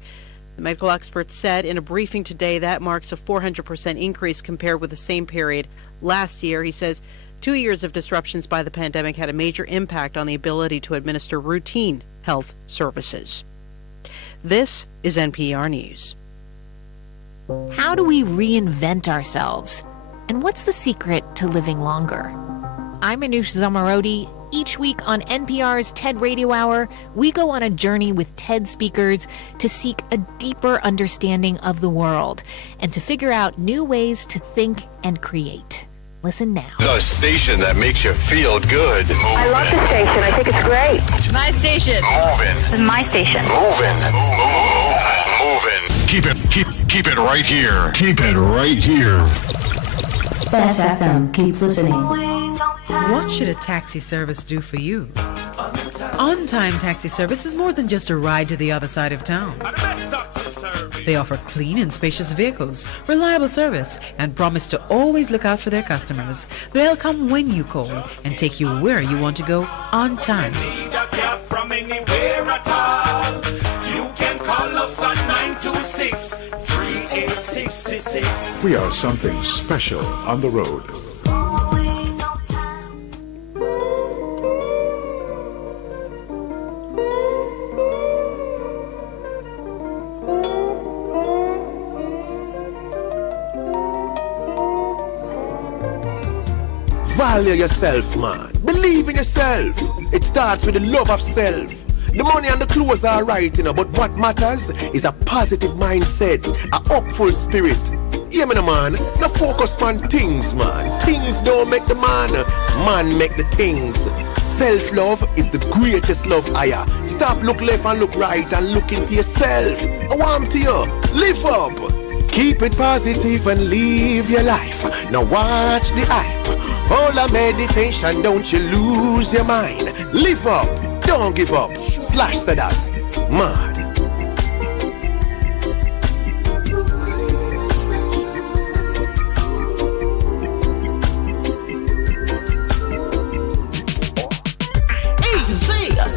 The medical expert said in a briefing today that marks a 400% increase compared with the same period last year. He says 2 years of disruptions by the pandemic had a major impact on the ability to administer routine health services. This is NPR News. How do we reinvent ourselves? And what's the secret to living longer? I'm Anush Zamarodi. Each week on NPR's TED Radio Hour, we go on a journey with TED speakers to seek a deeper understanding of the world and to figure out new ways to think and create. Listen now. The station that makes you feel good. I love the station. I think it's great. My station. Moving. This is my station. Moving. Moving. Keep it right here. Keep it right here. Bess FM. Keep listening. What should a taxi service do for you? On-time taxi service is more than just a ride to the other side of town. They offer clean and spacious vehicles, reliable service, and promise to always look out for their customers. They'll come when you call and take you where you want to go on time. From anywhere at all. You can call us on 926-3866. We are something special on the road. Value yourself, man. Believe in yourself. It starts with the love of self. The money and the clothes are right, but what matters is a positive mindset, a hopeful spirit. Hear me, man. No focus on things, man. Things don't make the man. Man make the things. Self-love is the greatest love higher. Stop look left and look right and look into yourself. I want to you. Live up. Keep it positive and live your life. Now watch the hype. All a meditation, don't you lose your mind. Live up, don't give up. Slash said that. Man.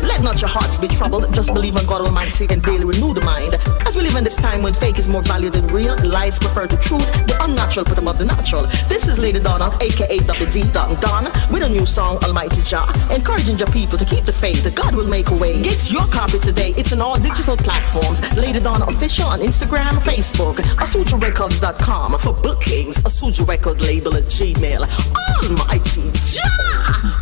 Let not your hearts be troubled. Just believe on God Almighty and daily renew the mind. As we live in this time when fake is more valued than real, lies prefer the truth, the unnatural put above the natural. This is Lady Donna, aka Dr. D. Don, with a new song, Almighty Jah, encouraging your people to keep the faith. God will make a way. Get your copy today. It's on all digital platforms. Lady Donna Official on Instagram, Facebook, AsujaRecords.com. For bookings, Asuja Record label at Gmail. Almighty Jah!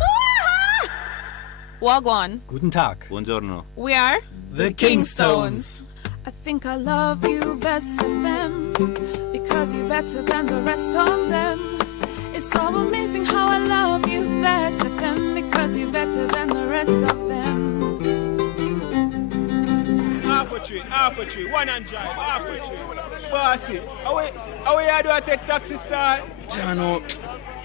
Wagwan. Guten Tag. Buongiorno. We are the Kingstones. I think I love you best of them because you're better than the rest of them. It's so amazing how I love you best of them because you're better than the rest of them. Half a tree, 100, half a tree. Bossy, how you do I take taxi star? Jano,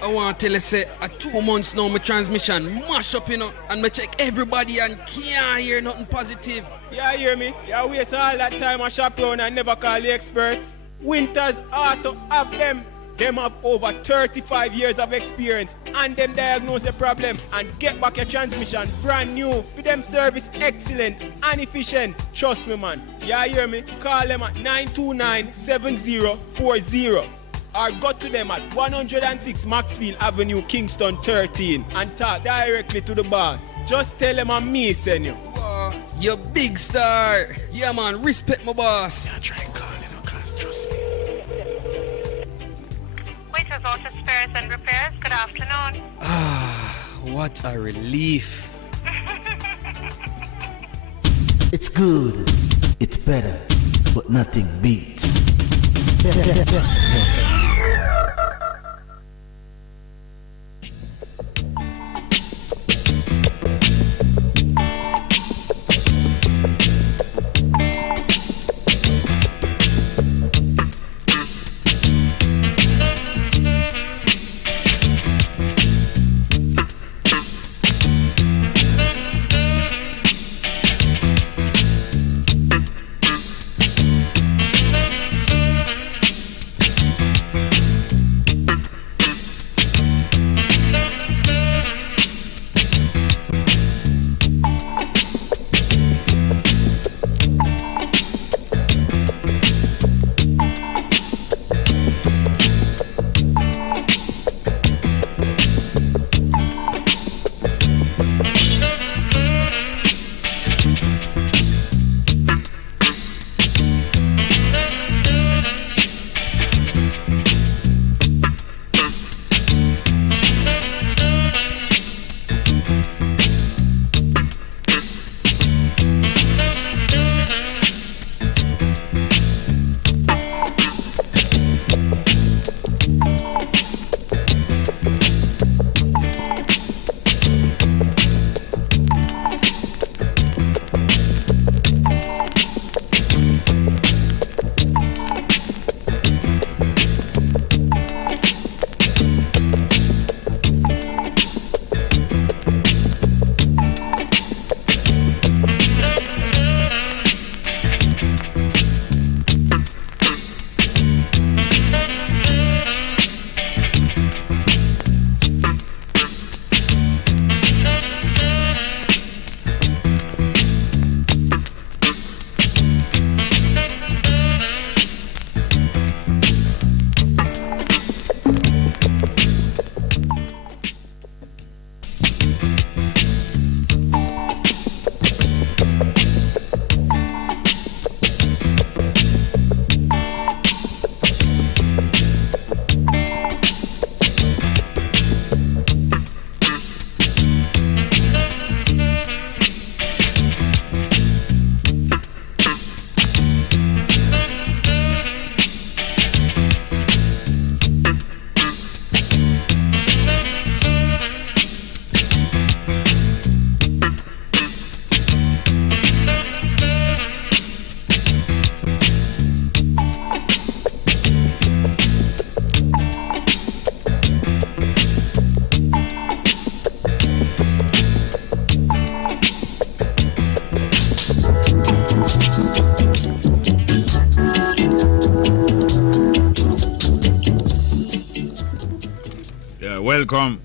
I want to tell you, say, 2 months now, my transmission mash up, and I check everybody and can't hear nothing positive. Yeah, hear me? You waste all that time I shop around and never call the experts. Winters Auto have them. Them have over 35 years of experience and them diagnose the problem and get back your transmission brand new. For them service excellent and efficient. Trust me, man. Yeah, hear me? Call them at 929-7040. Or go to them at 106 Maxfield Avenue, Kingston 13 and talk directly to the boss. Just tell them I'm me, send you. You big star. Yeah, man, respect my boss. Yeah, try and call cause trust me. Waiters Auto Spares and Repairs, good afternoon. What a relief. It's good, it's better, but nothing beats.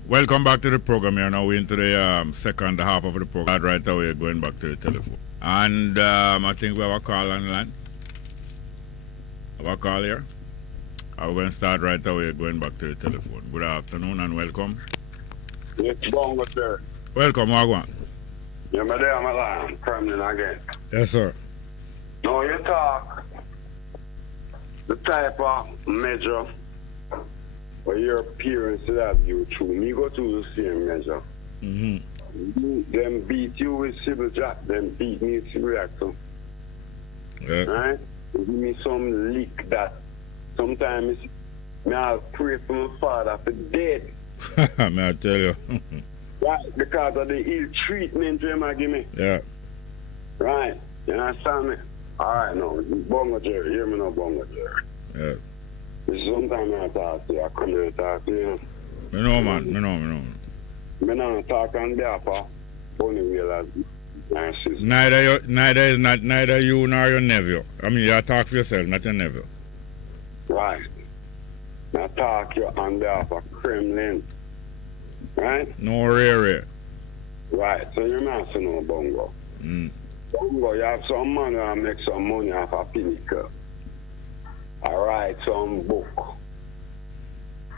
welcome back to the program here. Now we're into the second half of the program. Right away, going back to the telephone. And I think we have a call on the line. Have a call here. I'm going to start right away, going back to the telephone. Good afternoon and welcome. It's Bongo, sir. Welcome, Wagwan. Yeah, Midday, I'm alive. Kremlin again. Yes, sir. Now you talk the type of measure where your parents should have you through. Me go through the same measure. Them beat you with civil jack, them beat me with civil action. Yeah. Right? Give me some leak that sometimes I pray for my father for dead. May I tell you? Right, because of the ill treatment them I give me. Yeah. Right. You understand me? Alright now, Bongo Jerry, hear me now, Bongo Jerry. Yeah. This is sometimes I talk to you, I come here and talk to you. Me know, man. Me know. Me not talk on behalf of Bonnie Wheeler. Neither you nor your nephew. I mean, you talk for yourself, not your nephew. Right. I talk you on behalf of Kremlin. Right? No rare. Right. So you must know Bongo. Bongo, you have some money and make some money off a pinnacle. I write some book.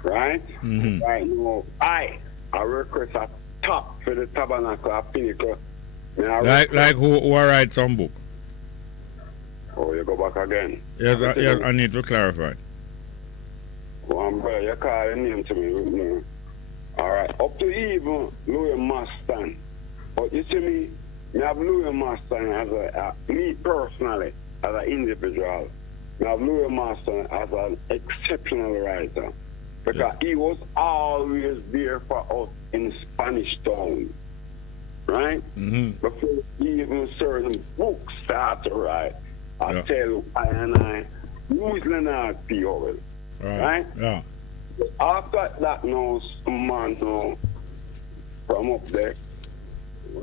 Right? Right now, I request a top for the tabernacle of pinnacle. Like who write some book? Oh, you go back again? Yes, I need to clarify. One brother, you call your name to me. Alright, up to even Louis Maston. But you see me have Louis Maston as me personally, as an individual. I have Louis Maston as an exceptional writer. Because he was always there for us in Spanish Town. Right? Before even certain books start to write, I tell I and I, who's Leonard P. Howell? Right? Yeah. After that, now, some man now, from up there,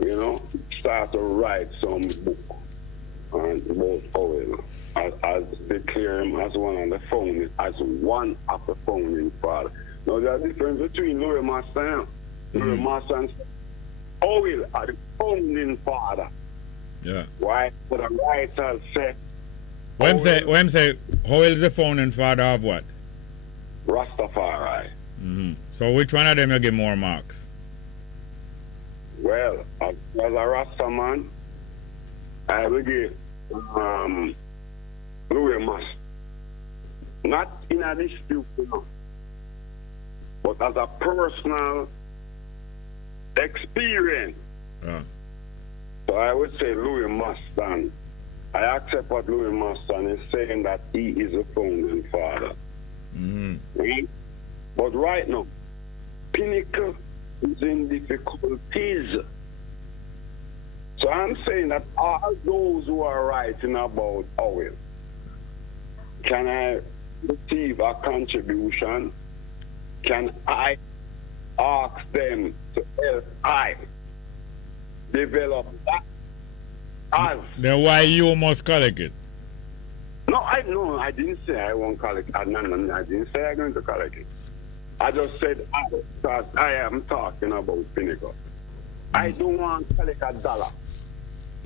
you know, start to write some book about Howell. As declare him as one of the founding, as one of the founding fathers. Now, there's a difference between Louis Masson. Louis Masson Howell are the founding father. Yeah. Why? But the writers say. When say Howell is the founding father of what? Rastafari. So which one of them you give more marks? Well, as a Rasta man, I will give Louis Masson. Not in a dispute, you know, but as a personal experience. So I would say Louis Masson. I accept what Louis Masson is saying, that he is a founding father. Right? But right now, Pinnacle is in difficulties. So I'm saying that all those who are writing about Howell, can I receive a contribution? Can I ask them to help I develop that as? Then why you must collect it? No, I didn't say I won't collect it. I didn't say I'm going to collect it. I just said because I am talking about Pinnacle. I don't want to collect $1.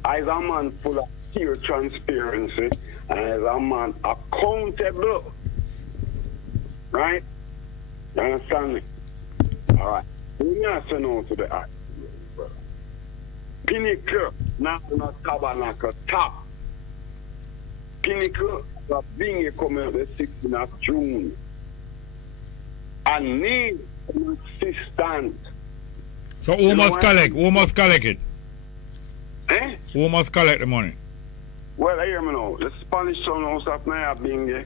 As a man full of pure transparency and as a man accountable. Right? You understand me? All right. We have to know to the act. Pinnacle, not tabernacle top. Pinnacle, the being coming on the 16th of June. I need an assistant. So who must collect? Who must collect it? Eh? Who must collect the money? Well, I hear me now. The Spanish Town House of Nyabinge,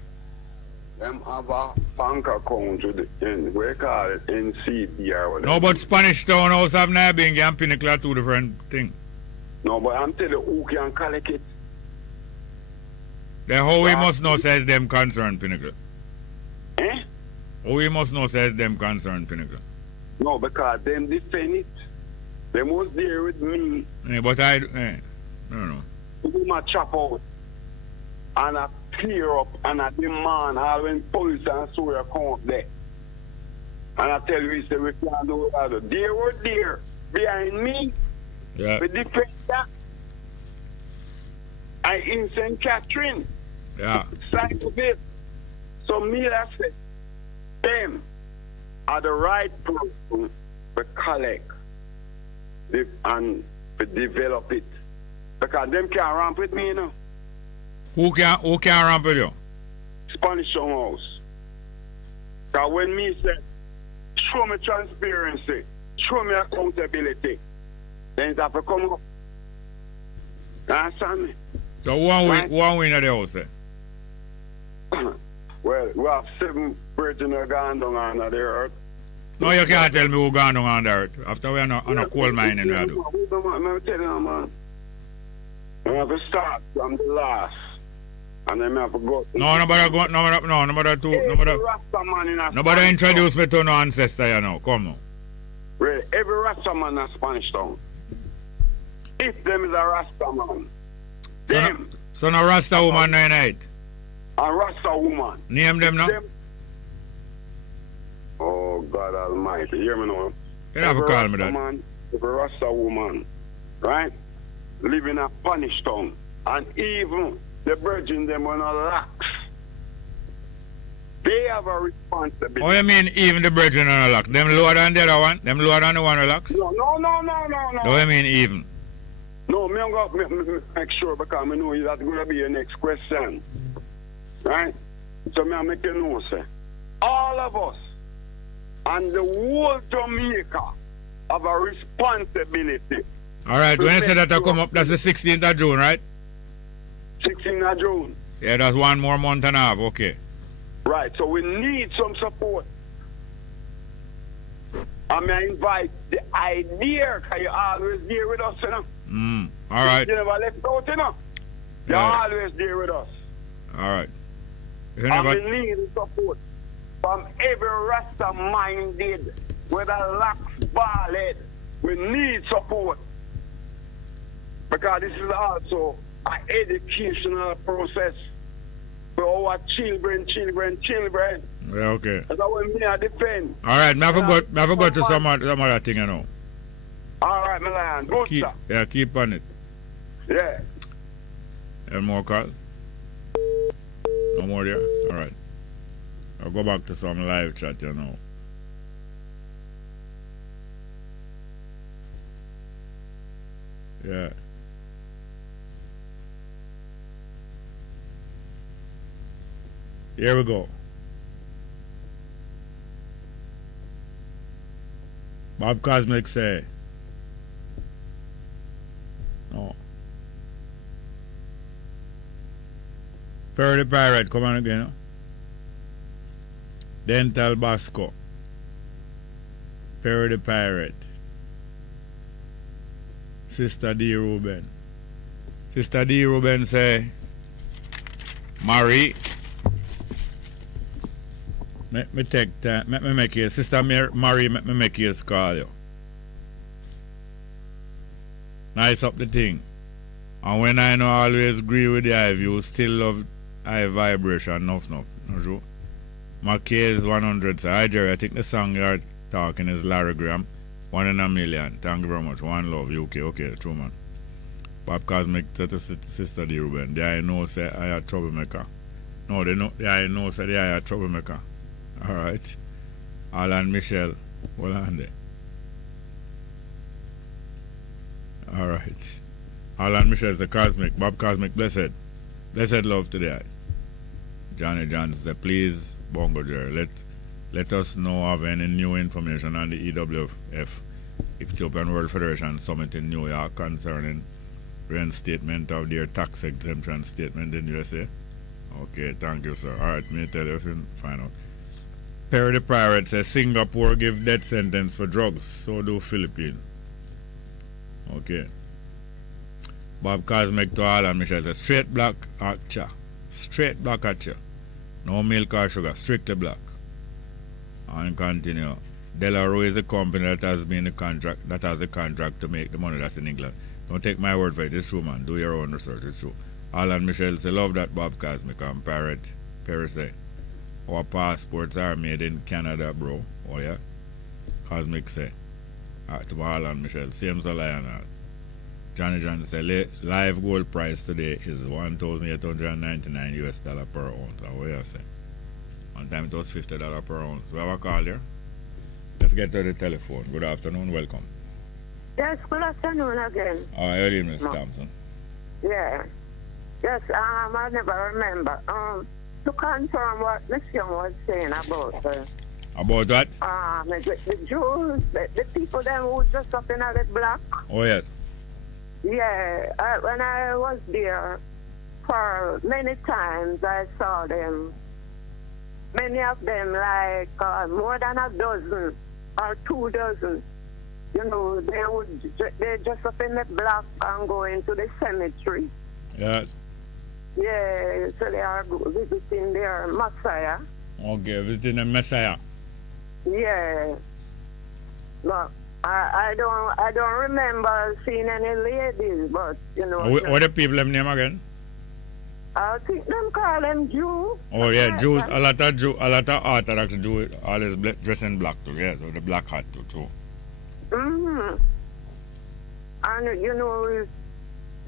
them have a bank account with we call it NCD or whatever. No, but Spanish Town House of Nyabinge and Pinnacle are two different things. No, but I'm telling you who can collect it. Then how we must know says them concerned Pinnacle? Eh? How we must know says them concerned Pinnacle? No, because them defend it. Them was there with me. But I don't know. Do my chop out. And I clear up and I demand all when police and so come up there. And I tell you, he said, we can't do that. There were there behind me. Yeah. We defend that. I in St. Catherine. Yeah. Side of it. So me, I said, them are the right person to collect and to develop it. Because them can't ramp with me, you know. Who can ramp with you? Spanish House. Because when me said, show me transparency, show me accountability, then it have to come up. You understand me? So one win at the house, eh? Well, we have 7 brethren who gone down under the earth. No, you can't tell me who gone down on the earth. After we are on a coal mine in the do. I'm telling you, man. We have to start from the last. And then we have to go. Nobody introduce me to no ancestor, you know. Come now. Well, every Rasta man is Spanish town. If them is a Rasta man, them. So no Rasta woman 98. A Rasta woman. Name them now. Oh God Almighty, hear me now. You have to call me that. Man, every Rasta woman, right? Live in a Spanish town. And even the virgin them on a lax. They have a responsibility. Oh, you mean even the virgin on a lax? Them lower than the other one? Them lower than the one on lax? No. No, you mean even? No, I'm going to make sure because I know that's going to be your next question. Right? So I'm make you know, sir. All of us and the whole Jamaica have a responsibility. All right, when you say that I come up, that's the 16th of June, right? 16th of June. Yeah, that's 1 more month and a half, okay. Right, so we need some support. I may invite the idea, because you're always there with us, you know. All right. You never left out, you know. You're always there with us. All right. And we need support from every Rasta-minded, whether lax, bald-head. We need support. Because this is also an educational process for our children. Yeah, okay. That's how we defend. All right, I forgot to some other thing, you know. All right, my land. Good, sir. Yeah, keep on it. Yeah. Any more call? No more there? All right. I'll go back to some live chat, you know. Yeah. Here we go. Bob Cosmic say. No. Perry the Pirate, come on again. No? Dental Basco. Perry the Pirate. Sister D. Ruben. Sister D. Ruben say, Marie. Me take time. Me make you, Sister Marie, me make you call you. Nice up the thing. And when I know I always agree with the high view, still love high vibration, no true. My K is 100. So hi Jerry, I think the song you're talking is Larrygram. 1 in a million. Thank you very much. One love, UK. Okay, true man. Bob Cosmic to Sister D. Ruben. They I know say I a troublemaker. No, I know say they are a troublemaker. Alright. Alan Michelle. Hold on there. Alright. Alan Michelle is a Cosmic. Bob Cosmic, blessed. Blessed love today. Johnny Johnson said, please, Bongo Jerry, let us know of any new information on the EWF, Ethiopian World Federation Summit in New York concerning reinstatement of their tax exemption statement in USA. Okay, thank you, sir. Alright, me tell you if you find out. Perry the Pirate says Singapore give death sentence for drugs, so do Philippines. Okay. Bob Cosmic to all and Michelle says straight black archer. Straight black archer. No milk or sugar, strictly black. And continue. Delaro is a company that has a contract to make the money that's in England. Don't take my word for it, it's true man. Do your own research, it's true. Alan Michelle say love that Bob Cosmic and Perry say. our passports are made in Canada, bro. Oh yeah. Cosmic say. To Harlan Michelle. Same as a lion. Johnny John say live gold price today is $1,899 US per ounce. What you say? One time it was $50 per ounce. We have a call here. Let's get to the telephone. Good afternoon, welcome. Yes, good afternoon again. Good evening, Ms. Thompson. Yeah. Yes, I never remember. To confirm what Miss Young was saying about about what? The Jews, the people them who dress up in the black. Oh yes. Yeah, when I was there, for many times I saw them. Many of them, like more than a dozen or 2 dozen. You know, they dress up in the black and go into the cemetery. Yes. Yeah, so they are visiting their Messiah. Okay, visiting the Messiah. Yeah. But I don't remember seeing any ladies, but you know. What the people name again? I think them call them Jew. Oh yeah, Jews. A lot of Orthodox Jews always dress in black too. Yes, with the black hat too. And you know,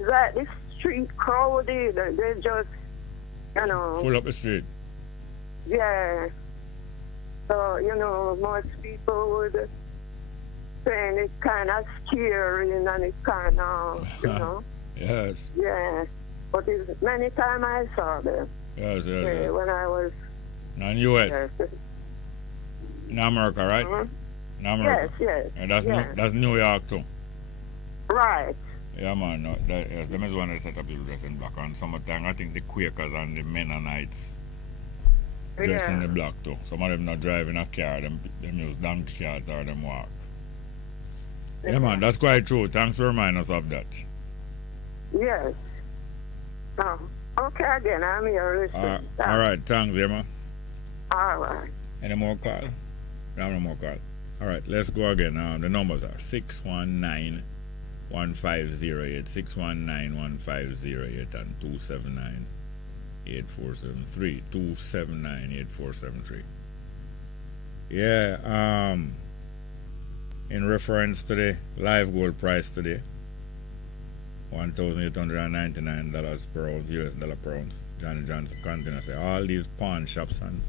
that the street crowded. They just, you know. Full up the street. Yeah. So you know, most people would saying it's kind of scary and it's kind of, you know. Yes. Yeah. But it's many times I saw them. Yes. When I was. In U.S. Yes. In America, right? Mm-hmm. In America. Yes. And that's New York too. Right. Yeah, man. No, yes, them is one of the set of people dressed in black. And sometimes I think the Quakers and the Mennonites dress in the black too. Some of them not driving a car. Them use donkey cart or them walk. Yeah, man. That's quite true. Thanks for reminding us of that. Yes. Okay, again, I'm here listening. All right, thanks, yeah, man. All right. Any more call? No more call. All right, let's go again. The numbers are 619-1508, 619-1508, and 279-8473, 279-8473. Yeah, in reference to the live gold price today, $1,899 per ounce, US dollar per ounce. Johnny Johnson continue to say all these pawn shops and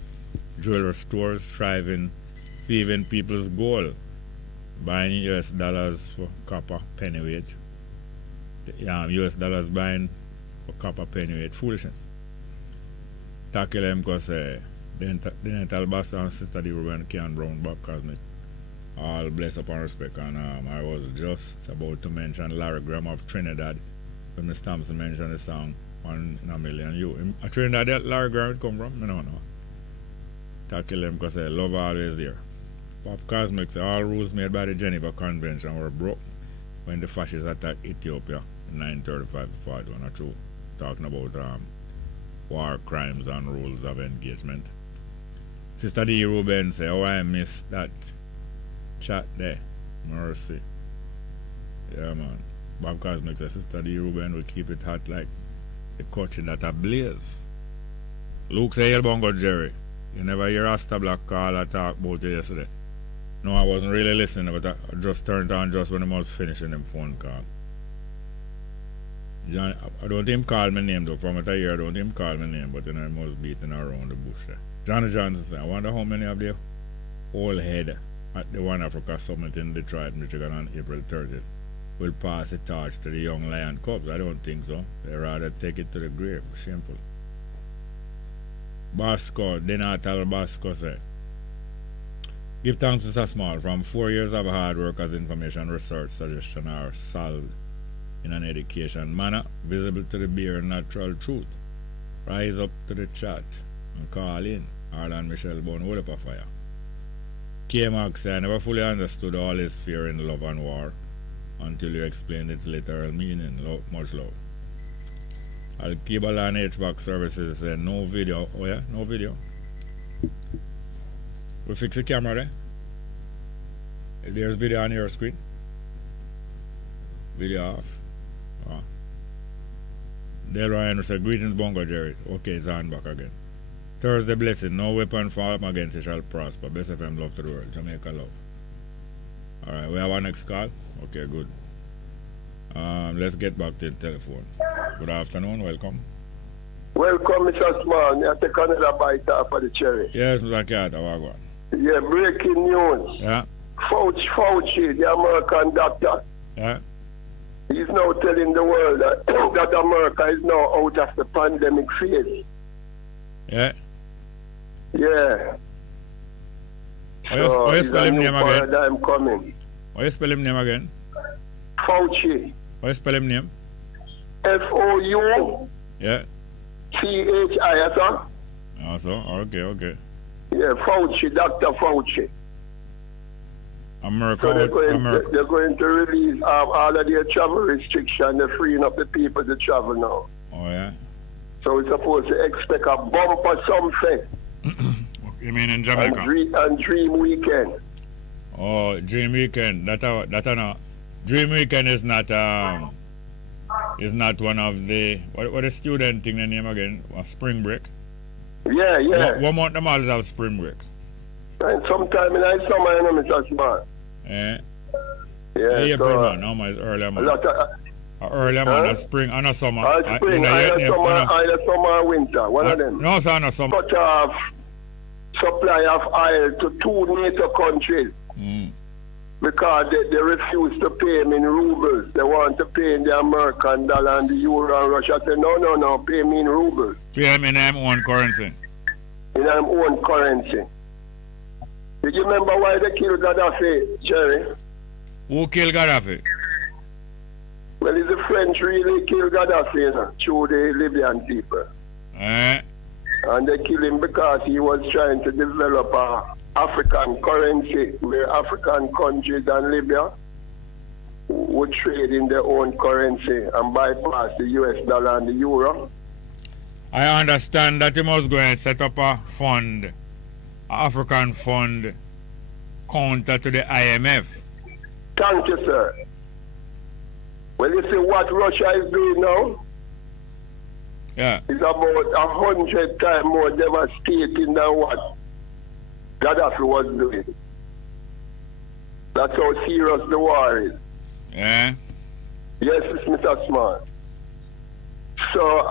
jewelry stores thriving, thieving people's gold, buying US dollars for copper pennyweight. US dollars buying for copper pennyweight. Foolishness. Tackle them because didn't tell Boston and Sister D. Ruben Kean Brown Bob Cosmic. All bless up and respect. And I was just about to mention Larry Graham of Trinidad when Miss Thompson mentioned the song 1 in a Million You. A Trinidad that Larry Graham would come from? I don't know. Tackle them because love always there. Pop Cosmic say all rules made by the Geneva Convention were broke when the fascists attacked Ethiopia in 1935-41. Not true. Talking about war crimes and rules of engagement. Sister D. Ruben say, oh, I missed that chat there. Mercy. Yeah, man. Bob Cosmic says Sister D. Ruben will keep it hot like the country that ablaze. Luke say, Bongo Jerry. You never hear Rasta Black call or talk about it yesterday. No, I wasn't really listening, but I just turned on just when I was finishing them phone call. John, I don't think him call my name though. From what I hear, I don't think him call my name, but then I must beating around the bush there. Johnny Johnson said, I wonder how many of the whole head at the One Africa Summit in Detroit, Michigan on April 30th will pass the torch to the young Lion Cubs. I don't think so. They rather take it to the grave. Shameful. Basco, Denatal Basco said, give thanks to Mr. Small. From 4 years of hard work as information research suggestion are solved in an education manner, visible to the bare natural truth. Rise up to the chat and call in. Arlan Michelle Bone, hold up a fire. K-Mark said, I never fully understood all his fear in love and war until you explained its literal meaning. Much love. Al-Kibalan HVAC Services said, no video. Oh yeah, no video. We fix the camera there. There's video on your screen. Video off. Del Ryan said, greetings Bongo Jerry. Okay, it's on back again. Thursday blessing. No weapon formed against it shall prosper. Best FM love to the world. Jamaica love. Alright, we have our next call. Okay, good. Let's get back to the telephone. Good afternoon, welcome. Welcome, Mr. Small. I take another bite off of the cherry. Yes, Mr. Carter, what? Yeah, breaking news. Yeah. Fauci, the American doctor. Yeah. He's now telling the world that America is now out of the pandemic phase. Yeah. Yeah. How you spell him name again? Paradigm coming. How you spell him name again? Fauci. How you spell him name? F-O-U. Yeah. C-H-I, sir. Also, okay. Yeah, Fauci, Dr. Fauci. America. So they're going to release all of their travel restrictions. They're freeing up the people to travel now. Oh, yeah? So we're supposed to expect a bump or something. You mean in Jamaica? And Dream Weekend. Oh, Dream Weekend. Dream Weekend is not one of the what the student thing the name again? Spring break. Yeah. One month them all have spring break. And sometime in the summer, you know, Mr. Smart. Yeah. Yeah. April man, no, it's early month. Early month, spring and a summer. Spring, either summer or winter. One of them. No, sir, no summer. Cut off supply of oil to 2 NATO countries. Because they refuse to pay them in rubles. They want to pay in the American dollar and the euro, and Russia say, no, pay me in rubles. Pay them in their own currency. In their own currency. Did you remember why they killed Gaddafi, Jerry? Who killed Gaddafi? Well, it's the French really killed Gaddafi, you know, through the Libyan people. And they killed him because he was trying to develop a African currency where African countries and Libya would trade in their own currency and bypass the US dollar and the euro. I understand that you must go and set up a fund, an African fund, counter to the IMF. Thank you, sir. Well, you see what Russia is doing now? Yeah. It's about 100 times more devastating than what Gaddafi was doing. That's how serious the war is. Yeah. Yes, it's Mr. Smart. So,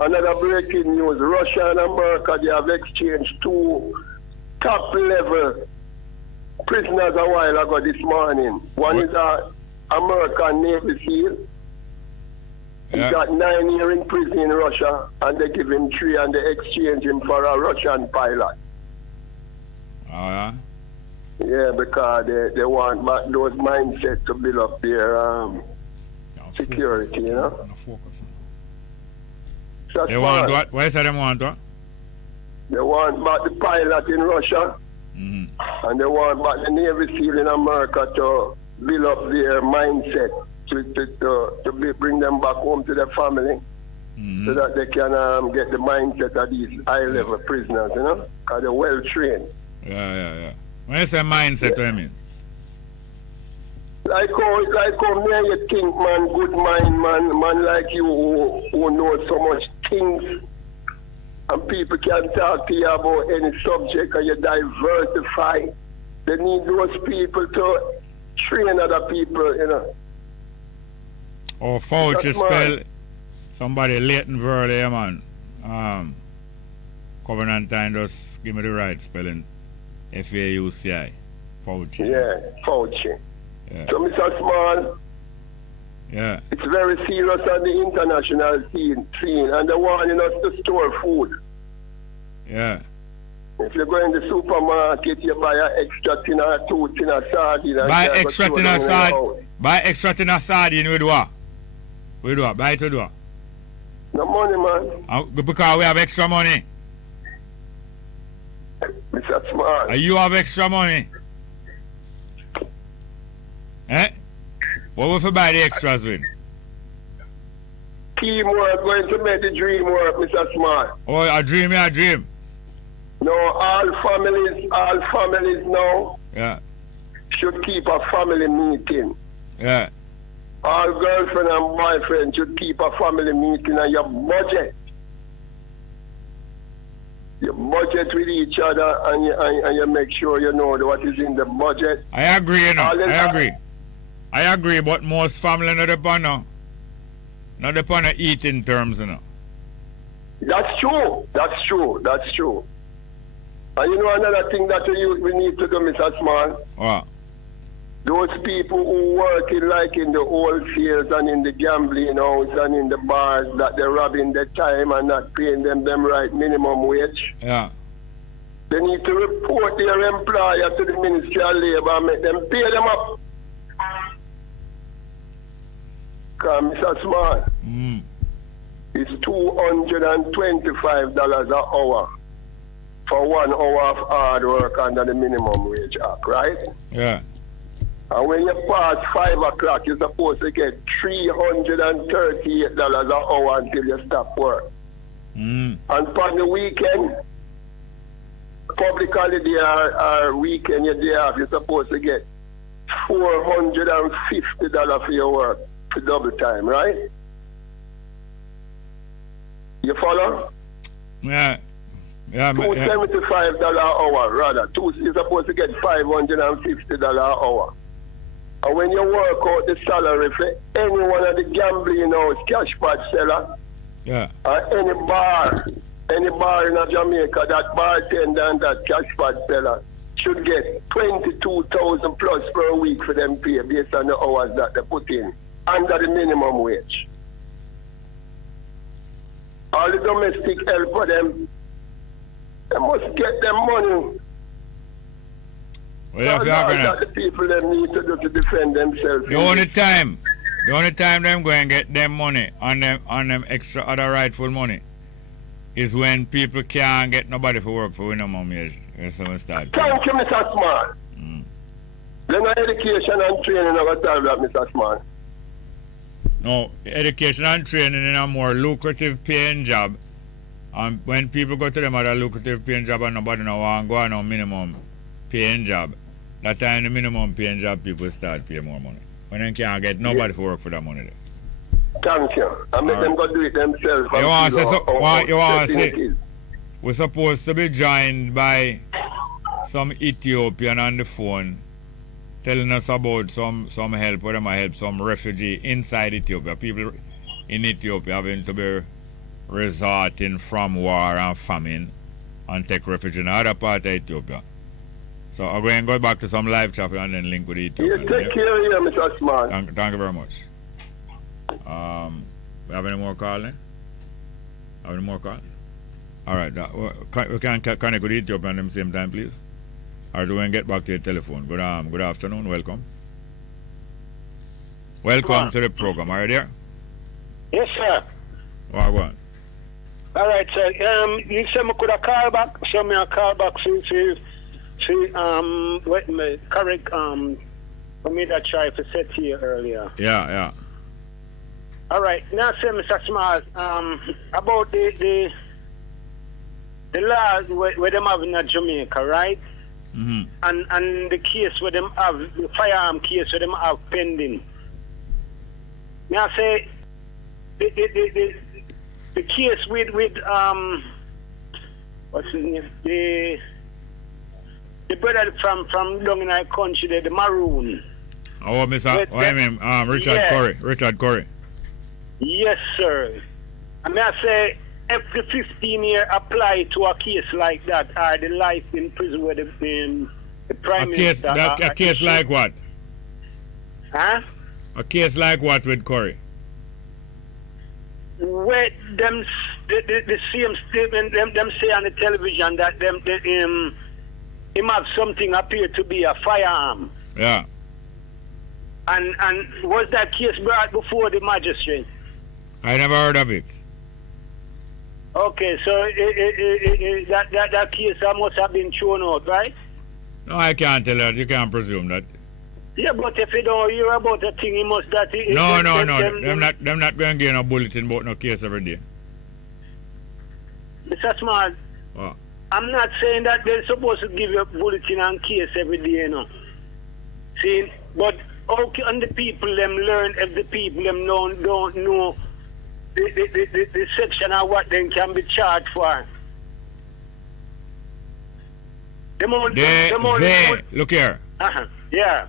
another breaking news. Russia and America, they have exchanged 2 top-level prisoners a while ago this morning. One is an American Navy SEAL. He got 9 years in prison in Russia, and they give him 3 and they exchange him for a Russian pilot. Oh, yeah? Yeah, because they want those mindsets to build up their security, you know? They want what? Why say they want what? They want back the pilot in Russia, and they want back the Navy SEAL in America to build up their mindset to bring them back home to their family, so that they can get the mindset of these high-level prisoners, you know? Because they're well-trained. Yeah. When you say mindset, what do you mean? Like how me and you think, man, good mind, man like you who knows so much things, and people can talk to you about any subject and you diversify. They need those people to train other people, you know. Oh, Fauci spell somebody Leighton Verley, man. Covenant time just give me the right spelling. F-A-U-C-I. Fauci. Yeah, Fauci. Yeah. So, Mr. Small, yeah, it's very serious on the international scene, and they're warning us to store food. Yeah. If you go in the supermarket, you buy an extra tin or 2 tin of sardine. Buy extra tin of sardine. Buy extra tin of sardine with what? With what? Buy it with what? No money, man. Because we have extra money. Mr. Smart. And you have extra money. Eh? What will you buy the extras with? Teamwork going to make the dream work, Mr. Smart. Oh, a dream. No, all families now should keep a family meeting. Yeah. All girlfriend and boyfriend should keep a family meeting on your budget. You budget with each other and you make sure you know what is in the budget. I agree, you know. I agree, but most family not depend on eating terms, you know. That's true. And you know another thing that we need to do, Mr. Small? What? Those people who work in the oil fields and in the gambling house and in the bars that they're robbing their time and not paying them right minimum wage. Yeah. They need to report their employer to the Ministry of Labour and make them pay them up. Because Mr. Small, it's $225 an hour for 1 hour of hard work under the minimum wage act, right? Yeah. And when you pass 5 o'clock, you're supposed to get $338 an hour until you stop work. And on the weekend, public holiday or weekend you're supposed to get $450 for your work for double time, right? You follow? Yeah. $275 an hour, rather. You're supposed to get $550 an hour. And when you work out the salary for any one of the gambling house, cash pad seller, any bar in Jamaica, that bartender and that cash pad seller should get $22,000 plus per week for them pay based on the hours that they put in under the minimum wage. All the domestic help for them, they must get them money. Well, that the people them need to do to defend themselves. The only time them go and get them money on them extra other rightful money is when people can't get nobody for work for minimum wage. Thank you, Mr. Smart. Then education and training never solve that, Mr. Smart. No, education and training in a more lucrative paying job. And when people go to them other lucrative paying job and nobody no want go on no minimum paying job, that time the minimum paying job people start paying more money. When they can't get nobody for work for that money there. Thank you. I make them go do it themselves. You want to say we're supposed to be joined by some Ethiopian on the phone telling us about some help, where them help some refugee inside Ethiopia. People in Ethiopia having to be resorting from war and famine and take refuge in other part of Ethiopia. So I'm going to go back to some live traffic and then link with Ethiopia. You take care of you, Mr. Smart. Thank you very much. We have any more calling? Have any more calls? All right. We can connect with Ethiopia at the same time, please. Or do we get back to your telephone? Good afternoon. Welcome. Welcome to the program. Are you there? Yes, sir. Go on. All right, sir. You said I could have call back. So me a call back. See, what me correct for me that try to set here earlier. Yeah. All right. Now, say, Mr. Smart, about the laws where them have in Jamaica, right? Mm-hmm. And the case where them have the firearm case where them have pending. Now, say the case with what's his name? The brother from down in our country, the Maroon. Oh, Richard Curry. Richard Curry. Yes, sir. I mean, I say every 15 years apply to a case like that, or the life in prison where the Prime Minister... A case like what? Huh? A case like what with Curry? Where the same statement them say on the television that him have something appear to be a firearm. Yeah. And was that case brought before the magistrate? I never heard of it. Okay, so that case must have been thrown out, right? No, I can't tell that. You can't presume that. Yeah, but if you don't hear about the thing, you must that. No. Them not going to get a bulletin about no case every day. Mr. Smart, what? I'm not saying that they're supposed to give you a bulletin and case every day, you know. See, but how can the people them learn if the people them don't know the section of what they can be charged for? Look here. Yeah.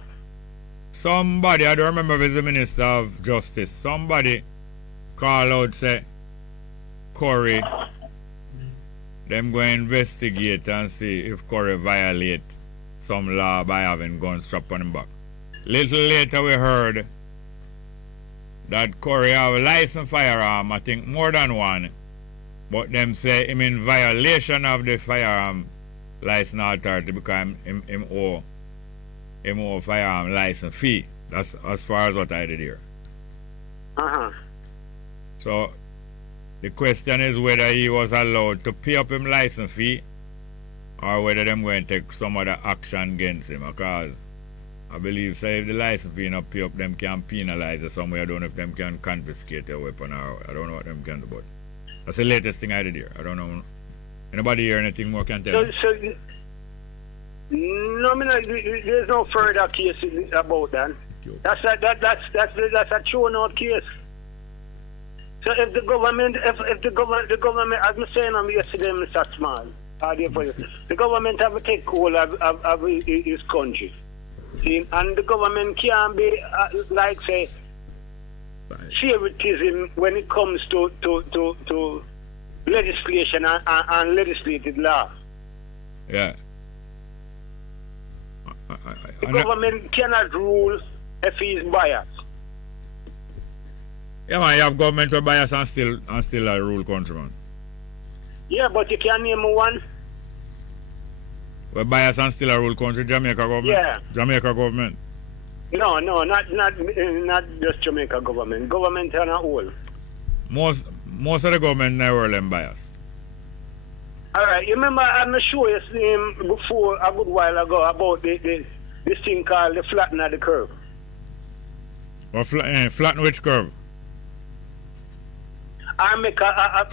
Somebody, I don't remember if it's the Minister of Justice, somebody call out, say, Corey, them go investigate and see if Corey violate some law by having guns strapped on him back. Little later we heard that Corey have a licensed firearm, I think more than one, but them say him in violation of the firearm license authority because him owe firearm license fee. That's as far as what I did here. So the question is whether he was allowed to pay up him license fee or whether them going to take some other action against him, because I believe say if the license fee not pay up, them can penalize it somewhere. I don't know if them can confiscate your weapon or I don't know what them can do, but that's the latest thing I did here. I don't know. Anybody hear anything more can tell me? No, there's no further case about that. That's a thrown out case. So if the government, the government, as I saying yesterday, Mr. Small, the government have to take hold of his country, and the government can't be like say favoritism when it comes to legislation and legislated law. Yeah. The government cannot rule if he is biased. Yeah, man, you have government with bias and still a rule country, man. Yeah, but you can name one. With bias and still a rule country, Jamaica government? Yeah. Jamaica government? No, not just Jamaica government. Government on a whole. Most of the government in the world are biased. Alright, you remember I'm sure you seen before a good while ago about this thing called the flatten of the curve. Or flatten which curve? I make a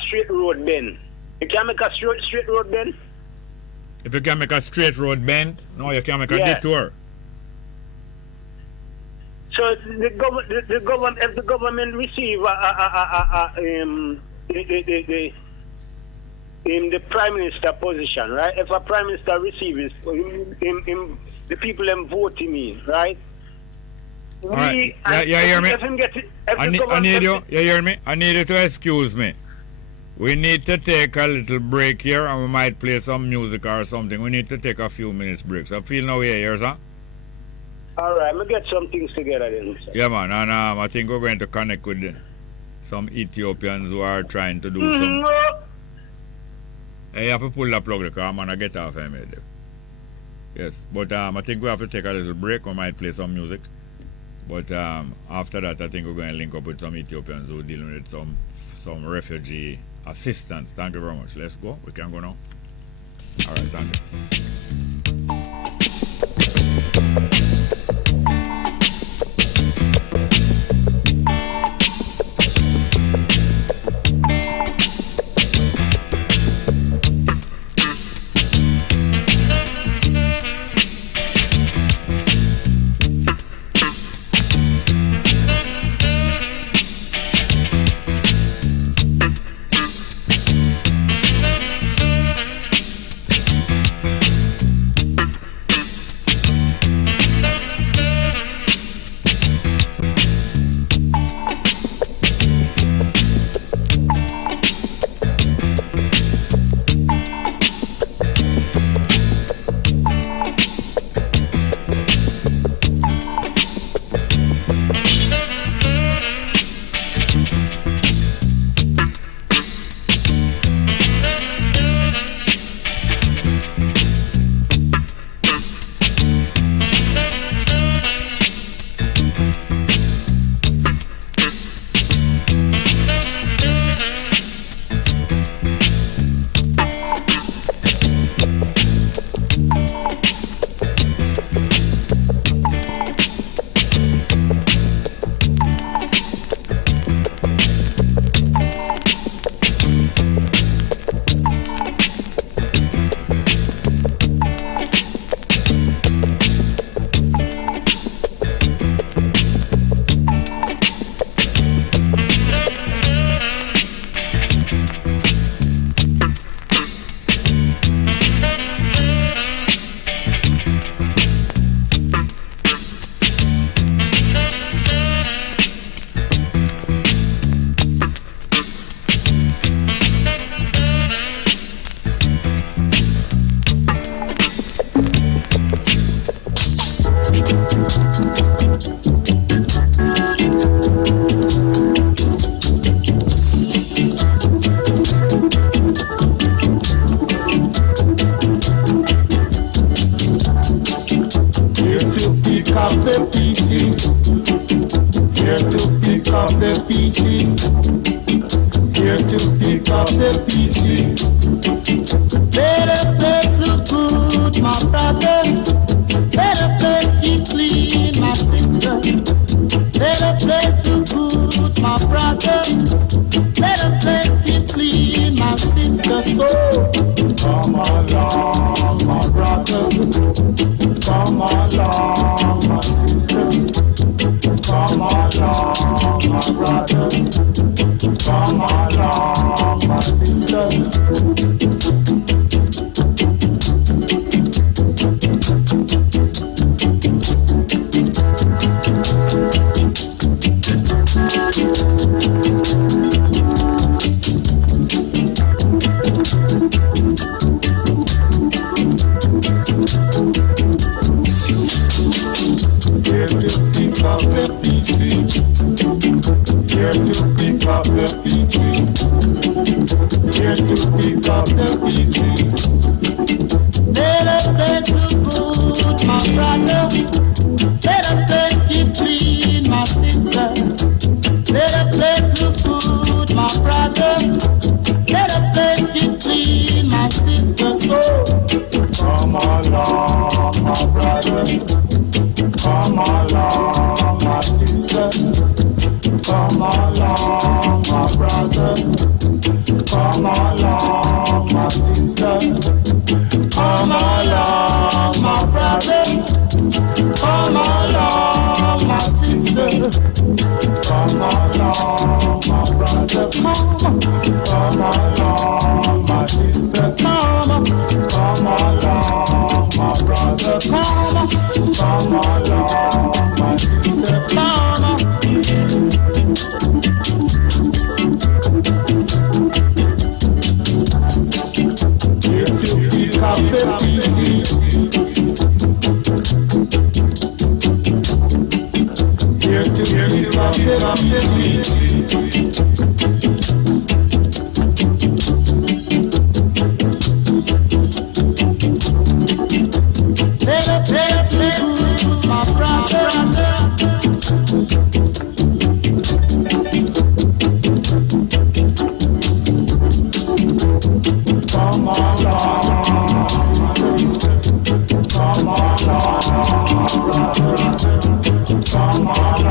straight road bend. You can make a straight road bend? If you can make a straight road bend, no, you can make a detour. So the government, if the government receive in the prime minister position, right? If a prime minister receives the people them vote him in, right? All right. You hear me? I need you. You hear me? I need you to excuse me. We need to take a little break here, and we might play some music or something. We need to take a few minutes break. So feel no way here, sir. All right, we'll get some things together then, sir. Yeah, man. And I think we're going to connect with some Ethiopians who are trying to do some. You have to pull the plug because I'm going to get off here, mate. Yes, but I think we have to take a little break. We might play some music. But after that, I think we're going to link up with some Ethiopians who are dealing with some refugee assistance. Thank you very much. Let's go. We can go now. All right, thank you. PC. Here to pick up the PC. Better place look good, my brother. Better place keep clean, my sister. Better place look good, my brother. Better place keep clean, my sister. So come along, my brother. Come along, my sister. Come along, my brother. Come along, my sister. Here to pick up the PC. Here to pick up the PC. Here to pick up the PC. Let us place look good, my brother. Let us place keep clean, my sister. Let us place look good, my brother. Let us place keep clean, my sister. So come along, my brother. Come along, my sister. Come along, my brother. Come along, my sister. Come along, my brother. Come along, my sister. Come along, my brother. Come along, my sister. Come along, my brother. Come along, my sister. Here to pick up the PC. Here to pick up the PC. Let us place the good, my brother. Come along, sister. Come along, brother. Come along,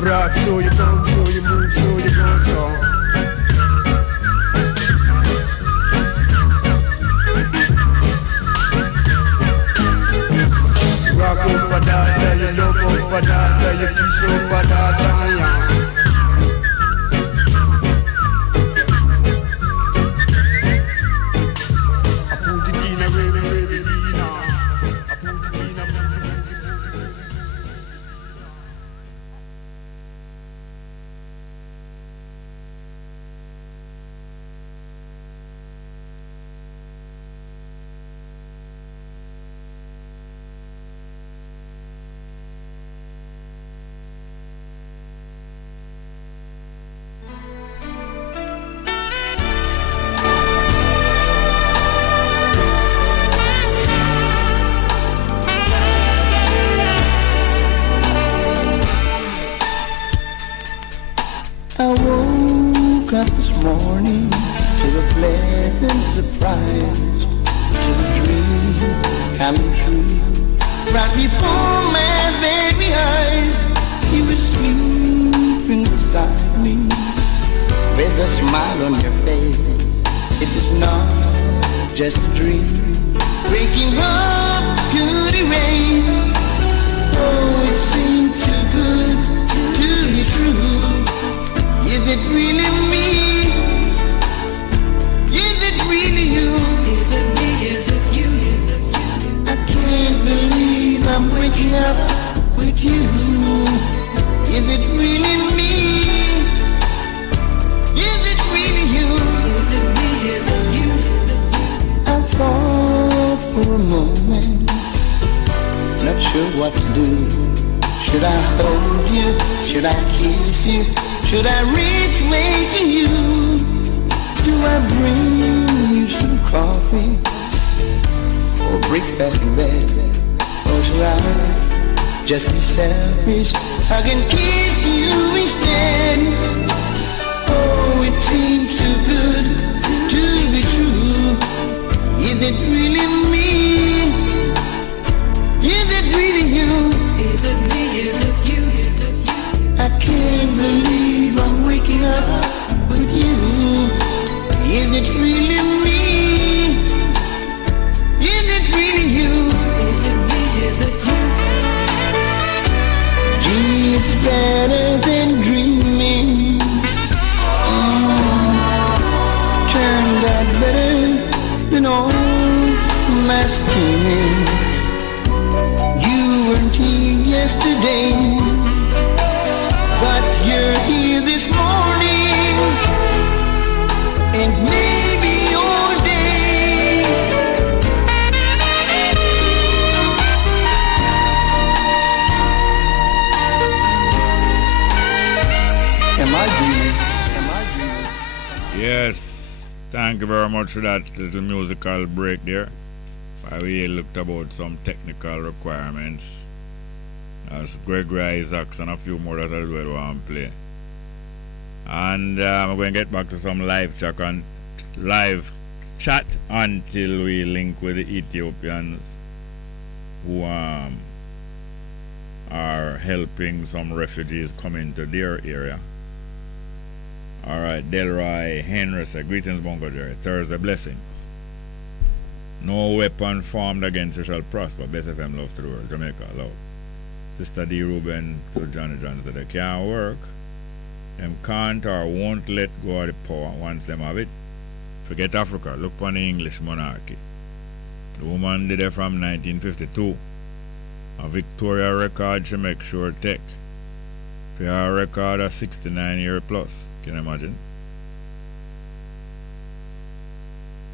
You rock, so you bounce, so you move, so you go, so. Rock over that, you love over that, you kiss over that, I put it in a baby, I put it in a I woke up this morning to a pleasant surprise, to a dream coming true. Right before my baby eyes, you were sleeping beside me, with a smile on your face. This is not just a dream, waking up good erase. Oh, it seems too good to be true. Is it really me? Is it really you? Is it me? Is it you? I can't believe I'm waking up with you. Is it really me? Is it really you? Is it me? Is it you? I thought for a moment, not sure what to do. Should I hold you? Should I kiss you? Should I reach way to you? Do I bring you some coffee or breakfast in bed? Or should I just be selfish? I can kiss you instead. Oh, it seems too good to be true. Is it really me? Is it really you? Is it me? Is it you? I can't believe I'm waking up with you. Is it really me? Is it really you? Is it me? Is it you? Gee, it's better than dreaming. Turned out better than all my scheming. You weren't here yesterday, but you're here this morning, and maybe all day. Am I dreaming? Am I dreaming? Yes, thank you very much for that little musical break there. We looked about some technical requirements. As Gregory Isaacs and a few more that I will want to play. And I'm going to get back to some live chat until we link with the Ethiopians who are helping some refugees come into their area. Alright, Delroy Henry said, greetings Bongo Jerry, Thursday blessings. No weapon formed against you shall prosper. Bess FM love to the world. Jamaica love. Sister D. Ruben to Johnny John said they can't work. Them can't or won't let go of the power once them have it. Forget Africa. Look on the English monarchy. The woman did it from 1952. A Victoria record she make sure take. For her record of 69 years plus. Can you imagine?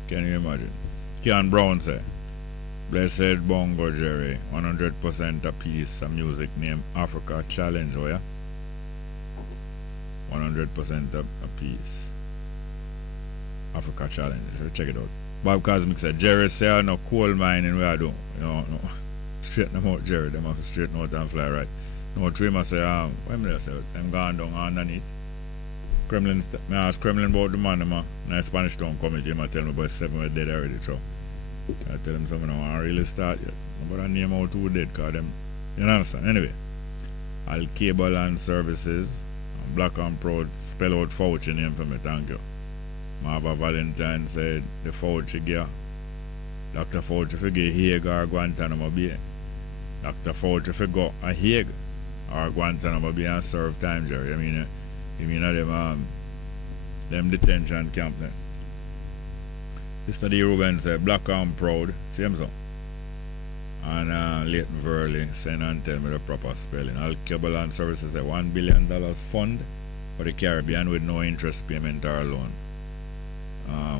Can you imagine? Ken Brown say, blessed Bongo Jerry, 100% a piece of music named Africa Challenge, oh yeah? 100% a piece. Africa Challenge, check it out. Bob Cosmic said, Jerry say no coal mining where I do. No. Straighten them out, Jerry, them have to straighten out and fly right. No dreamer say, when me say, I'm going down underneath. Kremlin, I asked Kremlin about the man, in Spanish Town committee, he tell me about 7 were dead already, so. I tell them something, I don't really start yet. But I name out who dead, because them, you understand? Anyway, Al Cable and Services. Black and Proud, spell out Fauci name for me, thank you. Marva Valentine said the Fauci gear. Dr. Fauci for get Hague or Guantanamo Bay. Dr. Fauci for go a Hague or Guantanamo Bay and serve time, Jerry. You mean them detention camp there. Mr. D. Ruben said Black and Proud, same song. And Leighton Verley saying and tell me the proper spelling. Al Cable and Services said $1 billion fund for the Caribbean with no interest payment or loan.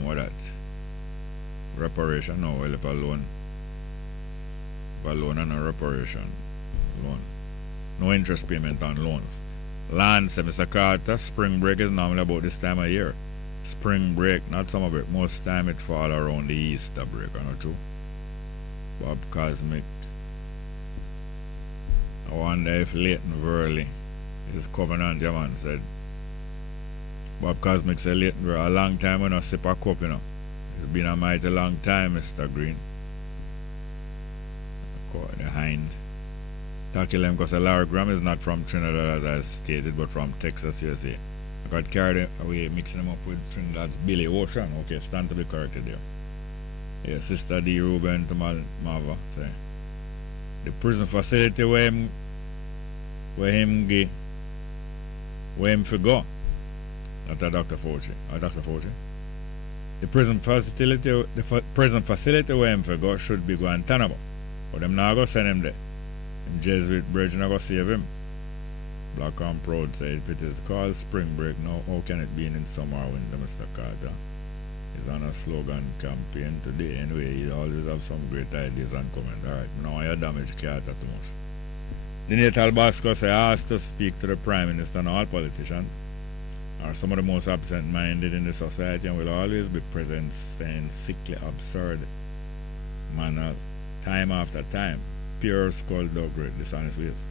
What that? Reparation? No, well, if a loan. If a loan and a reparation loan. No interest payment on loans. Land, said Mr. Carter, spring break is normally about this time of year. Spring break, not summer break. Most time it fall around the Easter break, are not true? Bob Cosmic. I wonder if Leighton Verley is Covenant, yeah, man, said. Bob Cosmic said Leighton Verley, a long time when I sip a cup, you know. It's been a mighty long time, Mr. Green. The hind. Taki Lem, because Larry Graham is not from Trinidad, as I stated, but from Texas, USA. I got carried away mixing him up with Trinidad's Billy Ocean. Okay, stand to be corrected there. Yeah, Sister D. Ruben to Mava say the prison facility where him for go. Not a Dr. Fauci. Dr. Fauci. The prison facility where him for go should be Guantanamo. But them now go send him there. Them Jesuit bridge not go save him. Black and Proud said if it is called spring break now, how can it be in summer or winter, Mr. Carter? He's on a slogan campaign today. Anyway, he always have some great ideas and comment. Alright, now I damage Carter too much. The Natal Basco say asked to speak to the Prime Minister and all politicians are some of the most absent-minded in the society and will always be present saying sickly absurd manner time after time. Pure skullduggery, dishonest ways.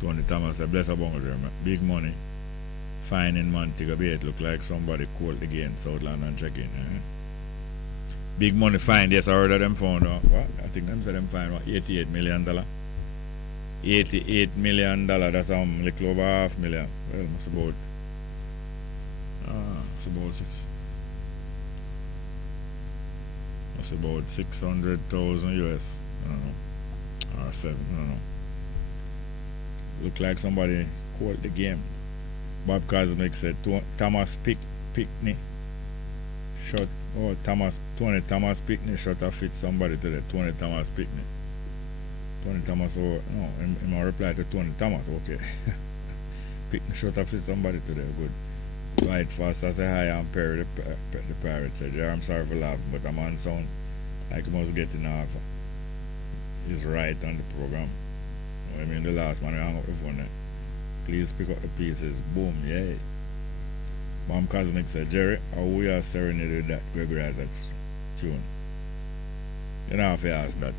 Tony Thomas said, bless a Bongo, big money. Fine in Montego Bay, it look like somebody called again, Southland and check in. Big money fine, yes, I heard of them found out. What? I think them said them find what, $88 million. $88 million, that's little over $500,000. Well, it's about it's about 600,000 US. I don't know. Or 7, I don't know. Look like somebody called the game. Bob Cosmic said Thomas Pickney shot. Oh, Tony Thomas Pickney shot a fit somebody today. Tony Thomas Pickney. Tony Thomas. Oh no, him reply to Tony Thomas. Okay. Pickney shot a fit somebody today. Good. Right fast. I say hi. I'm Perry the pirate. Said, yeah, I'm sorry for laughing, but a man sound like he must get enough. He's right on the program. I mean, the last man I hung up the phone there. Please pick up the pieces. Boom, yay. Mom Cosmic said, Jerry, how we are serenaded that Gregory Isaacs tune? You know if you ask that.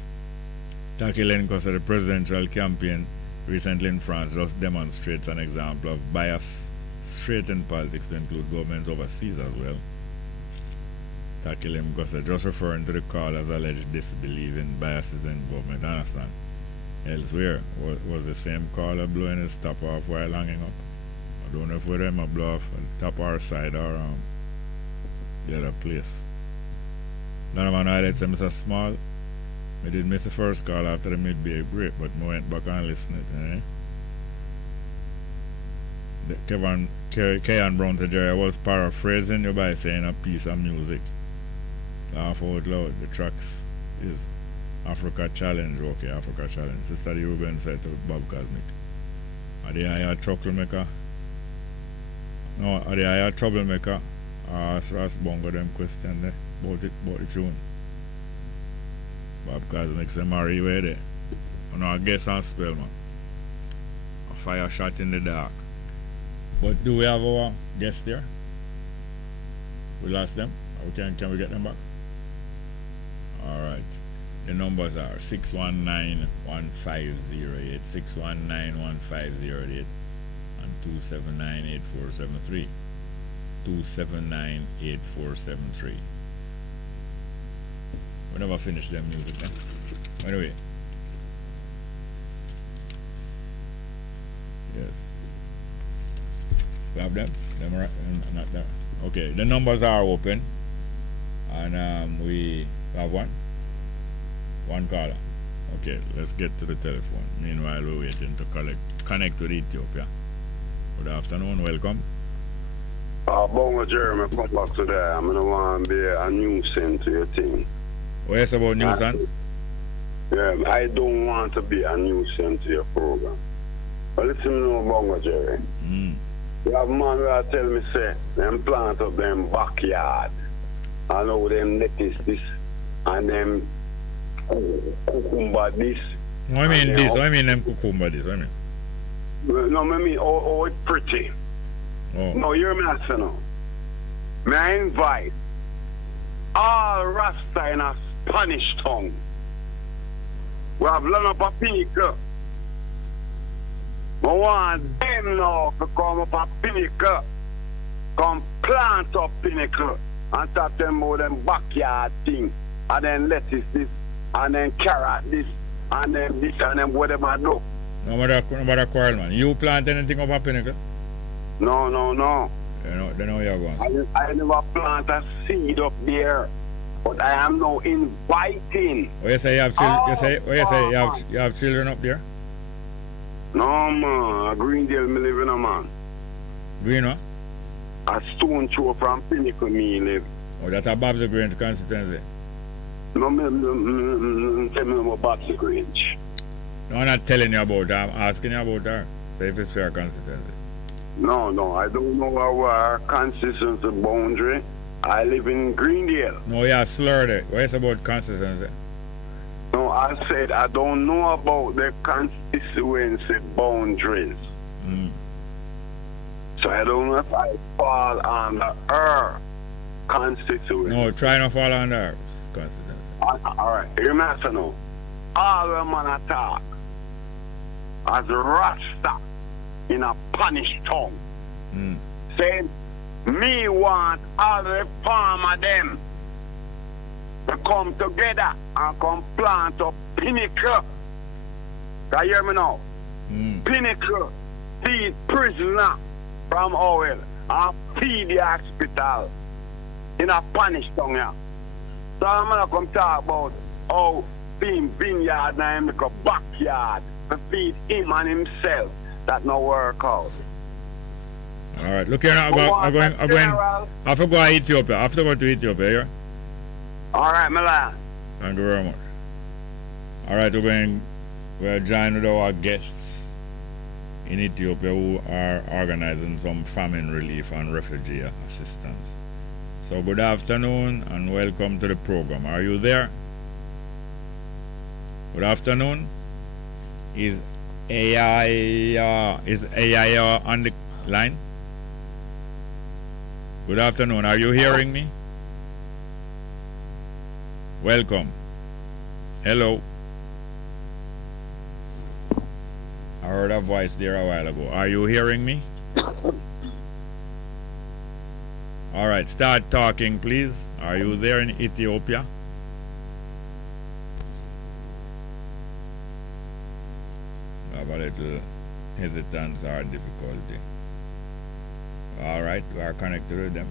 Taki Lenko said the presidential campaign recently in France just demonstrates an example of bias straight in politics to include governments overseas as well. Taki Lenko said just referring to the call as alleged disbelief in biases in government. I understand. Elsewhere was the same caller blowing his top off while hanging up. I don't know if we them a blow off the top or side or the other place. None of my highlights them so small. I did miss the first call after the midday break, but I went back and listened to it. Kean Brown said, Jerry, I was paraphrasing you by saying a piece of music. Laugh out loud. The tracks is Africa Challenge. Okay, Africa Challenge. Sister D. Ruben said to Bob Cosmic. Are they a troublemaker? No, are they a troublemaker? Ask Bongo them question there about the tune. Bob Cosmic said, Mary, where there? I know I guess I'll spell, man. A fire shot in the dark. But do we have our guests there? We lost them? Can we get them back? Alright. The numbers are 619-1508, 619-1508, and 279-8473. 279-8473. We never finish their music then. Anyway. We have them? Them are not there. Okay, the numbers are open. And we have one caller. Okay, let's get to the telephone. Meanwhile, we're waiting to connect with Ethiopia. Good afternoon, welcome. Bongo Jeremy, come back today. I'm gonna want to be a nuisance to your thing. What is about nuisance? Yeah, I don't want to be a nuisance to your program. But listen to me, Bongo Jerry. You have man who tell me, say, them plant up them backyard. I know them lettuce this and them cucumber this. What I mean this? What I mean them cucumber this? What I mean? No, I mean, oh, it's pretty. Oh. No, you're me asking now. May I invite all Rasta in a Spanish tongue. We have learned up a pinnacle. I want them now to come up a pinnacle. Come plant up pinnacle. And talk them about them backyard thing. And then lettuce this. And then carrot this. And then this and then whatever I do. No matter quarrel, man. You plant anything up a pinnacle? No. They know you're going. I never plant a seed up there. But I am now inviting. Oh, you say you have children? You have children up there? No, man. Greendale, me live in a man. Green what? A stone throw from Pinnacle, me live. Oh, that's a Bob's Grange constituency? No, tell me about Bob's Grange. No, I'm not telling you about her. I'm asking you about her. So if it's fair constituency. No, I don't know our constituency boundary. I live in Greendale. No, you slurred it. What is about constituency? No, I said I don't know about the constituency boundaries. So I don't know if I fall under her constituency. No, try not fall under her constituency. All right, hear me now. All the man attack as Rasta in a Spanish tongue. Saying, me want all the farmer them to come together and come plant a pinnacle. Can you hear me now? Pinnacle feed prisoner from oil and feed the hospital in a Spanish tongue. Yeah. So I'm gonna come talk about how being vineyard and make a backyard to feed him and himself. That no work out. All right, look here now. I'm going. I have to go to Ethiopia. I have to go to Ethiopia here. All right, Milan. Thank you very much. All right, we're joined with our guests in Ethiopia who are organizing some famine relief and refugee assistance. So good afternoon and welcome to the program. Are you there? Good afternoon. Is AI on the line? Good afternoon. Are you hearing me? Welcome. Hello. I heard a voice there a while ago. Are you hearing me? All right, start talking, please. Are you there in Ethiopia? I have a little hesitance or difficulty. All right, we are connected with them.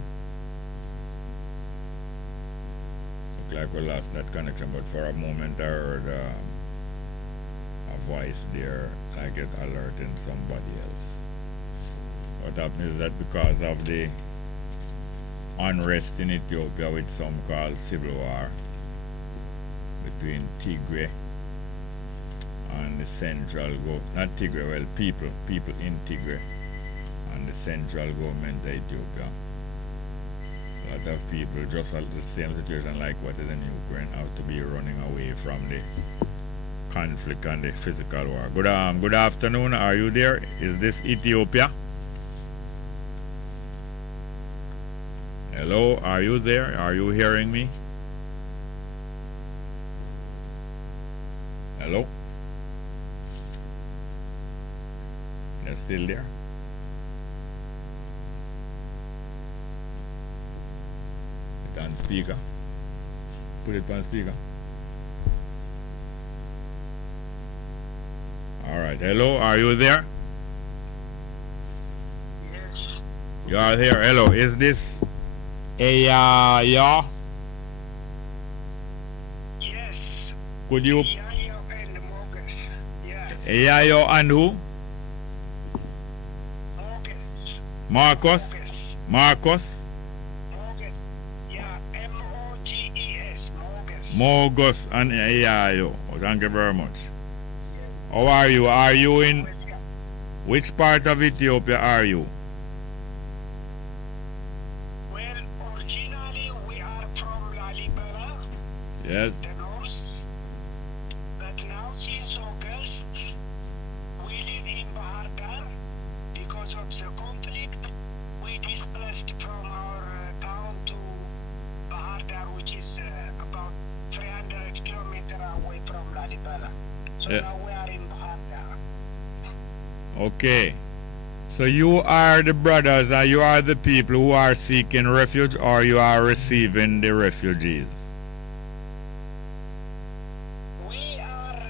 Look like we lost that connection, but for a moment I heard a voice there, like it alerting somebody else. What happened is that because of the unrest in Ethiopia with some called civil war between Tigray and the central not Tigray, well people in Tigray and the central government of Ethiopia. A lot of people just at the same situation like what is in Ukraine have to be running away from the conflict and the physical war. Good afternoon, are you there? Is this Ethiopia? Hello, are you there? Are you hearing me? Hello? You're still there? It's on speaker. Put it on speaker. Alright, hello, are you there? You are here. Hello. Is this Yayo? Yes. Could you? Yayo and Morgus. Yeah. Yayo and who? Morgus. Marcus. Marcus. Morgus. Yeah. Moges. Morgus. Morgus and Yayo. Oh, thank you very much. How are you? Are you in which part of Ethiopia are you? Well, originally we are from Lalibela. Yes. The north. But now since August, we live in Bahardar. Because of the conflict, we displaced from our town to Bahardar, which is about 300 kilometers away from Lalibela. So now we are in Bahardar. Okay. So you are the brothers and you are the people who are seeking refuge, or you are receiving the refugees? We are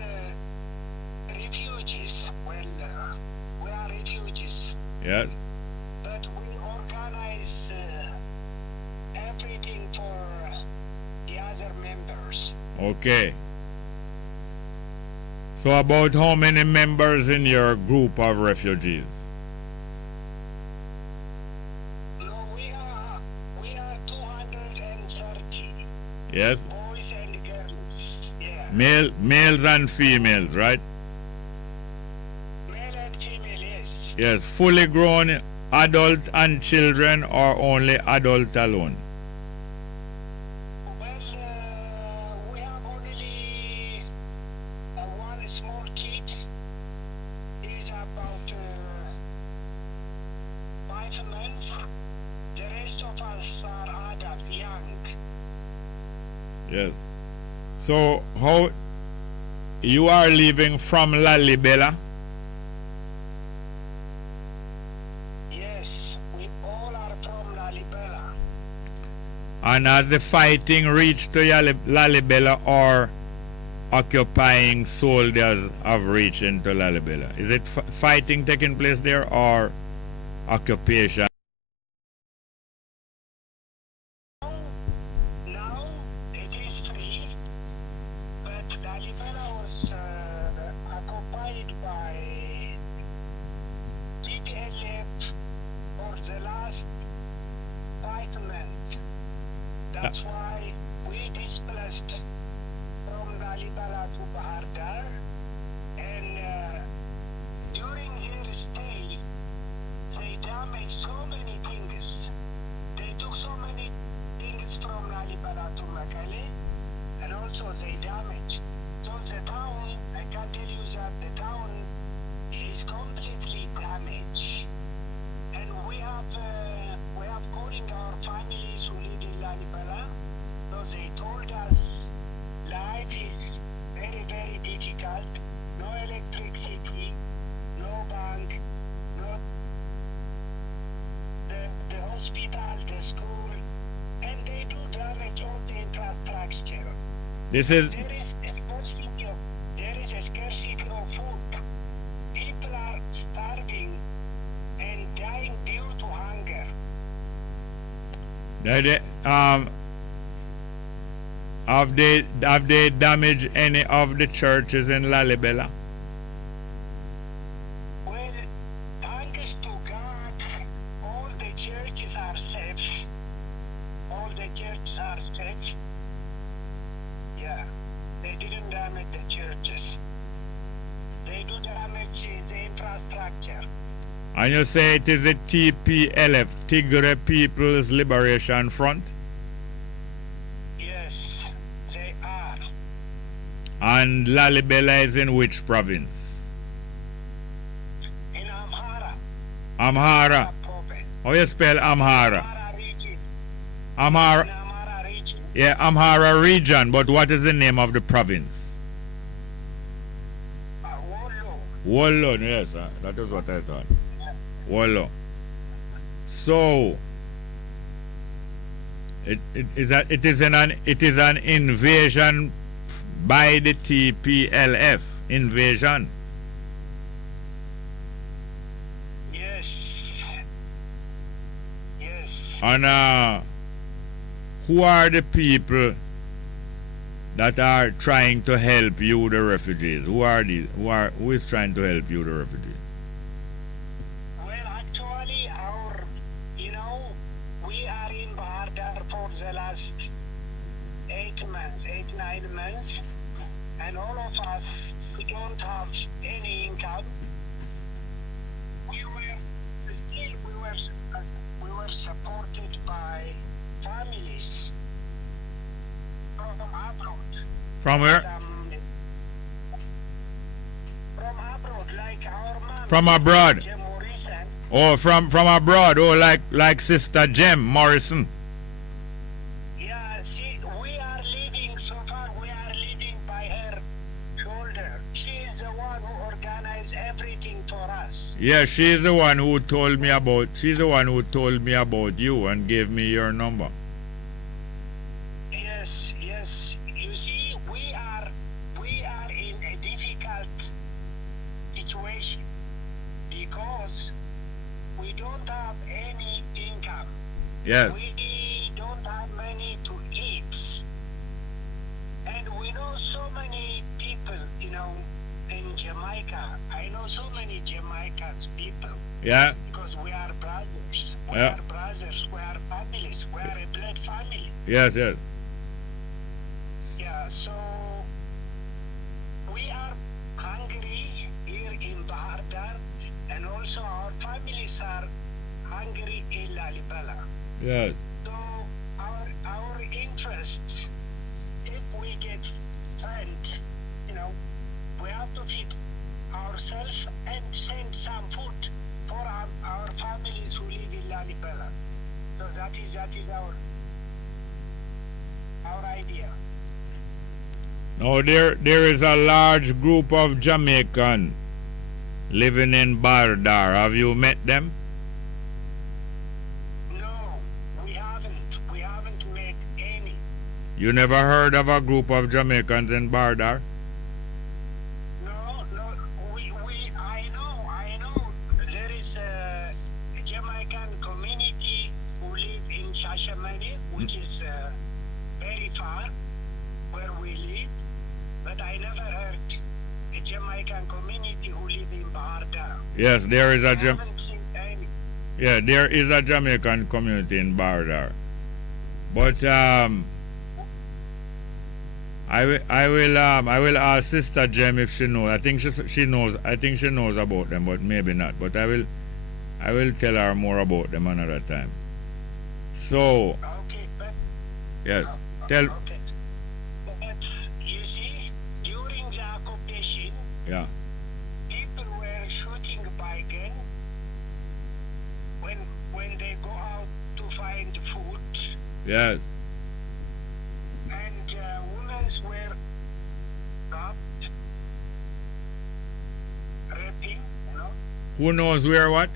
refugees. Well, we are refugees. Yes. But we organize everything for the other members. Okay. So about how many members in your group of refugees? We are 230. Yes. Boys and girls. Yeah. Males and females, right? Male and female, yes. Yes. Fully grown adults and children, or only adults alone? We have only one small kid. He's about 5 months. The rest of us are adults, young. Yes. So how you are leaving from Lalibela? Yes, we all are from Lalibela. And has the fighting reached to Lalibela, or occupying soldiers have reached into Lalibela? Is it fighting taking place there, or occupation? Now it is free, but Lalibela was occupied by TPLF for the last 5 months. That's why we displaced from Lalibela to Bahardar, and during their stay, they damaged so many things. They took so many things from Lalibela to Makale, and also they damaged. So the town, I can tell you that the town is completely damaged. And we have calling our families who live in Lalibela. So they told us life is very, very difficult. No electricity, no bank, no the hospital, the school, and they do damage all the infrastructure. This is There is a scarcity of food. People are starving and dying due to hunger. Have they damaged any of the churches in Lalibela? Well, thanks to God, all the churches are safe. All the churches are safe. Yeah, they didn't damage the churches. They do damage the infrastructure. And you say it is the TPLF, Tigray People's Liberation Front? Yes, they are. And Lalibela is in which province? In Amhara. Amhara. How you spell Amhara? Amhara. Yeah, Amhara region, but what is the name of the province? Wollo, yes, that is what I thought. Wollo. So it is an invasion by the TPLF. Invasion. Yes. And who are the people that are trying to help you, the refugees? Who are these? Who is trying to help you, the refugees? Well, actually, we are in Bahardar for the last 9 months, and all of us, we don't have any income. We were supported by families from abroad. From where? From abroad, like our mom. From abroad. Jem Morrison. Oh, from abroad. Oh, like Sister Jem Morrison. Yeah, see, we are living so far. We are living by her shoulder. She is the one who organized everything for us. Yeah, she's the one who told me about. She's the one who told me about you and gave me your number. Yes. You see, we are in a difficult situation because we don't have any income. Yes. We don't have money to eat. And we know so many people, in Jamaica. I know so many Jamaicans people. Yeah. Because we are brothers. We Yeah. are brothers. We are families. We are a blood family. Yes. Yeah, so we are hungry here in Bahardar, and also our families are hungry in Lalibela. Yes. So our interests, if we get fund, we have to feed ourselves and send some food for our families who live in Lalibela. So that is our idea. Now there is a large group of Jamaican living in Bahardar. Have you met them? No, we haven't met any. You never heard of a group of Jamaicans in Bahardar? No, I know. There is a Jamaican community who live in Shashamane, which is very far where we live, but I never heard a Jamaican community who live in Bahardar. Yes, there is a haven't seen any. Yeah, there is a Jamaican community in Bahardar. But I will ask Sister Jem if she knows. I think she knows. I think she knows about them, but maybe not. But I will tell her more about them another time. So yes, tell. Okay. But you see, during the occupation, Yeah. people were shooting by gun when they go out to find food, Yes. and women were robbed, raping, Who knows where what?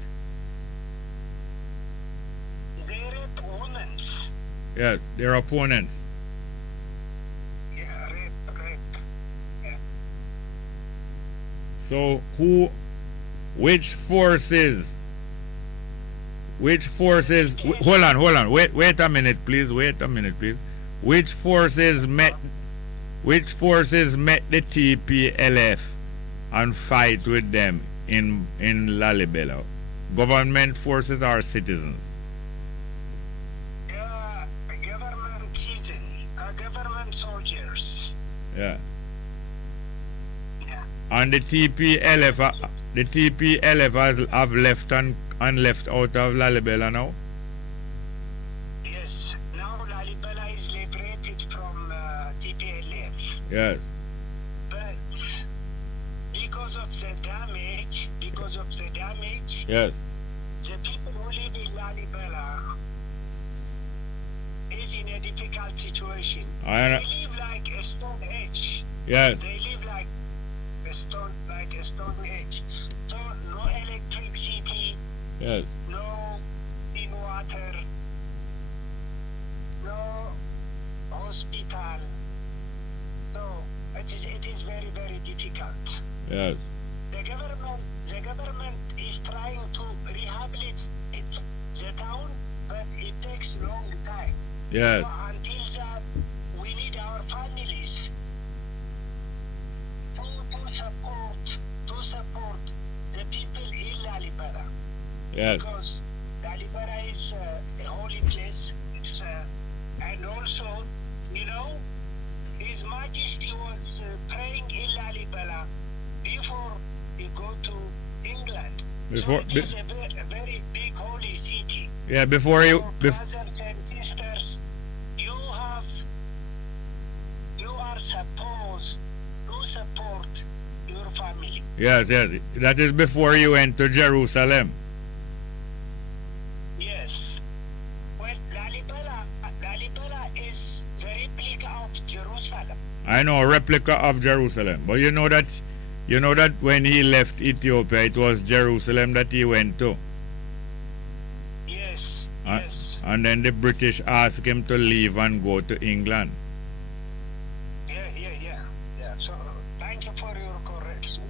They rape women. Yes, their opponents. Yeah, rape. Yeah. So which forces, hold on, wait a minute please. Which forces met the TPLF and fight with them in Lalibela? Government forces or citizens? Government soldiers. Yeah. And the TPLF have left and left out of Lalibela now? Yes. Now Lalibela is liberated from TPLF. Yes. But because of the damage, Yes. the people who live in Lalibela is in a difficult situation. I know. They live like a stone age. Yes. They live like a stone age. So no electricity, Yes. no clean water, no hospital. So it is very, very difficult. Yes. The government is trying to rehabilitate the town but it takes a long time. Yes. So until that, we need our families to support the people in Lalibela. Yes. Because Lalibela is a holy place. It's, and also, you know, His Majesty was praying in Lalibela before he go to England. Before, so it is a very big holy city. yeah, before you. So brothers and sisters, you are supposed to support your family. Yes, yes. That is before you went to Jerusalem. Yes. Well, Lalibela is the replica of Jerusalem. I know, a replica of Jerusalem. But you know that when he left Ethiopia, it was Jerusalem that he went to. Yes. Yes. And then the British asked him to leave and go to England. Yeah. So thank you for your correction.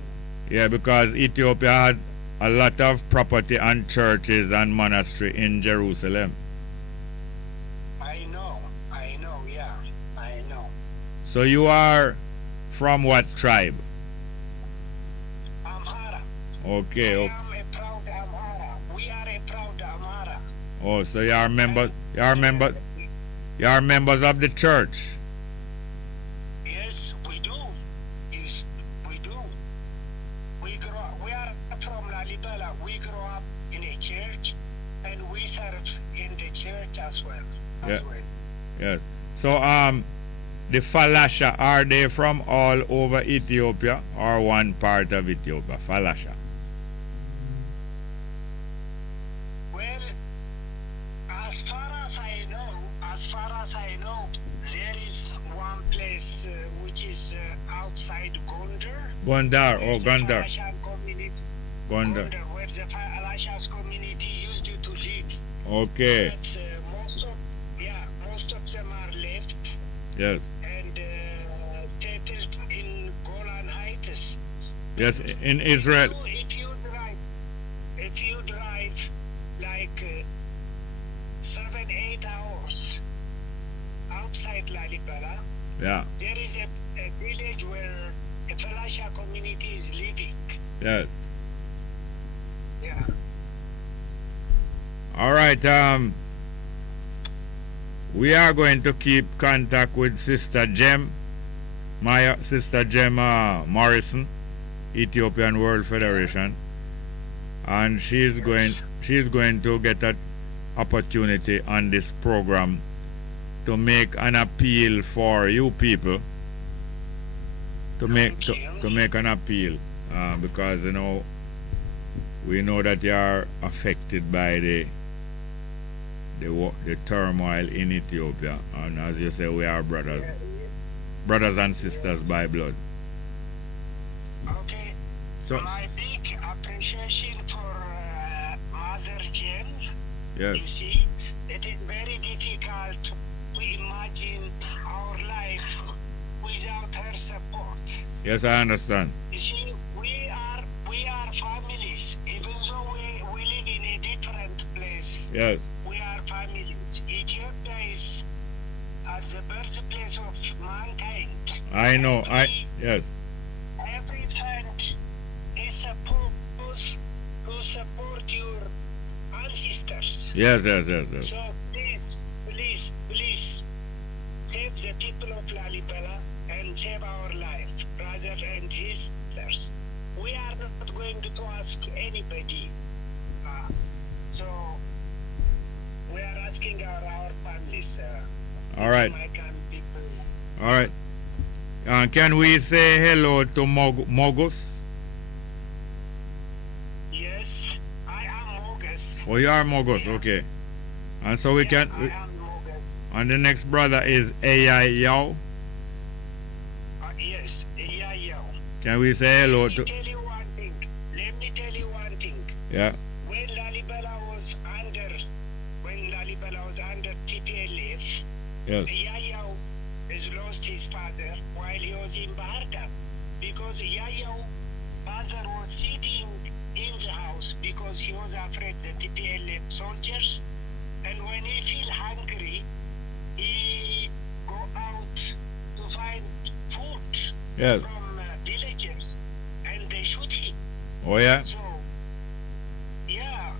Yeah, because Ethiopia had a lot of property and churches and monastery in Jerusalem. I know, yeah, I know. So you are from what tribe? Amhara. Okay. I am a proud Amhara. We are a proud Amhara. Oh, so you are members of the church. Yes, we do. Yes, we do. We are from Lalibela. We grow up in a church, and we serve in the church as well. Yeah. Yes. So the Falasha, are they from all over Ethiopia or one part of Ethiopia? Falasha. Well, as far as I know, there is one place which is outside Gondar. Gondar, oh Gondar. Falasha community. Gondar. Where the Falasha community used to live. Okay. But most of them are left. Yes. And settled in Golan Heights. Yes, in Israel. If you drive like 7-8 hours outside Lalibela, Yeah. there is a village where a Falasha community is living. Yes. Yeah. All right. We are going to keep contact with Sister Jem, Sister Jem Morrison, Ethiopian World Federation, and she's going to get an opportunity on this program to make an appeal for you people, to make an appeal, because we know that you are affected by the turmoil in Ethiopia, and as you say, we are brothers and sisters by blood. Okay. So, my big appreciation for Mother Jen. yes. You see, it is very difficult to imagine our life without her support. Yes, I understand. You see, we are families, even though we live in a different place. Yes. We are families. Ethiopia is the birthplace of mankind. I know. Yes. Every fund is supposed to support your ancestors. Yes. So please, save the people of Lalibela and save our life, brothers and sisters. We are not going to ask anybody. So we are asking our families. All right. Jamaican people. All right. Can we say hello to Mogus? Yes, I am Mogus. Oh, you are Mogus, okay. And so we can. I am Mogus. And the next brother is AI Yao. Yes, Yao. Can we say hello to? Let me tell you one thing. Yeah. When Lalibela was under TPLF, Yes. Yao has lost his father while he was in Baharda, because Yao father was sitting in the house because he was afraid the TPLF soldiers, And when he feel hungry, he go out to find food Yes. from villagers, and they shoot him. Oh, yeah? So, yeah,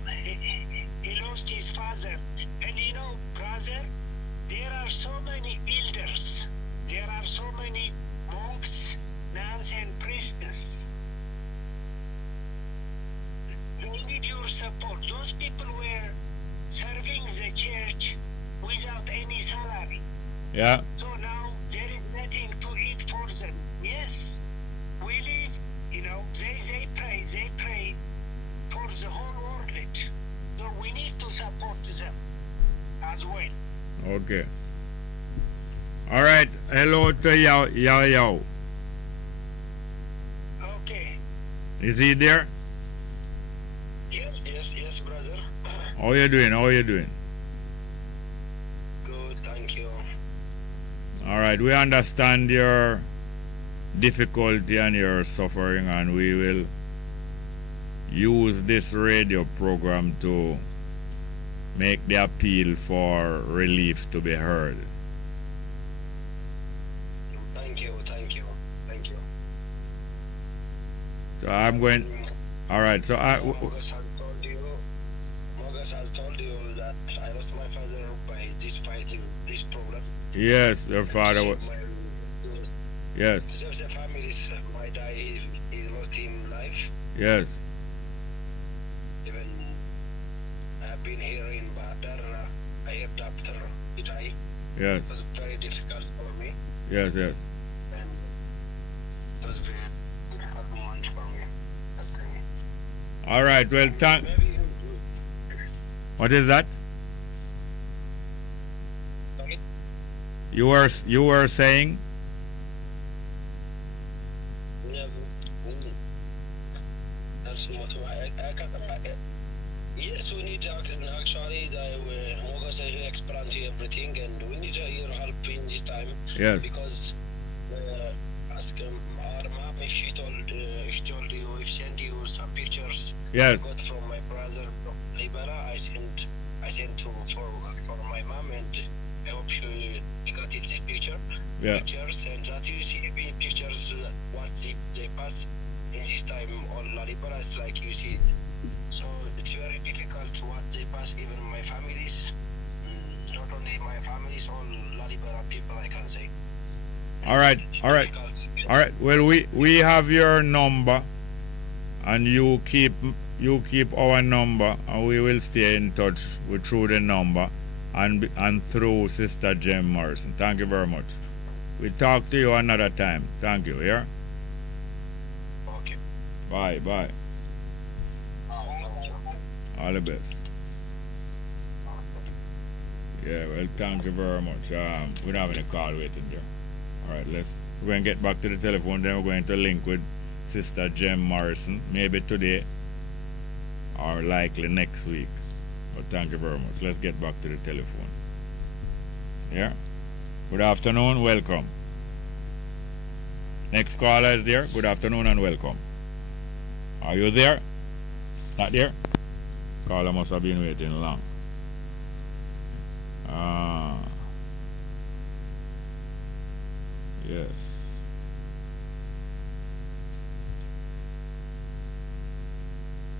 he lost his father. And you know, brother, there are so many elders, there are so many monks, nuns, and priests. They need your support. Those people were serving the church without any salary. Yeah. So now there is nothing to eat for them. Yes, we live, you know, they pray for the whole world. So we need to support them as well. Okay. All right. Hello to Yao Yao. Okay. Is he there? Yes, brother. How you doing? How you doing? Good, thank you. All right. We understand your difficulty and your suffering, and we will use this radio program to make the appeal for relief to be heard. Thank you. So I'm going. All right. So Mogas has told you that I lost my father by this fighting, this problem. Yes, your father was. Yes. To save the families, my dad, he lost him life. Yes. Even I've been here in Badar, I heard after he died. Yes. It was very difficult for me. Yes. And it was very difficult moment for me. All right. Well, thank. What is that? Okay. You were saying? Yeah, that's what yes, we need actually Mogas explained everything, and we need your help in this time. Yes. Because ask our mom if she told you, if send you some pictures. Yes. I got from my brother from Libera. I sent to for my mom, and I hope she got it the picture. Yeah. Pictures, and that you see pictures what they pass in this time on La Libera is like you see it. So it's very difficult what they pass, even my families, not only my families, all La Libera people, I can say. All right. Well, we have your number, and you keep our number, and we will stay in touch through the number and through Sister Jem Morrison. Thank you very much. We'll talk to you another time. Thank you. Yeah. Okay. Bye. All the best. Yeah, well, thank you very much. We don't have any call waiting there. All right, we're going to get back to the telephone. Then we're going to link with Sister Jem Morrison, maybe today or likely next week. But thank you very much. Let's get back to the telephone. Yeah. Good afternoon. Welcome. Next caller is there. Good afternoon and welcome. Are you there? Not there? Caller must have been waiting long. Yes.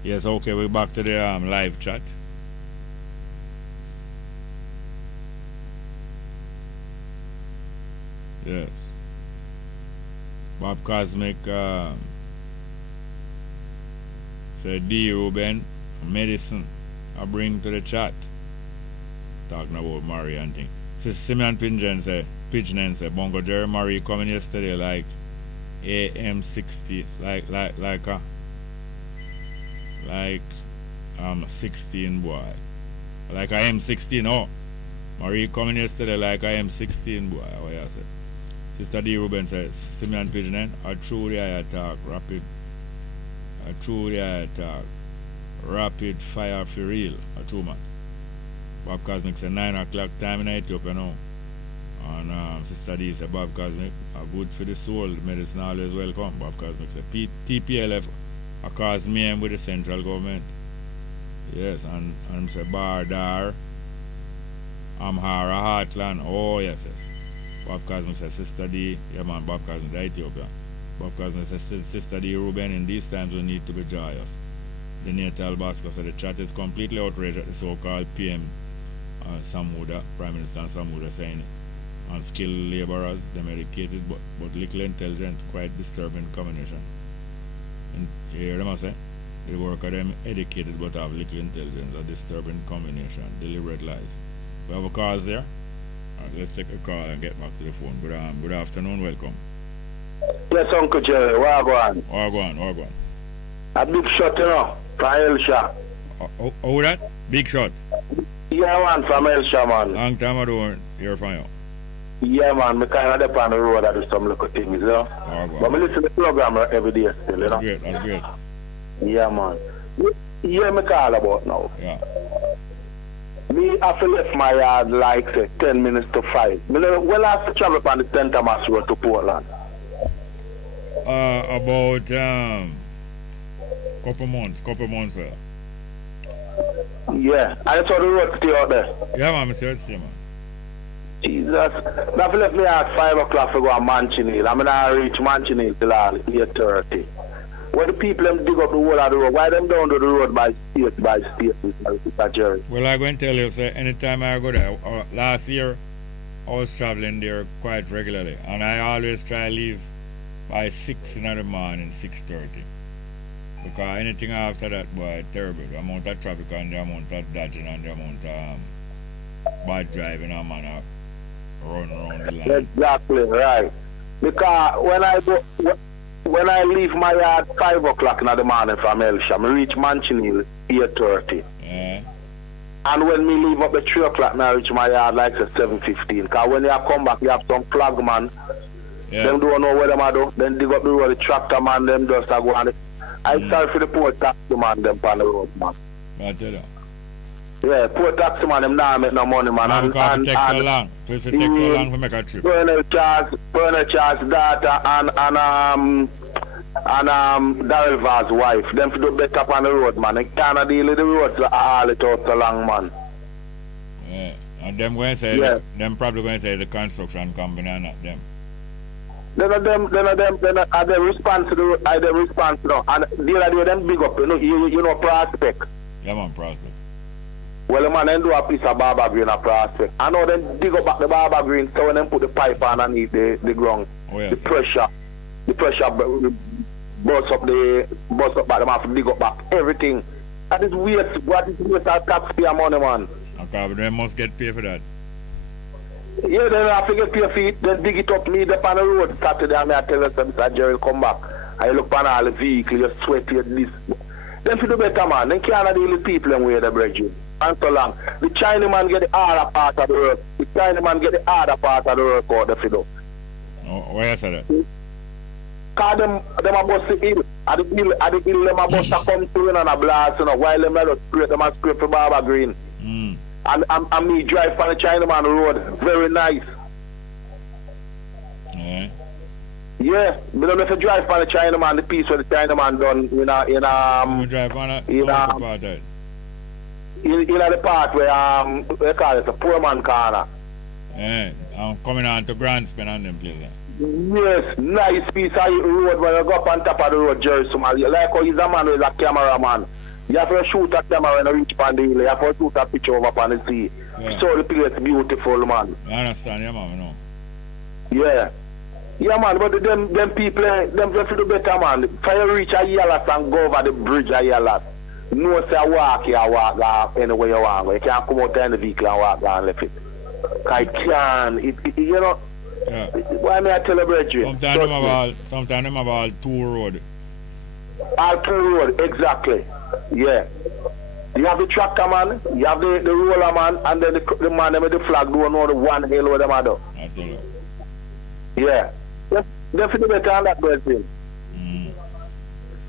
Yes, okay, we're back to the live chat. Yes. Bob Cosmic said D. Ruben, medicine I bring to the chat. Talking about Murray and thing. Simeon Pigeon said Bongo Jerry Murray coming yesterday like AM60 like 16 boy. Like I am 16 oh. Murray coming yesterday like I am 16 boy. What you say? Sister D. Ruben said Simeon Pigeon I truly attack rapid. I truly attack rapid fire for real. A 2 months. Bob Cosmic said 9 o'clock time in Ethiopia now. And Sister D said Bob Cosmic are good for the soul. The medicine always welcome. Bob Cosmic said TPLF cause me with the central government. Yes, and said Bardar Amhara, Heartland. Oh, yes. Bob Cosmo says Sister D. Yeah, man, Bob Cosmo, the Ethiopia. Bob Cosmo says Sister D. Ruben, in these times we need to be joyous. The Natal Basco said the chat is completely outraged at the so-called PM Samuda, Prime Minister Samuda, saying unskilled laborers, them educated but little intelligent, quite disturbing combination. And you hear them I say? The worker them educated but have little intelligence, a disturbing combination, deliberate lies. We have a call there. Right, let's take a call and get back to the phone. Good afternoon, welcome. Yes, Uncle Jerry, Wagwan. Wagwan. A big shot, you know, from Elsha. Oh, that? Big shot? Yeah, man, from Elsha, man. Long time I don't hear from you. Yeah, man, I kind of dep on the road I do some little things, you know. But I listen to the program every day still, you know. That's great. Yeah, man. Yeah, me call about now. Yeah. Me have to left my yard like, say, 10 minutes to 5. Well, I have to travel on the St. Thomas Road to Portland. About couple months, well. Yeah, I saw the road stay out there. Yeah, man, I see it stay, man. Jesus. That left me at 5 o'clock to go to Manchin Hill. I'm going to reach Manchin Hill till 8:30. When the people them dig up the whole of the road, why them down to the road by state, Mr. Jerry? Well, I'm going to tell you, sir, anytime I go there, last year, I was traveling there quite regularly, and I always try to leave by 6 in the morning, 6:30. Because anything after that, boy, terrible. The amount of traffic and the amount of dodging and the amount of bad driving and man run around the line. Exactly, right. Because when I leave my yard 5 o'clock in the morning from Elsha, I reach Manchin Hill 8:30. Yeah. And when me leave up at 3 o'clock, I reach my yard like 7:15. Because when you come back, you have some flagman. Yeah. Them don't know what them I do. Then dig up the road, the tractor man, them just go on. I sorry for the poor taxi man, them on the road, man. I tell you. Yeah, poor taxi man, them not make no money, man. And it takes so long. So it takes so long to make a trip. Burner charge data and Daryl Vaz's wife. Them to do better on the road, man. They can't deal with the roads all it out so long, man. Yeah. And them going to say, them probably going to say it's a construction company and not them. Then them response to the and the other day them big up, you know prospect. Yeah, man, prospect. Well, the man then do a piece of barber green a prospect. I know them dig up back the barber green, so when them put the pipe underneath the ground, the pressure bust up back, them have to dig up back everything. That is waste. What is waste of taxpayer money, man? Okay, but they must get paid for that. Yeah, then I have to get paid for it, then dig it up, me up on the road Saturday, and I tell us Mr. Jerry come back. I look on all the vehicle, you sweat here, this. Then for the better, man, they can't deal with people and where the bridging. And so long. The Chinaman get the harder part of the work. The Chinaman get the harder part of the work out the fiddle. Oh, why you say that? Because them a bust the hill. At the hill, them a bust a come through and a blast, you know, while them a scrape for Barber Green. And me drive on the Chinaman road. Very nice. Yeah. Yeah, but don't know if you drive on the Chinaman, the piece where the Chinaman done you drive on it? In the part where they call it the poor man corner. Yeah, I'm coming on to Grand Spin on them places. Yes, nice piece of road where you go up on top of the road, Jerry Somali. Like how he's a man who's a cameraman. You have to shoot a camera when you reach upon the hill. You have to shoot a picture over upon the sea. Yeah. So the place beautiful, man. I understand, yeah, man, no. Yeah. Yeah, man, but them people, them just do better, man. If you reach a Yalas and go over the bridge of Yalas, no say walk anywhere you want. You can't come out in the vehicle and walk down and left it. I can. You know. Yeah. Why may I tell a brethren? Sometimes them about two road. All two road, exactly. Yeah. You have the tractor man, you have the roller man, and then the man with the flag don't know the one hell what them are do. I tell you. Yeah. They feel better on that brethren.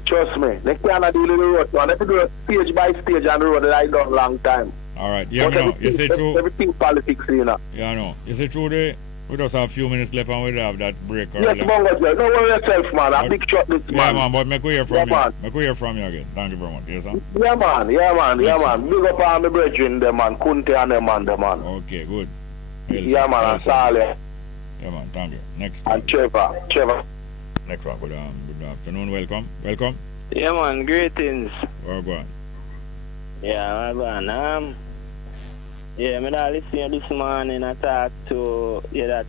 Trust me. They can't deal with the road, man. They have to do stage by stage on the road that I done long time. Alright, yeah, no. You say true. Everything politics, you know. Yeah, no. You say true, the We just have a few minutes left and we'll have that break. Yes, Bongo, don't worry yourself, man. A big shot this man. Yeah, man, but make we hear from you. Man. Make we hear from you again. Thank you very much. Yes, sir? Yeah, man. Big up on my brethren, them, man. Kunte and them, man. Okay, good. Yeah, man, and Sally. Yeah, man, thank you. Next And Trevor. Next one. Good afternoon. Welcome. Yeah, man, greetings. Well, go on. Yeah, well, go on. Yeah, I listen this morning. I talk to a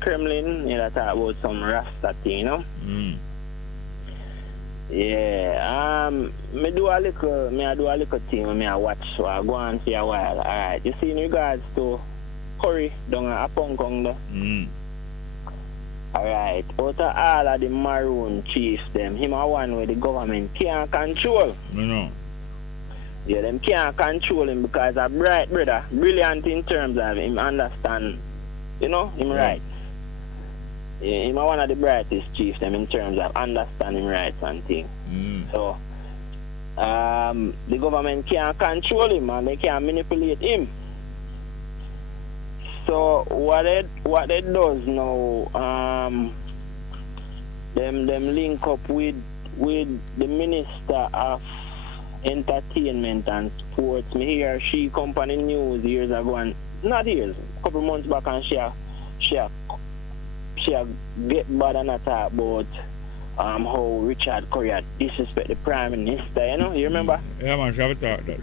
Kremlin. I talk about some Rasta thing, you know. Yeah, I do a little thing. I watch. So I go on for a while. All right. You see, in regards to Curry down at Apongkong there. Alright, out of all of the maroon chiefs, him a one where the government can't control. No. Yeah, them can't control him because a bright brother, brilliant in terms of him understand, him rights. Yeah, him a one of the brightest chiefs in terms of understanding rights and things. So, the government can't control him and they can't manipulate him. So what it does now, them link up with the Minister of Entertainment and Sports. Me hear she company news years ago, and not years, a couple months back, and she get bad and talk about how Richard Curry disrespect the Prime Minister. You remember? Yeah, man, she have a talk that.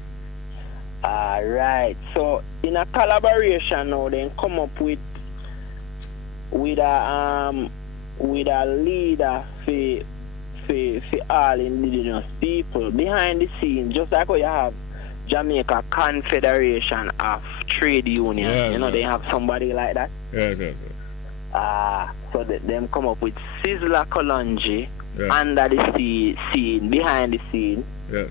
Alright, so in a collaboration now, they come up with a leader for all indigenous people behind the scenes, just like how you have Jamaica Confederation of Trade Unions. They have somebody like that. Yes. So them come up with Sizzla Kalonji under the scene, behind the scene. Yeah.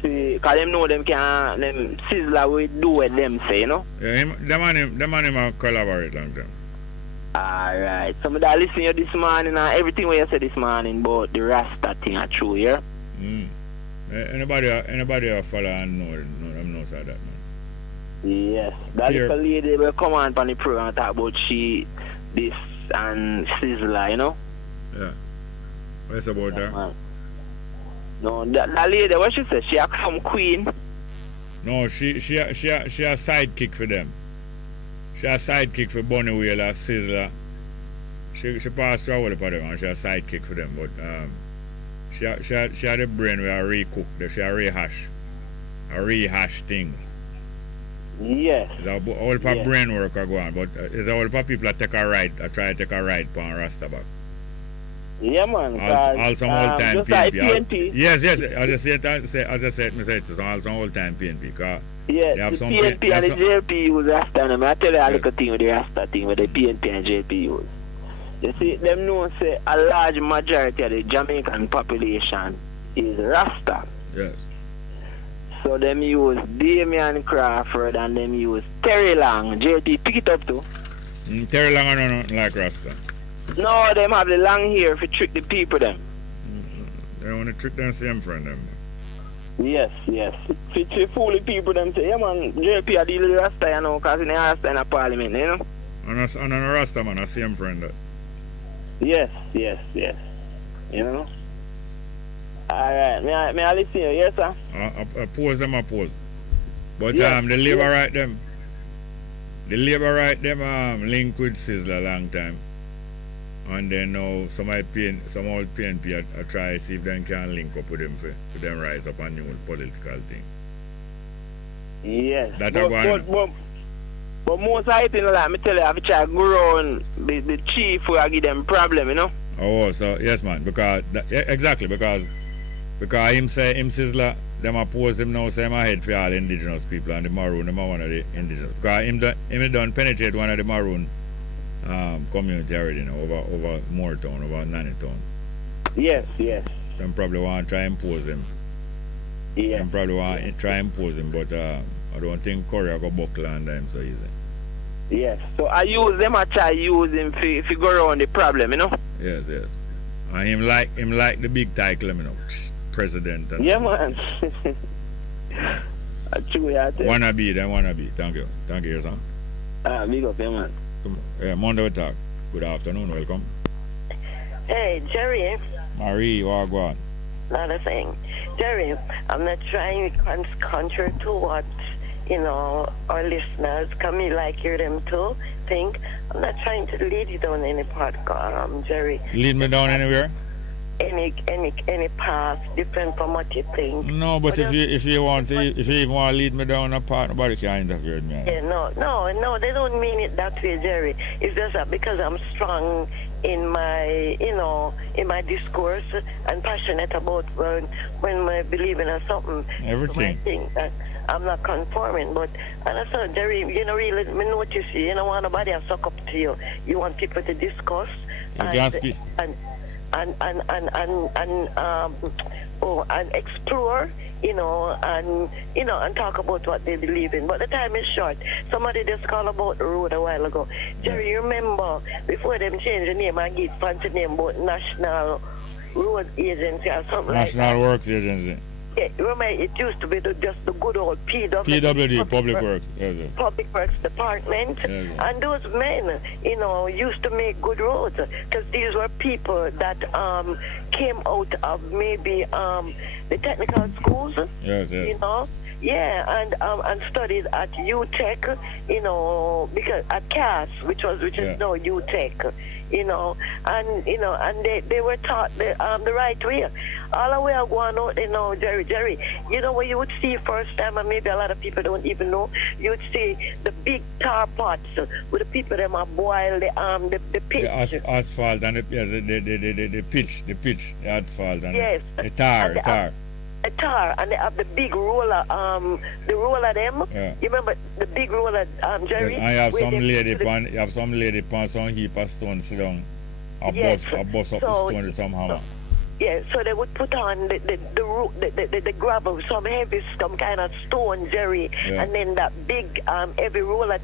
Because them know them Sizzla will do what them say, Yeah, them and him are collaborate long time. Alright, so I listen to you this morning and everything what you said this morning about the Rasta thing are true, yeah? Anybody who follow and know them knows that, man. Yes, that little lady will come on the program and talk about this and Sizzla, Yeah. What's about that? Man. No, that lady, what she said, she a some queen. No, she a sidekick for them. She a sidekick for Bunny Wheeler, Sizzla. She passed through all of them and she a sidekick for them, but she had the brain where I recook, she a rehash things. Yes. It's a whole lot of brain work go on, but it's a whole lot of people that take a ride, try to take a ride on Rasta back. Yeah, man. All some old time just PNP. like PNP. Yes. As I said, Mr. All some old time PNP. Yeah, the PNP and the JP use Rasta. And I tell you a little thing with the Rasta thing with the PNP and JP use. You see, them know say a large majority of the Jamaican population is Rasta. Yes. So them use Damian Crawford and them use Terry Long. JP, pick it up too. Terry Long are not like Rasta. No, them have the long hair to trick the people them. They want to trick them same friend them. Yes. To fool the people them say, yeah man, JP a deal with Rasta, because in the Rasta in the parliament, And a Rasta man, a same friend that. Yes. Alright, may I listen to you, yes sir? Oppose them. But yes, the Labour right them. The Labour right them link with Sizzla a long time. And then now some old PNP are try to see if they can link up with them for them rise up a new political thing. Yes. But most of it, like me tell you, I have to try to go around the chief who give them problem, Oh, so yes, man, because because him Sizzla, them oppose him now, say him ahead for all indigenous people, and the Maroon, them are one of the indigenous. Because him done penetrate one of the Maroon community already now, over Moortown, over Nannytown. Yes. Them probably want to try and impose him. Yeah. Them probably want to try and impose him, but I don't think Korea go buckle on them so easy. Yes. So I try use him to go around the problem, Yes. And him like the big title, president. Yeah, man. True, yeah. Wanna be. Thank you. Thank you, son. Big up, yeah, man. Come on. Yeah, Monday we talk. Good afternoon, welcome. Hey, Jerry. Marie, what go on? Not a thing. Jerry, I'm not trying to contrary to what, our listeners, come me like hear them too, think. I'm not trying to lead you down any path, Jerry. Lead me down anywhere? Any path different from what you think. No, but if you even want to lead me down a path, nobody can interfere with me. Yeah, no, they don't mean it that way, Jerry. It's just that because I'm strong in my, in my discourse and passionate about when I believe in something. Everything. So I think that I'm not conforming, but and I said, Jerry, really, me notice you don't want nobody to suck up to you. You want people to discuss and explore, and talk about what they believe in. But the time is short. Somebody just called about the road a while ago. Jerry, you remember before them change the name and give fancy name about National Road Agency or something National Works Agency. Yeah, remember it used to be just the good old PWD, Public Works. Yes, yes. Public Works Department. Yes, yes. And those men, used to make good roads because these were people that came out of maybe the technical schools. Yes, yes. Yeah, and studied at UTech, because at CAS, which is now UTech, and they were taught the right way. All the way I go out, Jerry, what you would see first time, and maybe a lot of people don't even know, you would see the big tar pots with the people them are boil the pitch. The asphalt and the pitch, the asphalt and yes. the tar. A tar, and they have the big roller, the roller them. Yeah. You remember the big roller, Jerry? Yes, and you have some lady on some heap of stones sit down. A bus up the stone with some hammer. Yeah, so they would put on the gravel, some heavy, some kind of stone, Jerry, and then that big heavy roller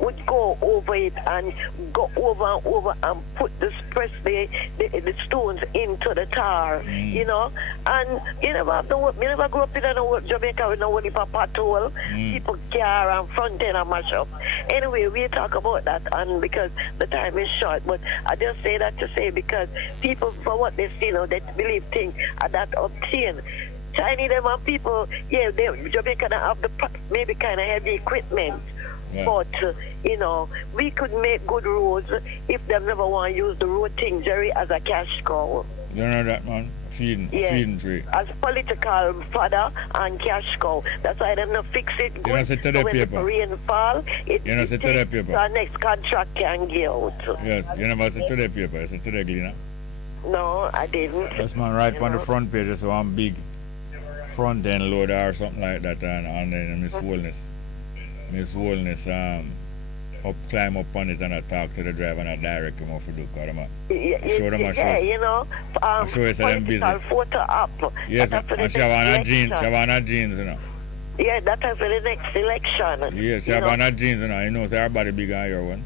would go over it and go over and over and press the stones into the tar, And you never grew up in Jamaica with no one pothole. People car and front end and mash up. Anyway, we talk about that, and because the time is short, but I just say that to say because people, for what they see, they believe things are that obtained. Chinese them and people, Jamaica have the maybe kind of heavy equipment. Yeah. But, we could make good roads if they never want to use the road thing, Jerry, as a cash cow. You know that, man? Feeding tree. As political fodder and cash cow. That's why they don't fix it good. So when the rain fall, so our next contract can get out. Yes, you never said to the paper, you said to the cleaner. No, I didn't. Yes, man, right on the front page, there's one big front end loader or something like that, and then Miss Wellness climb up on it and I talk to the driver and I direct him off to do I show them I show it to them busy. Photo up. Yes, and she have on her jeans, Yeah, that is for the next election. Yes, she have on her jeans, so everybody big on your one.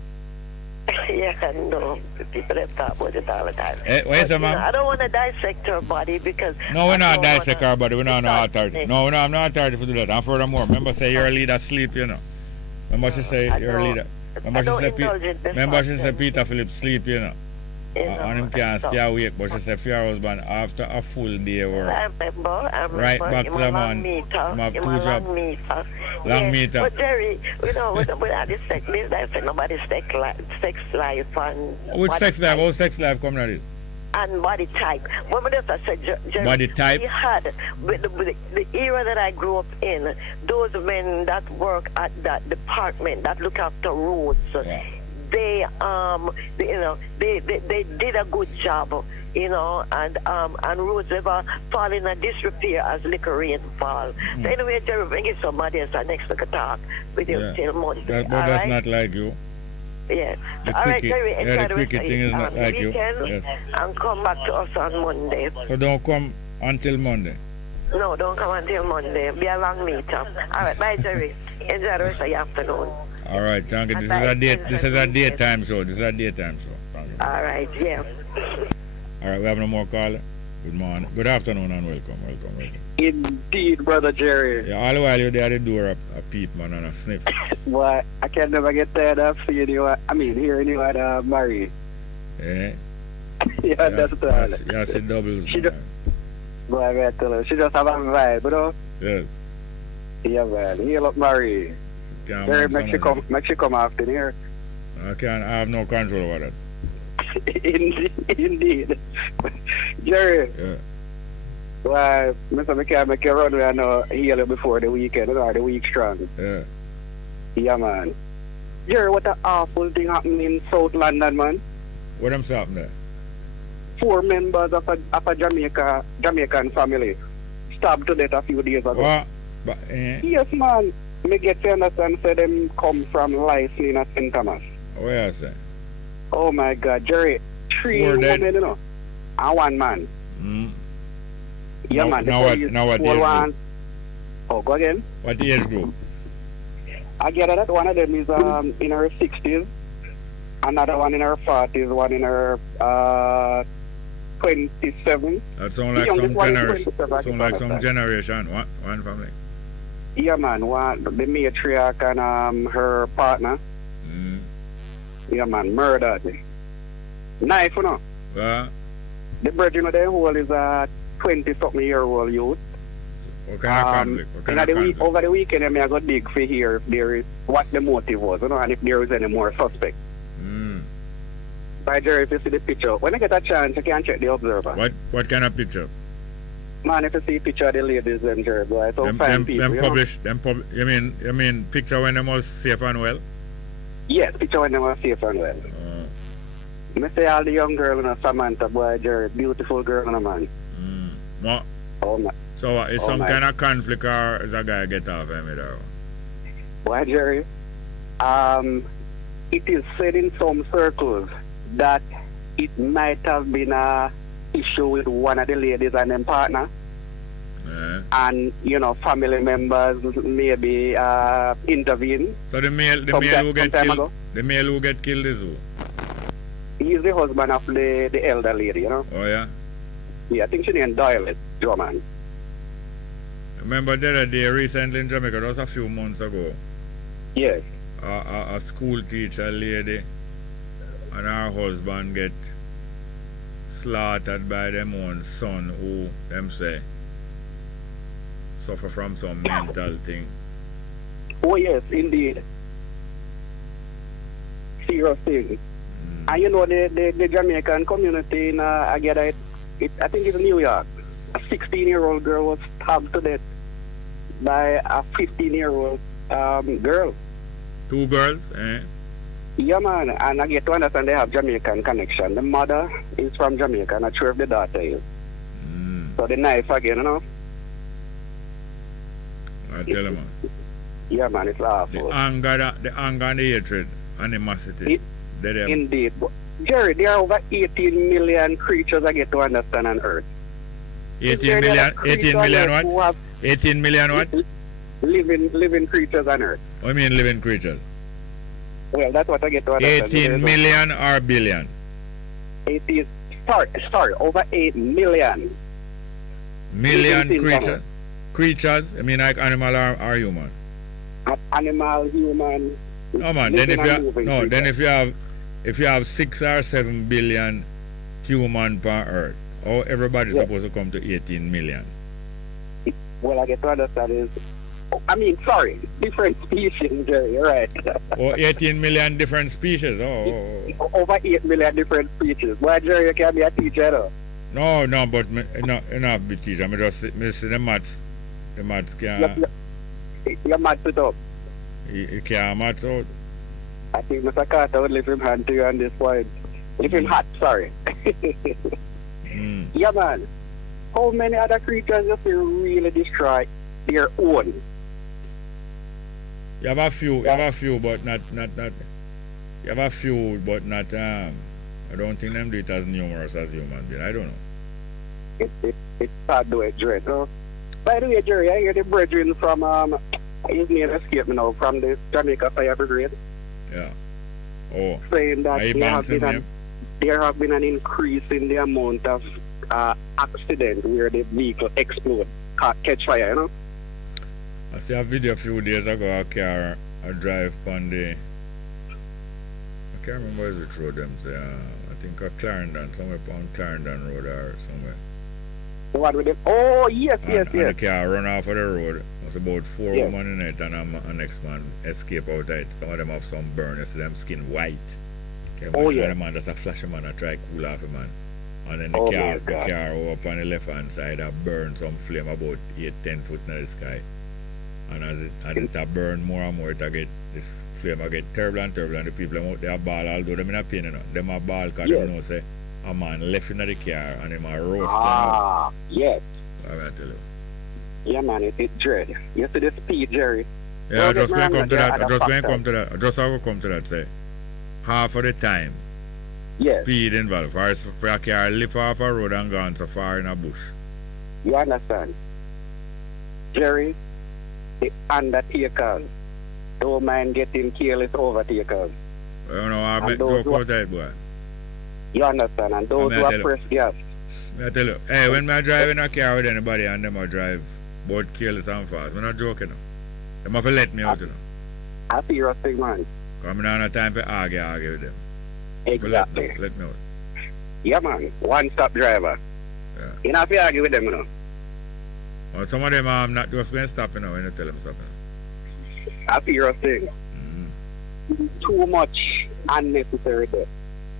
Yeah, no, people have talked about it all the time. Wait a minute. I don't want to dissect her body because... No, we're not dissect her body. We're not authority. No, I'm not authority to do that. And furthermore, remember say your leader sleep, Remember she say your leader... Remember she said Peter Phillips sleep, and him can't stay awake, but she said for your husband after a full day work. I remember. Right back to the man. Have 2 jobs. Long meter. But Jerry, without this sex life, nobody's sex life and... Which sex life? How sex life come to this? And body type. When I said, Jerry, body type? We had, with the era that I grew up in, those men that work at that department, that look after roads, they did a good job, and roads ever fall in a disrepair as liquor rain fall. So anyway, Jerry, bring it somebody else next to talk with you till Monday. But that's not like you. Yeah. All right, Jerry, enjoy the cricket thing is not like you. Yes. And come back to us on Monday. So don't come until Monday? No, don't come until Monday. Be a long meetup. All right, bye, Jerry. Enjoy the rest of your afternoon. All right, thank you. This is a daytime show. All right, yeah. All right, we have no more caller? Good morning. Good afternoon and welcome. Indeed, Brother Jerry. Yeah, all the while you're there at the door, a peep, man, and a sniff. Boy, I can never get tired of seeing you, hearing you at Marie. Yeah? Yeah, that's all. Yeah, see doubles, Boy, I gotta tell her, she just have a vibe, you know? Yes. Yeah, man. Heal up Marie. Jerry, make she come often here. I have no control over that. Indeed. Jerry. Yeah. Why, Mr. McCann make you run and heal you before the weekend, or the week strong. Yeah. Yeah, man. Jerry, what an awful thing happened in South London, man. What happened there? 4 members of a Jamaican family stabbed to death a few days ago. What? Yes, man. Me get to understand, say them come from Lycine at St. Thomas. Where is that? Oh my God, Jerry. 3 women, you know, and 1 man. Yeah, man. Now what age group? Oh, go again? What age group? I get that one of them is in her 60s, another one in her 40s, one in her 27. That sounds like some generation. Sound like some generation. One family. Yeah, man. The matriarch and her partner. Yeah, man. Murdered. Knife, you know. The brethren of the whole is a 20-something-year-old youth. What kind of conflict? Over the weekend, I go dig for here if there is what the motive was, you know, and if there is any more suspect. By Jerry, if you see the picture, when I get a chance, you can check the Observer. What kind of picture? Man, if you see a picture of the ladies and Jerry, boy, so fine people. You mean picture when they was safe and well? Yes, picture when they was safe and well. I say all the young girl, you know, Samantha, boy, Jerry, beautiful girl, you know, man. What? Oh, man. So is some kind of conflict or is a guy get off him? Boy, Jerry, it is said in some circles that it might have been a issue with one of the ladies and them partner. And, you know, family members maybe intervene. So the male who get killed is who? He's the husband of the elder lady, you know. Oh, yeah? Yeah, I think she named Doyle, Joe, man. Remember the other day recently in Jamaica, that was a few months ago. Yes. A school teacher lady and her husband get slaughtered by them own son who, them say, suffer from some mental thing. Oh, yes, indeed. Serious thing. And you know, the Jamaican community in I think it's New York. A 16-year-old girl was stabbed to death by a 15-year-old girl. 2 girls, eh? Yeah, man. And I get to understand they have Jamaican connection. The mother is from Jamaica, and I'm sure if the daughter is. So the knife again, you know? I tell you, man. Yeah, man, it's awful. The anger and the hatred, animosity. Indeed. Jerry, there are over 18 million creatures I get to understand on Earth. 18 million what? 18 million what? Living creatures on Earth. What do you mean living creatures? Well, that's what I get to understand. 18 million or billion? Sorry, over 8 million. Million creatures? Creatures? I mean like animal or human? Animal, human. No, man. Then if you have 6 or 7 billion human per Earth, how everybody's supposed to come to 18 million? Well, I get to understand is, different species, Jerry, right? 18 million different species. Over 8 million different species. Why, Jerry, you can't be a teacher, though? No, but not be teacher. I just see the maths. The maths can't. Your maths it up. You can't maths out. I think Mr. Carter would leave him hand to you on this point. Leave him hot, sorry. Yeah, man. How many other creatures just really destroy their own? You have a few, but not. You have a few, but not. I don't think them do it as numerous as human beings. I don't know. It's hard to address. No? By the way, Jerry, I hear the brethren from his name escaped me now from the Jamaica Fire Brigade. Yeah. Oh. Saying that there have been an increase in the amount of accident where the vehicle explode, catch fire, you know? I see a video a few days ago, a car, a drive on the, I can't remember which road them say, I think a Clarendon, somewhere on Clarendon Road or somewhere. The one with them? Oh, yes. And the car run off of the road. It was about 4 women in it, and a next man escape out of it. Some of them have some burn, you see them skin white. The man just a flash a man and try to cool off a man. And then the car up on the left hand side burn some flame about 8-10 foot in the sky. And as it burn more and more, this flame get terrible and terrible, and the people out there ball, although them in a pain, you know. Them a ball because they know say a man left in the car and them a roast. Yes. I tell you. Yeah, man, it's dread. You see the speed, Jerry. Yeah, just when come to that. Just when come to that. Just how come to that, say. Half of the time, speed involved. For a car lift off a road and gone so far in a bush. You understand? Jerry, the undertakers don't mind getting careless overtakers. You know, I bet joke out that, boy. You understand? And those who are press gas. I tell you, hey, when I drive in a car with anybody and them I drive both careless and fast, I'm not joking. Them have to let me out, you know. I see your thing, man. Coming on a time to argue with them. Exactly. Let me out. Yeah, man. One-stop driver. Yeah. You have to argue with them, you know. Well, some of them not just going to stop, you know, when you tell them something. I see your thing. Too much unnecessary death.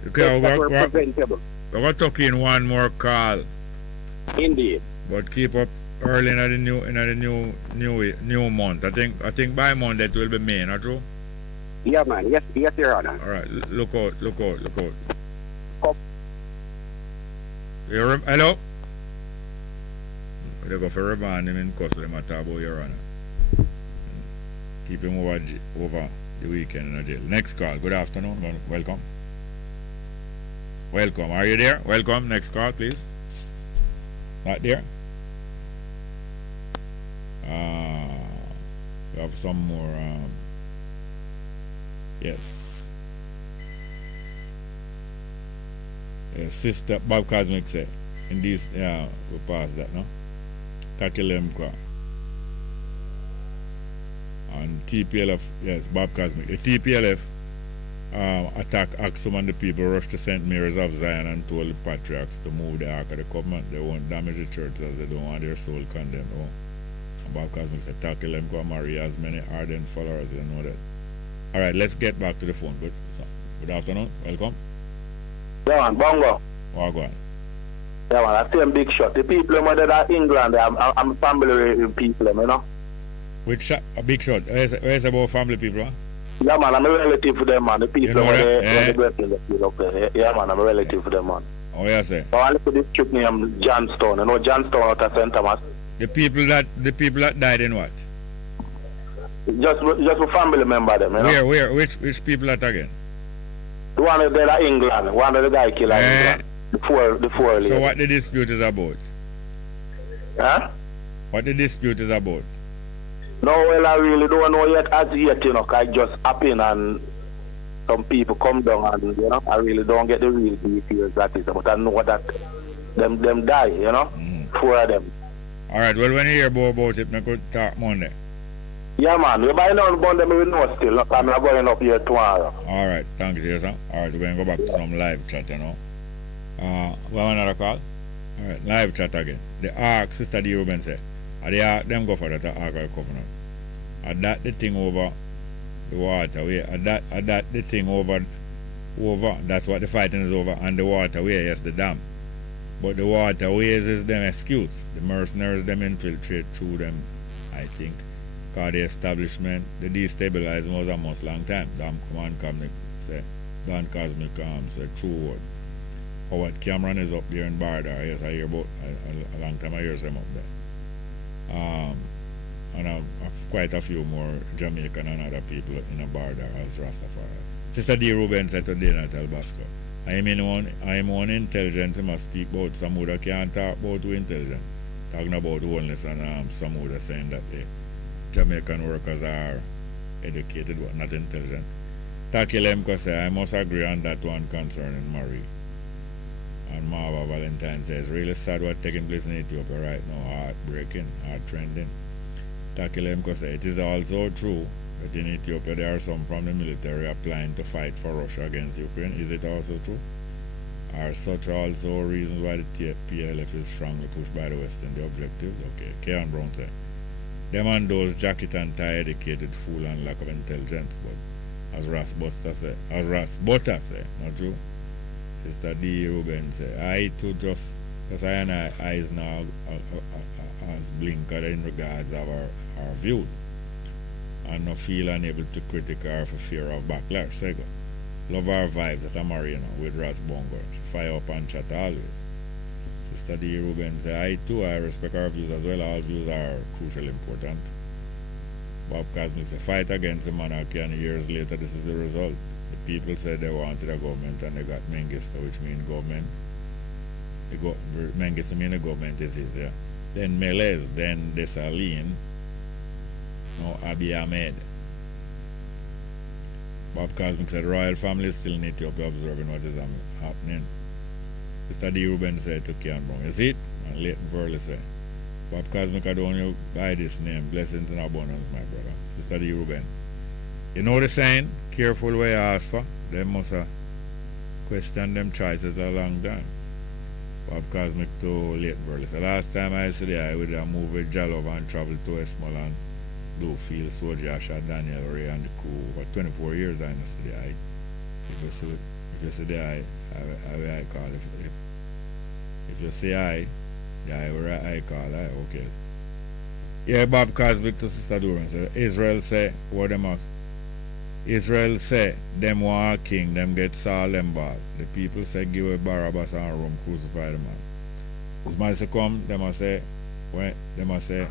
Okay, we're preventable. We're going to tuck in one more call. Indeed. But keep up early in the new month. I think by Monday it will be May, not true? Yeah, man. Yes, Your Honor. All right. Look out. Hello? They go for remand him in custody, them talk about Your Honor. Keep him over the weekend in the jail. Next call. Good afternoon. Welcome. Are you there? Welcome. Next call, please. Not there? We have some more. Yes. Sister Bob Cosmic said, in this, we passed that, no? Takilemka. And TPLF, yes, Bob Cosmic. The TPLF attacked Axum and the people rushed to St. Mary's of Zion and told the patriarchs to move the Ark of the Covenant. They won't damage the church as they don't want their soul condemned. Oh. And Bob Cosmic said, Takilemka Maria has many ardent followers, they know that. All right, let's get back to the phone. Good afternoon. Welcome. Yeah, man, Bongo. Oh, go on. Yeah, man, I see a big shot. The people that are in England, I'm family with people, you know. Which shot? A big shot? Where's about family people, huh? Yeah, man, I'm a relative to them, man. The people you know yeah, man, I'm a relative to them, man. Oh, yeah, sir. So I look at this trip named Johnstone. You know Johnstone out of St. Thomas? The people that died in what? Just a family member them, you know. Where? Which people that again? The one that are England. One of the guy killed in England. The four ladies. So what the dispute is about? Huh? What the dispute is about? No, well, I really don't know yet as yet, you know, I just happen and some people come down and, you know, I really don't get the real details that is, but I know that them die, you know, 4 of them. All right, well, when you hear about it, I could talk Monday. Yeah, man, you buy now about them, we know still, look, I'm going up here tomorrow. All right, thanks, yes, sir. All right, we're going to go back to some live chat, you know. We have another call? All right, live chat again. The Ark, Sister D. Ruben said, them go for that Ark of the Covenant. And that the thing over the waterway. And that the thing over. That's what the fighting is over. And the waterway, yes, the dam. But the waterways is them excuse. The mercenaries them infiltrate through them, I think. Because the establishment, the destabilizing was a most long time. Don Cosmic say true word. Howard Cameron is up there in Bardar. Yes, I hear about a long time I hear them up there. And I have quite a few more Jamaican and other people in a Bardar as Rastafari. Sister D. Ruben said today not tell Basco. I am one intelligent who must speak about some who can't talk about who intelligent. Talking about homeless and some who are saying that the Jamaican workers are educated but not intelligent. Taki Lemko say I must agree on that one concerning Marie. And Marva Valentine says, really sad what's taking place in Ethiopia right now, heartbreaking, heart-trending. Takilemko says, it is also true that in Ethiopia there are some from the military applying to fight for Russia against Ukraine. Is it also true? Are such also reasons why the PLF is strongly pushed by the West in the objectives? Okay, Kieran Brown said, them and those jacket and tie educated fool and lack of intelligence, but as Ras Buster said, not true? Sister D. Ruben said, I too just I and I eyes now as blinkered in regards of our views and not feel unable to critique her for fear of backlash. So love our vibes that I'm marrying with Ras Bongo. Fire up and chat always. Sister D. Ruben said, I too, I respect our views as well. All views are crucially important. Bob Cosmic said, fight against the monarchy, and years later this is the result. The people said they wanted a government and they got Mengistu, which means government. Mengistu means the government is his, yeah. Then Melez, then Desalegn, now Abiy Ahmed. Bob Cosmic said, royal family still in Ethiopia observing what is happening. Mr. D. Ruben said to Kian Brown, you see it? And Leighton Verley said, Bob Cosmic, I don't you by this name, blessings and abundance, my brother. Mr. D. Ruben. You know the saying, careful where you ask for, they must question them choices a long time. Bob Cosmic to Leighton Verley said, last time I said I would have moved with Jalov and traveled to Westmoreland, Bluefield, Soldier, Shad, Daniel, Ray, and the crew for 24 years. I know the I. If you say the I call. If you say I, the I call I. Okay. Yeah, Bob Cosmic to Sister Duran said, Israel say what them are. Israel say them want a king, them get Saul them ball. The people say give away Barabbas and Rome, crucify the man. Ismail say come, them a say when them a say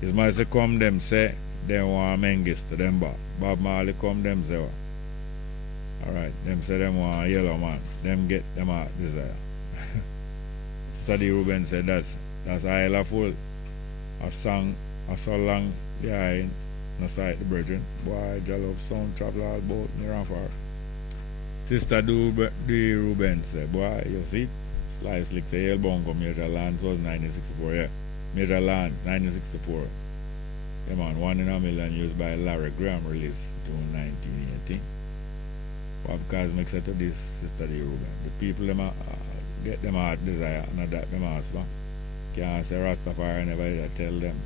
Ismail say come, them say they want Mengistu, them ball. Bob Marley come, them say what? Alright, them say them want a yellow man. Them get them a desire. Study Ruben said that's Isle of Fool. A song a so long the eye no sight the brethren. Boy, Jalop sound travel all about near and far. Sister D. Ruben said, boy, you see, Sly Slick say El Bongo Major Lands was 1964, yeah. Major Lands, 1964. Yeah man, 1 in a million used by Larry Graham, released June 1918. Bob Cosmic said to this Sister D. Ruben, the people them get them heart desire, not that them ask for. Can't say Rastafari never tell them.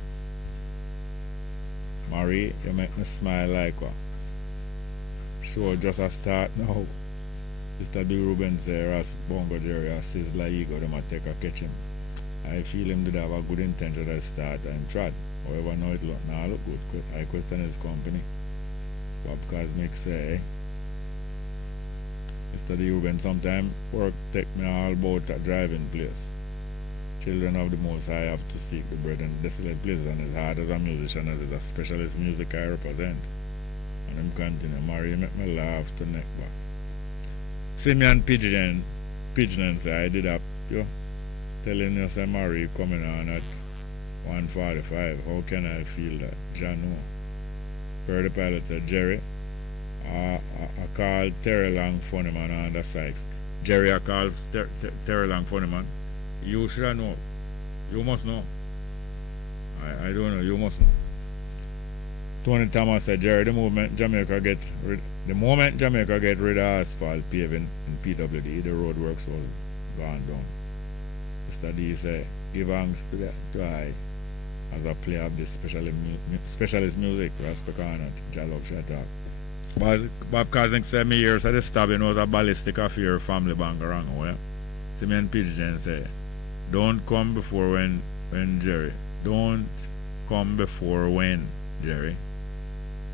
Marie, you make me smile like her. Show just a start now. Mr. D. Ruben say Ras Bongo Jerry a sizzler ego, them a take a catch him. I feel him did have a good intention at start and trod. However, now it look good. I question his company. Bob Cosmic say, Mr. D. Ruben, sometime work take me all about a driving place. Children of the Most High have to seek the bread in desolate places, and as hard as a musician as is a specialist music I represent. And I'm continue. Marie make me laugh to neck back. Simeon Pigeon say I did up, yo. Telling you say Marie coming on at 1:45. How can I feel that? Jano. Heard the pilot said Jerry. I called Terry Long funny man under Sykes. Jerry I called Terry Long funny man. You should know. You must know. I don't know. You must know. Tony Thomas said, Jerry, the moment Jamaica get rid of asphalt paving in PWD, the roadworks was gone down. Mr. D said, give thanks to I as a player of this specialist music, Rasta Corner, Jalop Shatak. Bob Cosmic said me here, so the stabbing was a ballistic affair, family bangarang. Yeah? Simeon Pigeon said, don't come before when Jerry. Don't come before when, Jerry.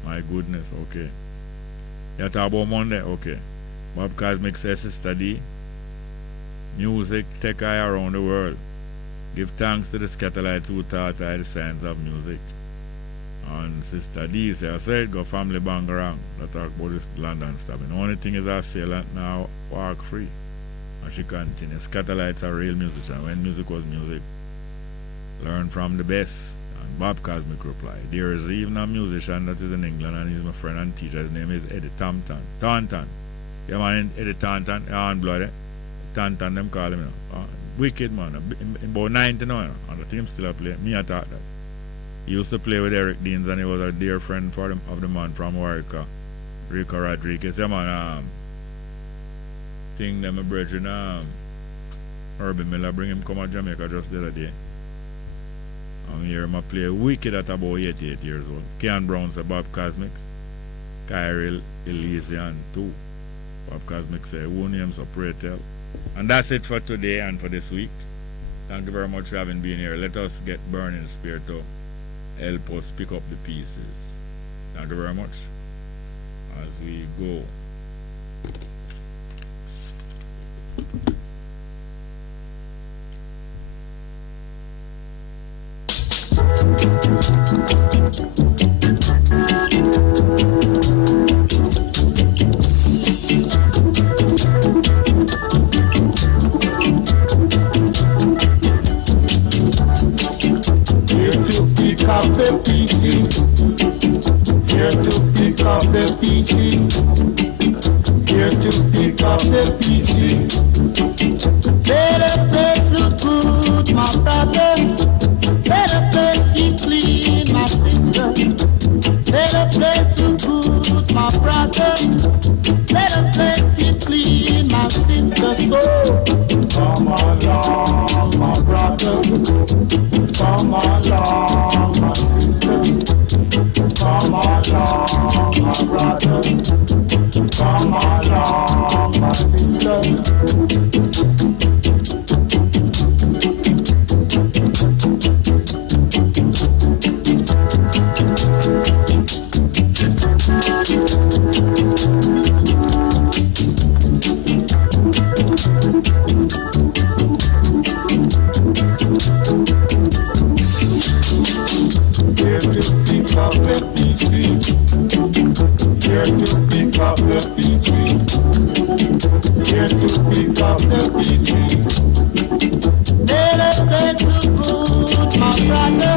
My goodness, okay. You talk about Monday? Okay. Bob Cosmic says, Sister D, music take I around the world. Give thanks to the Scatterlights who taught I the science of music. And Sister D says, I said, go family bangarang. That talk about this London stabbing. The only thing is I say now walk free. And she continues, Scatterlights are real musician. When music was music, learn from the best. And Bob Cosmic replied, there is even a musician that is in England and he's my friend and teacher. His name is Eddie Taunton. Yeah man, Eddie Taunton, on blood, Tantan them call him, you know. Wicked man, about 90 now, you know, and the team still play. Me I thought that. He used to play with Eric Deans and he was a dear friend for of the man from Warwick, Rico Rodriguez. Yeah man, thing them a brethren, Urban Miller bring him come to Jamaica just the other day. And hear him play wicked at about 88 years old. Kean Brown say Bob Cosmic, Kyrie Elysian too. Bob Cosmic say who names so pray tell. And that's it for today and for this week. Thank you very much for having been here. Let us get burning spirit to help us pick up the pieces. Thank you very much. As we go. Here to pick up the pieces. Here to pick up the pieces. Here to pick up the pieces. Better place look good, my brother. Better place keep clean, my sister. Better place look good, my brother. Better place keep clean, my sister. So come along, my brother. Come along, my sister. Come along, my brother. Come along, my sister. Here to pick up the pieces. Here to pick up the pieces. Here to pick up the pieces. Better place look good, my brother.